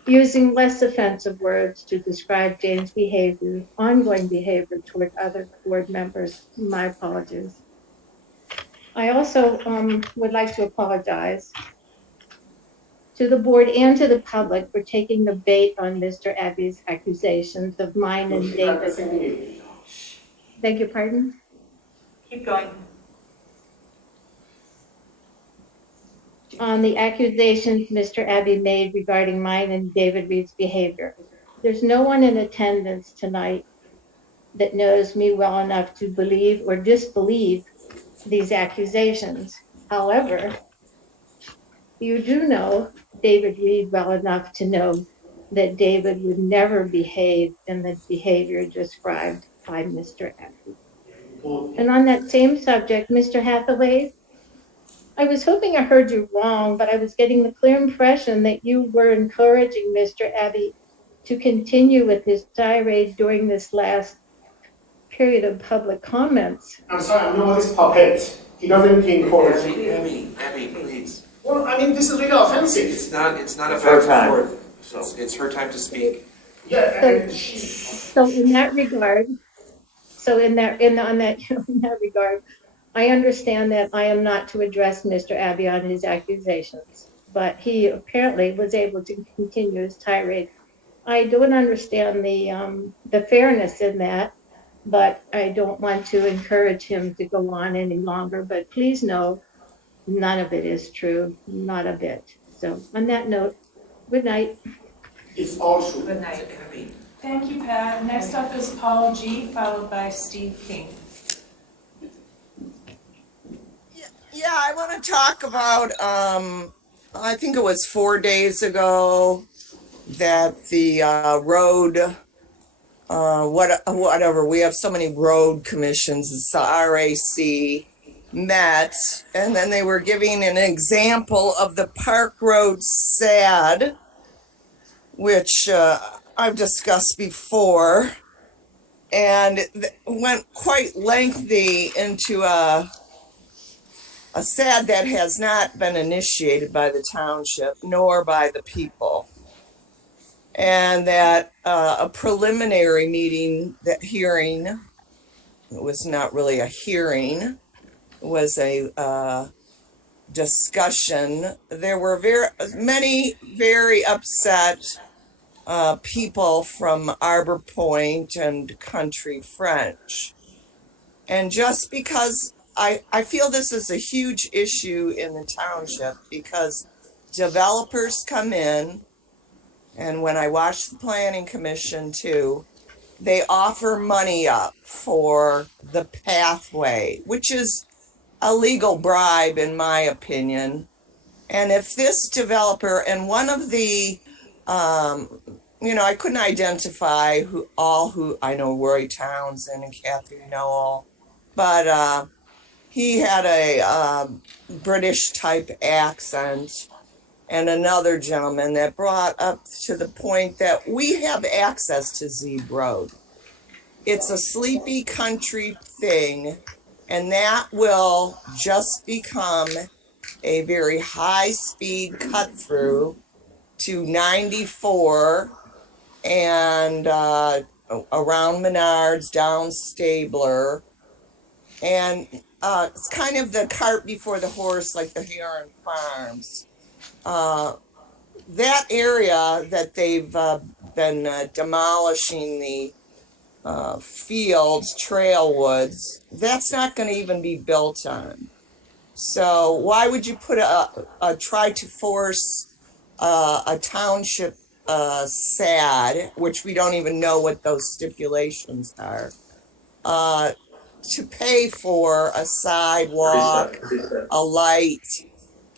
using less offensive words to describe Jane's behavior, ongoing behavior toward other board members. My apologies. I also would like to apologize to the board and to the public for taking the bait on Mr. Abbey's accusations of mine and David. Beg your pardon? Keep going. On the accusations Mr. Abbey made regarding mine and David Reed's behavior. There's no one in attendance tonight that knows me well enough to believe or disbelieve these accusations. However, you do know David Reed well enough to know that David would never behave in the behavior described by Mr. Abbey. And on that same subject, Mr. Hathaway, I was hoping I heard you wrong, but I was getting the clear impression that you were encouraging Mr. Abbey to continue with his tirade during this last period of public comments. I'm sorry, I'm nobody's puppet. He doesn't encourage me. Abby, please. Well, I mean, this is really offensive. It's not a It's back her and time. forth. It's her time to speak. Yeah, and So in that regard, in that regard, I understand that I am not to address Mr. Abbey on his accusations, but he apparently was able to continue his tirade. I don't understand the fairness in that, but I don't want to encourage him to go on any longer. But please know, none of it is true, not a bit. So on that note, good night. It's all true. Good night, Abby. Thank you, Pat. Next up is Paul G., followed by Steve King. Yeah, I want to talk about, I think it was 4 days ago that the road, whatever, we have so many road commissions, it's the RAC, met, and then they were giving an example of the Park Road SAD, which I've discussed before, and went quite lengthy into a SAD that has not been initiated by the township nor by the people. And that a preliminary meeting, that hearing, it was not really a hearing, it was a discussion. There were many very upset people from Arbor Point and Country French. And just because I feel this is a huge issue in the township, because developers come in, and when I watch the planning commission too, they offer money up for the pathway, which is a legal bribe in my opinion. And if this developer, and one of the, I couldn't identify who I know Roy Townsend and Kathy Noel, but he had a British type accent, and another gentleman that brought up to the point that we have access to Zeeb Road. It's a sleepy country thing, and that will just become a very high-speed cut-through to 94 and around Menards, down Stabler, and it's kind of the cart before the horse, like the Heron Farms. That area that they've been demolishing the fields, trail woods, that's not going to even be built on. So why would you put try to force a township SAD, which we don't even know what those stipulations are, to pay for a sidewalk, a light,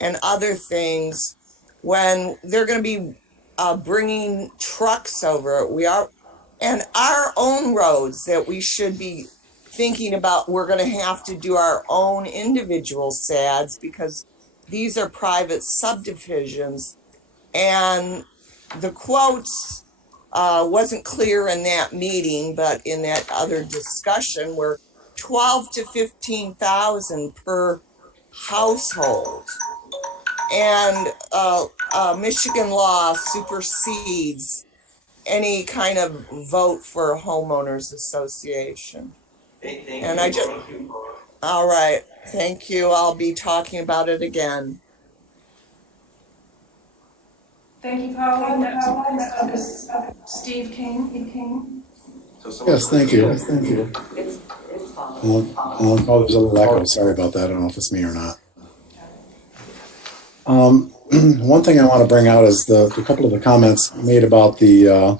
and other things when they're going to be bringing trucks over it. And our own roads that we should be thinking about, we're going to have to do our own individual SADs because these are private subdivisions. And the quotes wasn't clear in that meeting, but in that other discussion were 12 to 15,000 per household. And Michigan law supersedes any kind of vote for a homeowners association. And I just, all right, thank you. I'll be talking about it again. Thank you, Paula. Next up is Steve King. Yes, thank you. Thank you. Oh, there's a little echo. Sorry about that. I don't know if it's me or not. One thing I want to bring out is the couple of the comments made about the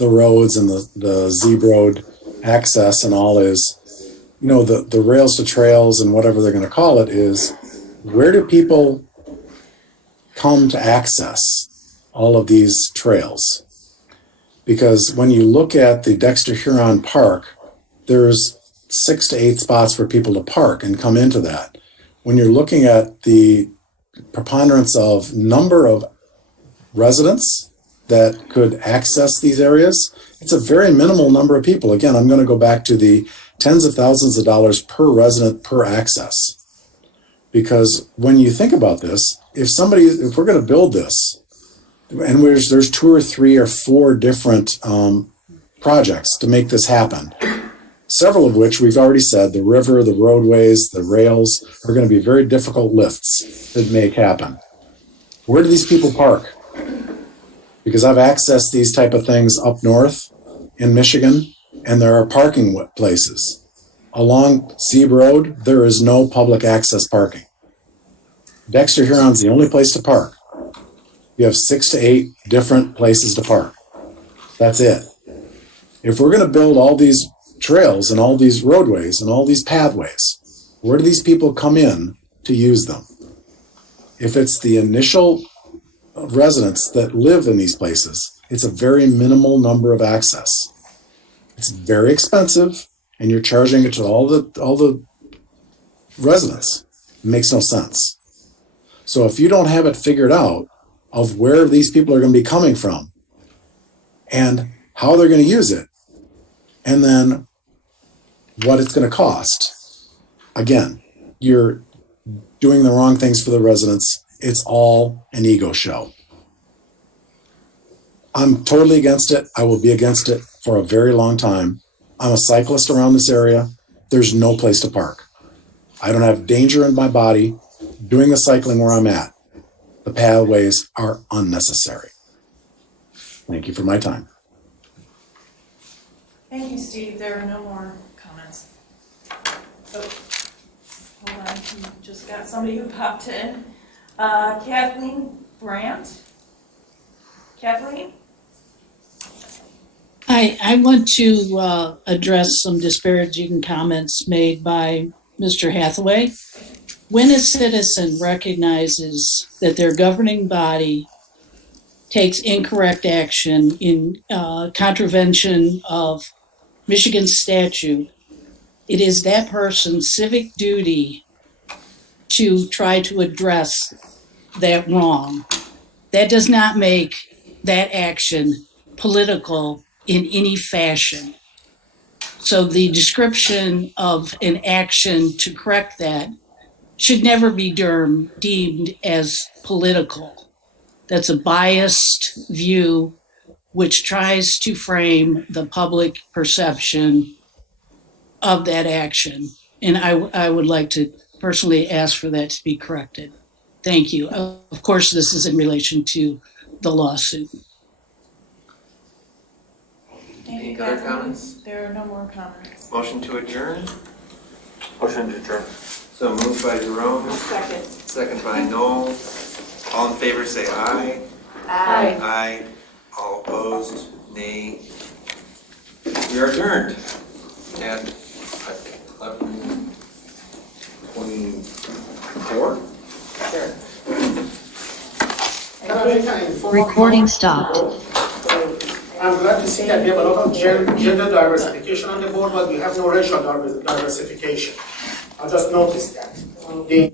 roads and the Zeeb Road access and all is, the rails to trails and whatever they're going to call it is, where do people come to access all of these trails? Because when you look at the Dexter Huron Park, there's 6 to 8 spots for people to park and come into that. When you're looking at the preponderance of number of residents that could access these areas, it's a very minimal number of people. Again, I'm going to go back to the tens of thousands of dollars per resident per access. Because when you think about this, if we're going to build this, and there's 2 or 3 or 4 different projects to make this happen, several of which we've already said, the river, the roadways, the rails, are going to be very difficult lifts to make happen. Where do these people park? Because I've accessed these type of things up north in Michigan, and there are parking places. Along Seab Road, there is no public access parking. Dexter Huron's the only place to park. You have 6 to 8 different places to park. That's it. If we're going to build all these trails and all these roadways and all these pathways, where do these people come in to use them? If it's the initial residents that live in these places, it's a very minimal number of access. It's very expensive, and you're charging it to all the residents. It makes no sense. So if you don't have it figured out of where these people are going to be coming from and how they're going to use it, and then what it's going to cost, again, you're doing the wrong things for the residents. It's all an ego show. I'm totally against it. I will be against it for a very long time. I'm a cyclist around this area. There's no place to park. I don't have danger in my body doing the cycling where I'm at. The pathways are unnecessary. Thank you for my time. Thank you, Steve. There are no more comments. Oh, hold on, we just got somebody who popped in. Kathleen Brandt? Kathleen? I want to address some disparaging comments made by Mr. Hathaway. When a citizen recognizes that their governing body takes incorrect action in contravention of Michigan statute, it is that person's civic duty to try to address that wrong. That does not make that action political in any fashion. So the description of an action to correct that should never be deemed as political. That's a biased view which tries to frame the public perception of that action. And I would like to personally ask for that to be corrected. Thank you. Of course, this is in relation to the lawsuit. Thank you, Any other Kathleen. comments? There are no more comments. Motion to adjourn? Motion to adjourn. So moved by Jerome, Second. second by Noel. All in favor say aye. Aye. Aye. All opposed, nay. We are adjourned at 11:24. Sure. Recording stopped. I'm glad to see that we have a lot of gender diversification on the board, but we have no racial diversification. I just noticed that. The